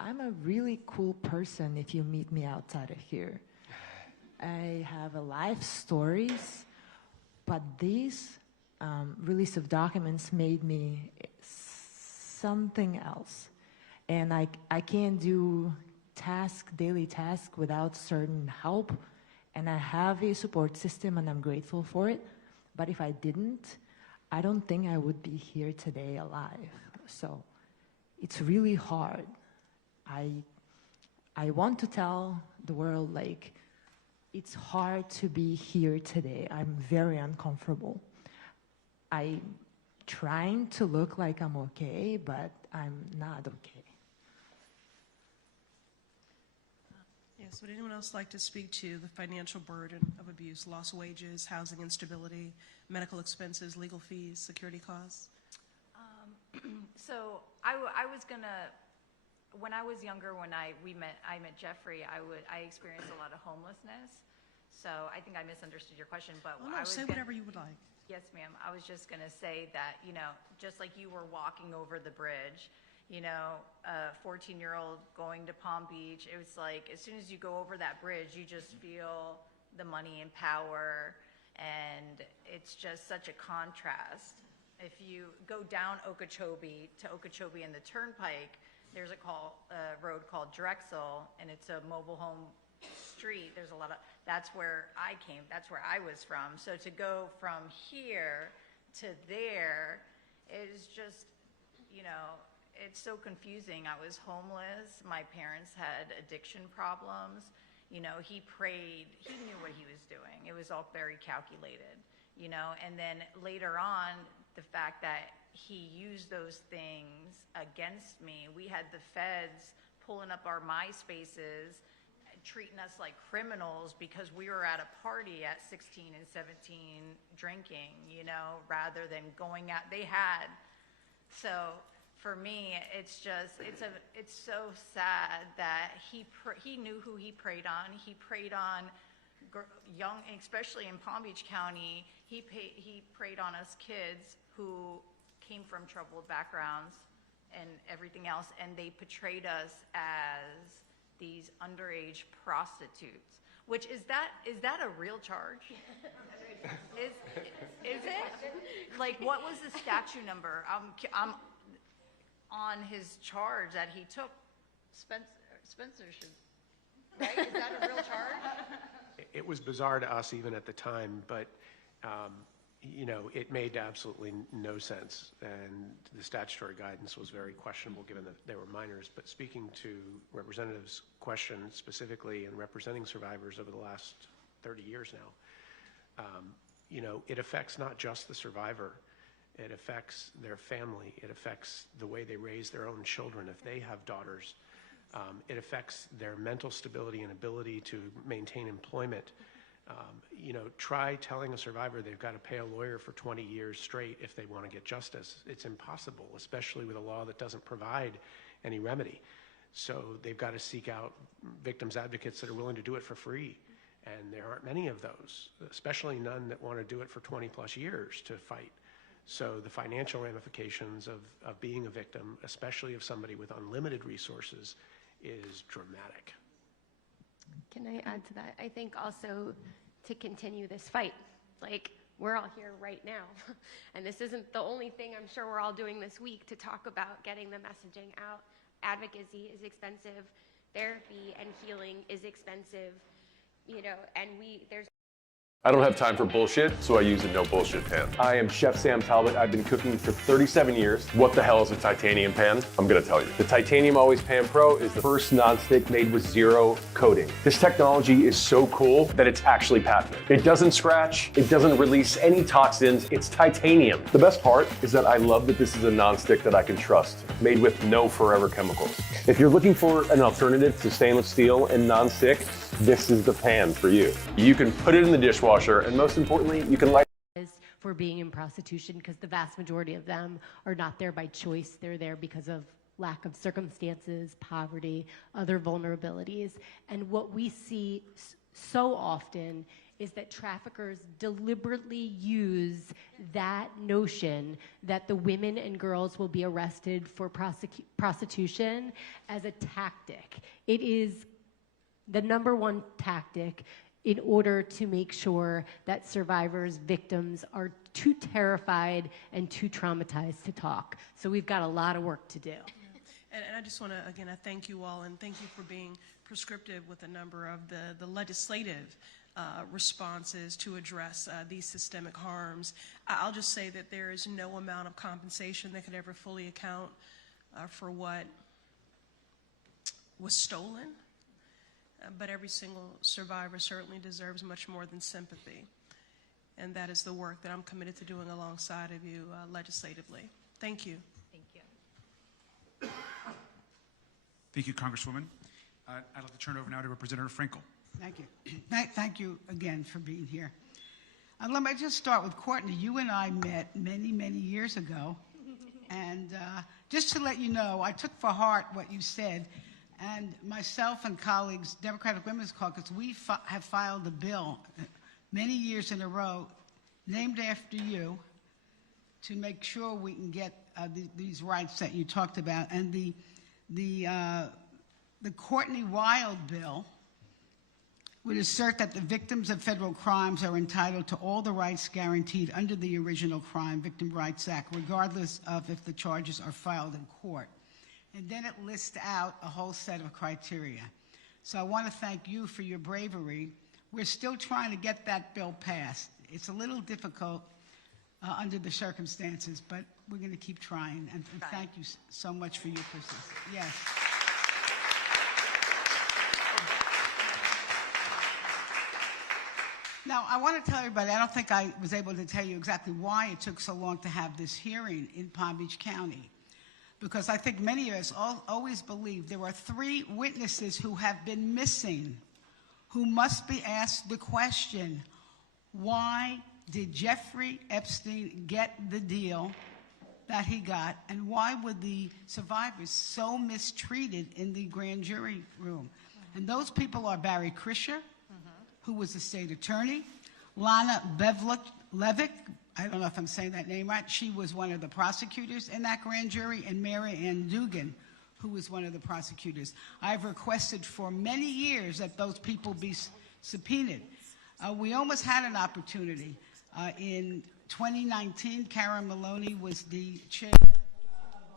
I'm a really cool person if you meet me outside of here. I have a life stories, but these release of documents made me something else. And I can't do daily task without certain help. And I have a support system and I'm grateful for it. But if I didn't, I don't think I would be here today alive. So it's really hard. I want to tell the world, like, it's hard to be here today. I'm very uncomfortable. I'm trying to look like I'm okay, but I'm not okay. Yes, would anyone else like to speak to the financial burden of abuse, lost wages, housing instability, medical expenses, legal fees, security costs? So I was gonna, when I was younger, when I met Jeffrey, I experienced a lot of homelessness. So I think I misunderstood your question, but Oh, no, say whatever you would like. Yes, ma'am. I was just gonna say that, just like you were walking over the bridge, a 14-year-old going to Palm Beach, it was like, as soon as you go over that bridge, you just feel the money and power, and it's just such a contrast. If you go down Okeechobee to Okeechobee and the Turnpike, there's a road called Drexel, and it's a mobile home street. There's a lot of, that's where I came, that's where I was from. So to go from here to there is just, it's so confusing. I was homeless. My parents had addiction problems. He prayed. He knew what he was doing. It was all very calculated, and then later on, the fact that he used those things against me. We had the feds pulling up our MySpaces, treating us like criminals because we were at a party at 16 and 17 drinking, rather than going out. So for me, it's so sad that he knew who he preyed on. He preyed on young, especially in Palm Beach County, he preyed on us kids who came from troubled backgrounds and everything else, and they portrayed us as these underage prostitutes. Which is that a real charge? Is it? Like, what was the statute number? I'm on his charge that he took. Spencer should, right? Is that a real charge? It was bizarre to us even at the time, but it made absolutely no sense, and the statutory guidance was very questionable given that they were minors. But speaking to Representative's question specifically and representing survivors over the last 30 years now, it affects not just the survivor, it affects their family, it affects the way they raise their own children if they have daughters. It affects their mental stability and ability to maintain employment. Try telling a survivor they've got to pay a lawyer for 20 years straight if they want to get justice. It's impossible, especially with a law that doesn't provide any remedy. So they've got to seek out victims advocates that are willing to do it for free. And there aren't many of those, especially none that want to do it for 20 plus years to fight. So the financial ramifications of being a victim, especially of somebody with unlimited resources, is dramatic. Can I add to that? I think also to continue this fight, we're all here right now. And this isn't the only thing I'm sure we're all doing this week to talk about getting the messaging out. Advocacy is expensive. Therapy and healing is expensive, and there's I don't have time for bullshit, so I use a no bullshit pan. I am Chef Sam Talbot. I've been cooking for 37 years. What the hell is a titanium pan? I'm gonna tell you. The Titanium Always Pan Pro is the first nonstick made with zero coating. This technology is so cool that it's actually patented. It doesn't scratch, it doesn't release any toxins, it's titanium. The best part is that I love that this is a nonstick that I can trust, made with no forever chemicals. If you're looking for an alternative to stainless steel and nonstick, this is the pan for you. You can put it in the dishwasher, and most importantly, you can light for being in prostitution, because the vast majority of them are not there by choice. They're there because of lack of circumstances, poverty, other vulnerabilities. And what we see so often is that traffickers deliberately use that notion that the women and girls will be arrested for prostitution as a tactic. It is the number one tactic in order to make sure that survivors, victims are too terrified and too traumatized to talk. So we've got a lot of work to do. And I just want to, again, I thank you all and thank you for being prescriptive with a number of the legislative responses to address these systemic harms. I'll just say that there is no amount of compensation that could ever fully account for what was stolen. But every single survivor certainly deserves much more than sympathy. And that is the work that I'm committed to doing alongside of you legislatively. Thank you. Thank you. Thank you, Congresswoman. I'd like to turn it over now to Representative Frankel. Thank you. Thank you again for being here. Let me just start with Courtney. You and I met many, many years ago. And just to let you know, I took for heart what you said. And myself and colleagues, Democratic Women's Caucus, we have filed a bill many years in a row named after you to make sure we can get these rights that you talked about. And the Courtney Wild bill would assert that the victims of federal crimes are entitled to all the rights guaranteed under the original Crime Victim Rights Act, regardless of if the charges are filed in court. And then it lists out a whole set of criteria. So I want to thank you for your bravery. We're still trying to get that bill passed. It's a little difficult under the circumstances, but we're going to keep trying. And thank you so much for your persistence. Yes. Now, I want to tell everybody, I don't think I was able to tell you exactly why it took so long to have this hearing in Palm Beach County. Because I think many of us always believe there are 3 witnesses who have been missing, who must be asked the question, why did Jeffrey Epstein get the deal that he got, and why were the survivors so mistreated in the grand jury room? And those people are Barry Krischer, who was the state attorney, Lana Bevlevic, I don't know if I'm saying that name right. She was one of the prosecutors in that grand jury, and Mary Ann Dugan, who was one of the prosecutors. I've requested for many years that those people be subpoenaed. We almost had an opportunity. In 2019, Karen Maloney was the chair of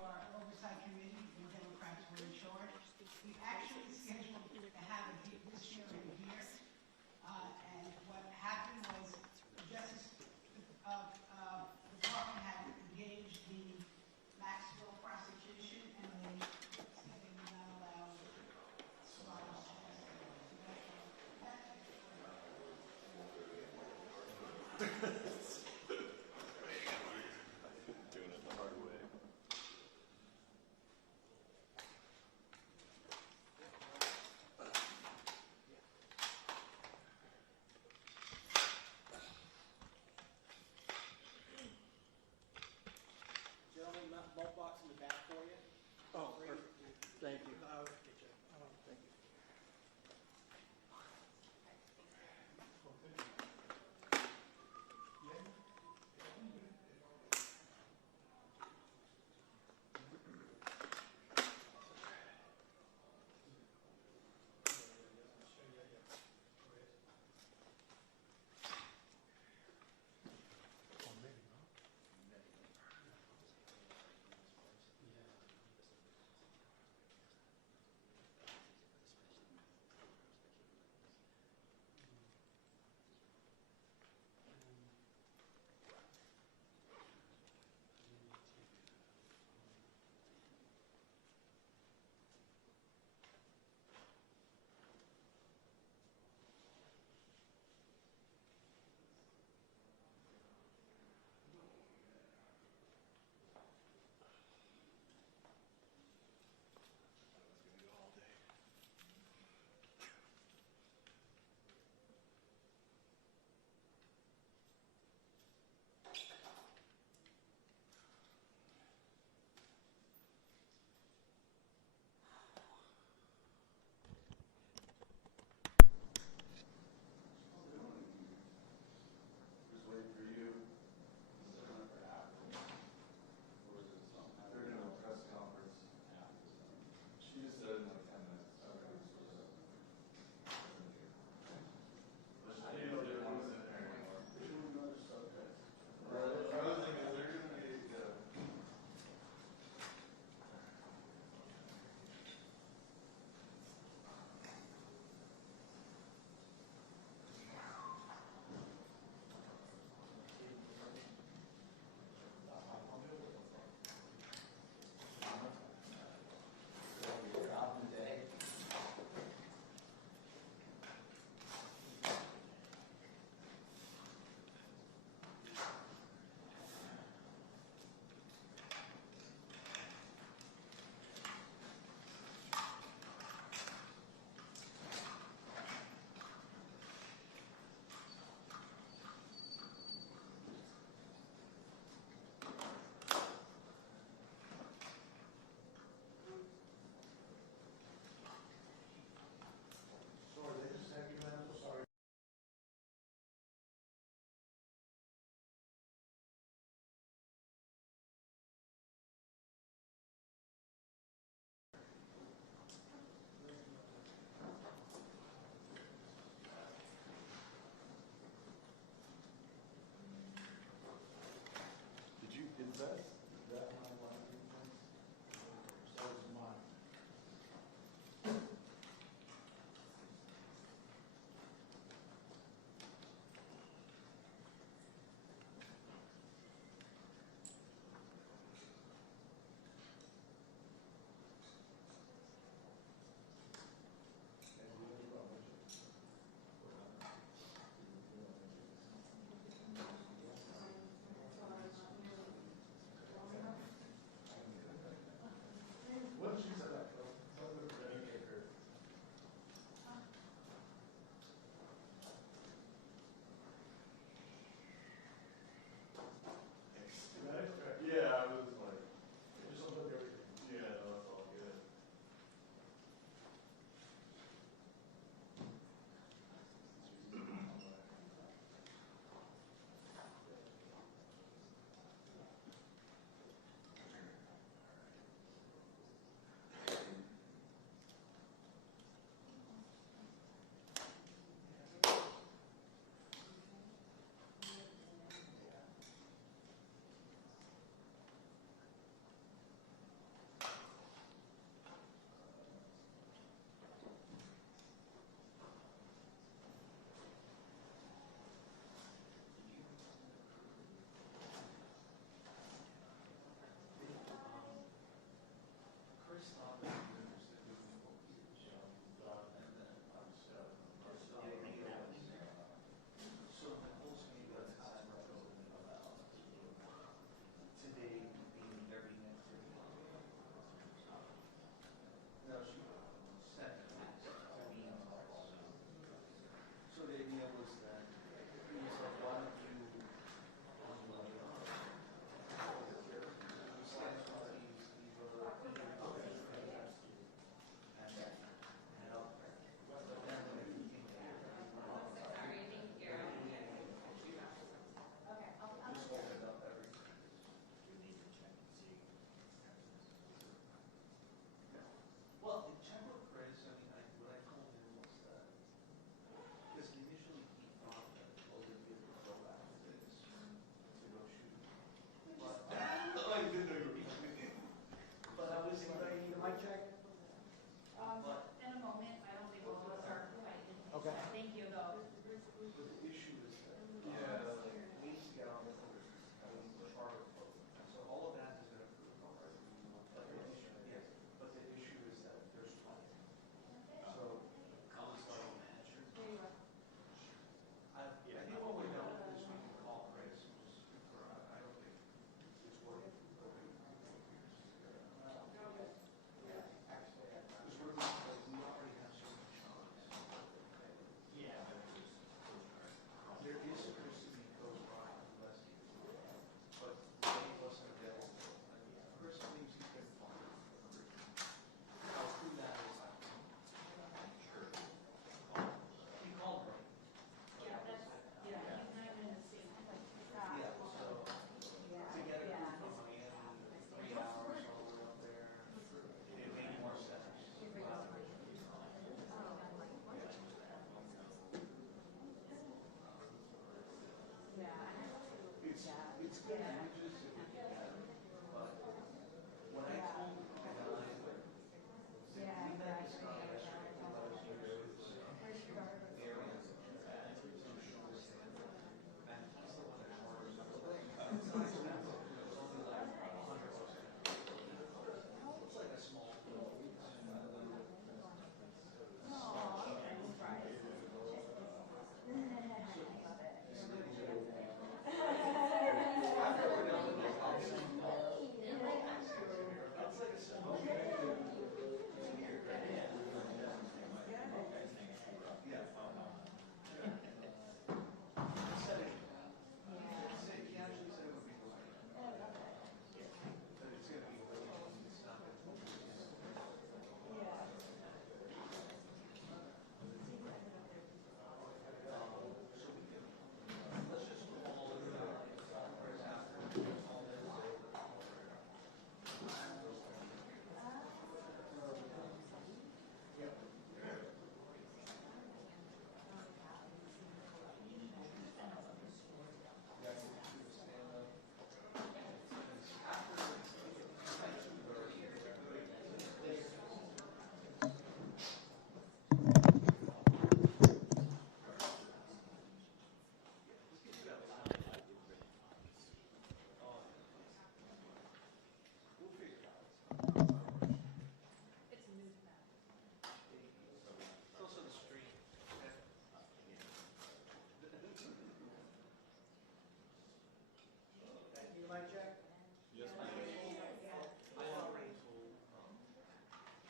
our Oversight Committee. The Democrats were in charge. We actually scheduled to have this hearing here. And what happened was the Justice Department had engaged the Maxwell prosecution, and they said they would not allow survivors to testify.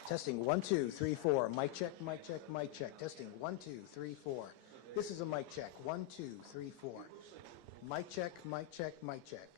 Testing 1, 2, 3, 4. Mic check, mic check, mic check. Testing 1, 2, 3, 4. This is a mic check. 1, 2, 3, 4. Mic check, mic check, mic check.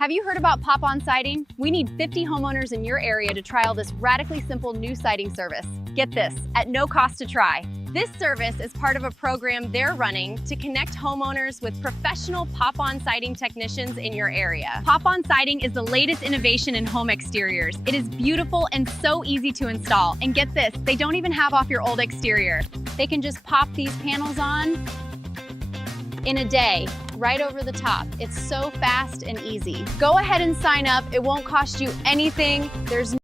Have you heard about pop-on siding? We need 50 homeowners in your area to trial this radically simple new siding service. Get this, at no cost to try. This service is part of a program they're running to connect homeowners with professional pop-on siding technicians in your area. Pop-on siding is the latest innovation in home exteriors. It is beautiful and so easy to install. And get this, they don't even have off your old exterior. They can just pop these panels on in a day, right over the top. It's so fast and easy. Go ahead and sign up. It won't cost you anything. There's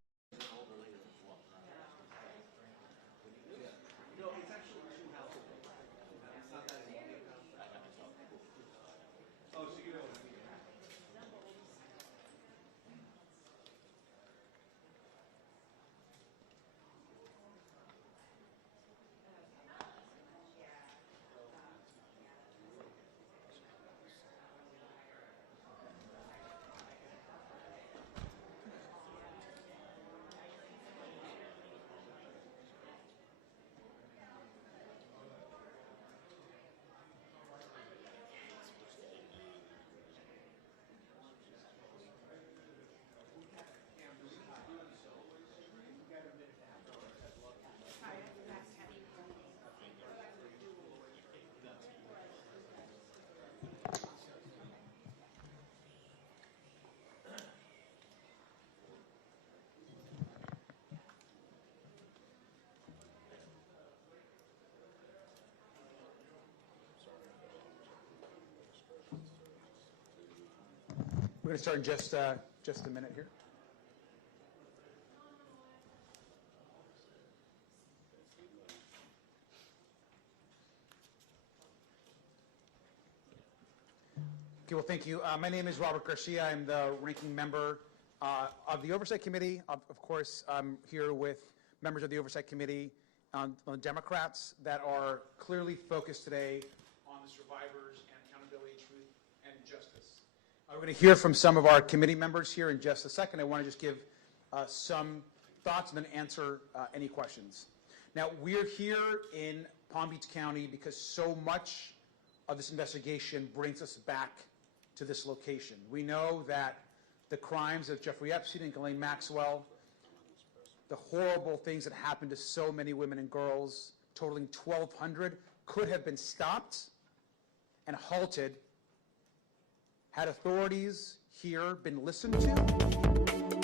We're going to start in just a minute here. Okay, well, thank you. My name is Robert Garcia. I'm the ranking member of the Oversight Committee. Of course, I'm here with members of the Oversight Committee on the Democrats that are clearly focused today on the survivors and accountability, truth, and justice. We're going to hear from some of our committee members here in just a second. I want to just give some thoughts and then answer any questions. Now, we're here in Palm Beach County because so much of this investigation brings us back to this location. We know that the crimes of Jeffrey Epstein and Ghislaine Maxwell, the horrible things that happened to so many women and girls, totaling 1,200, could have been stopped and halted had authorities here been listened to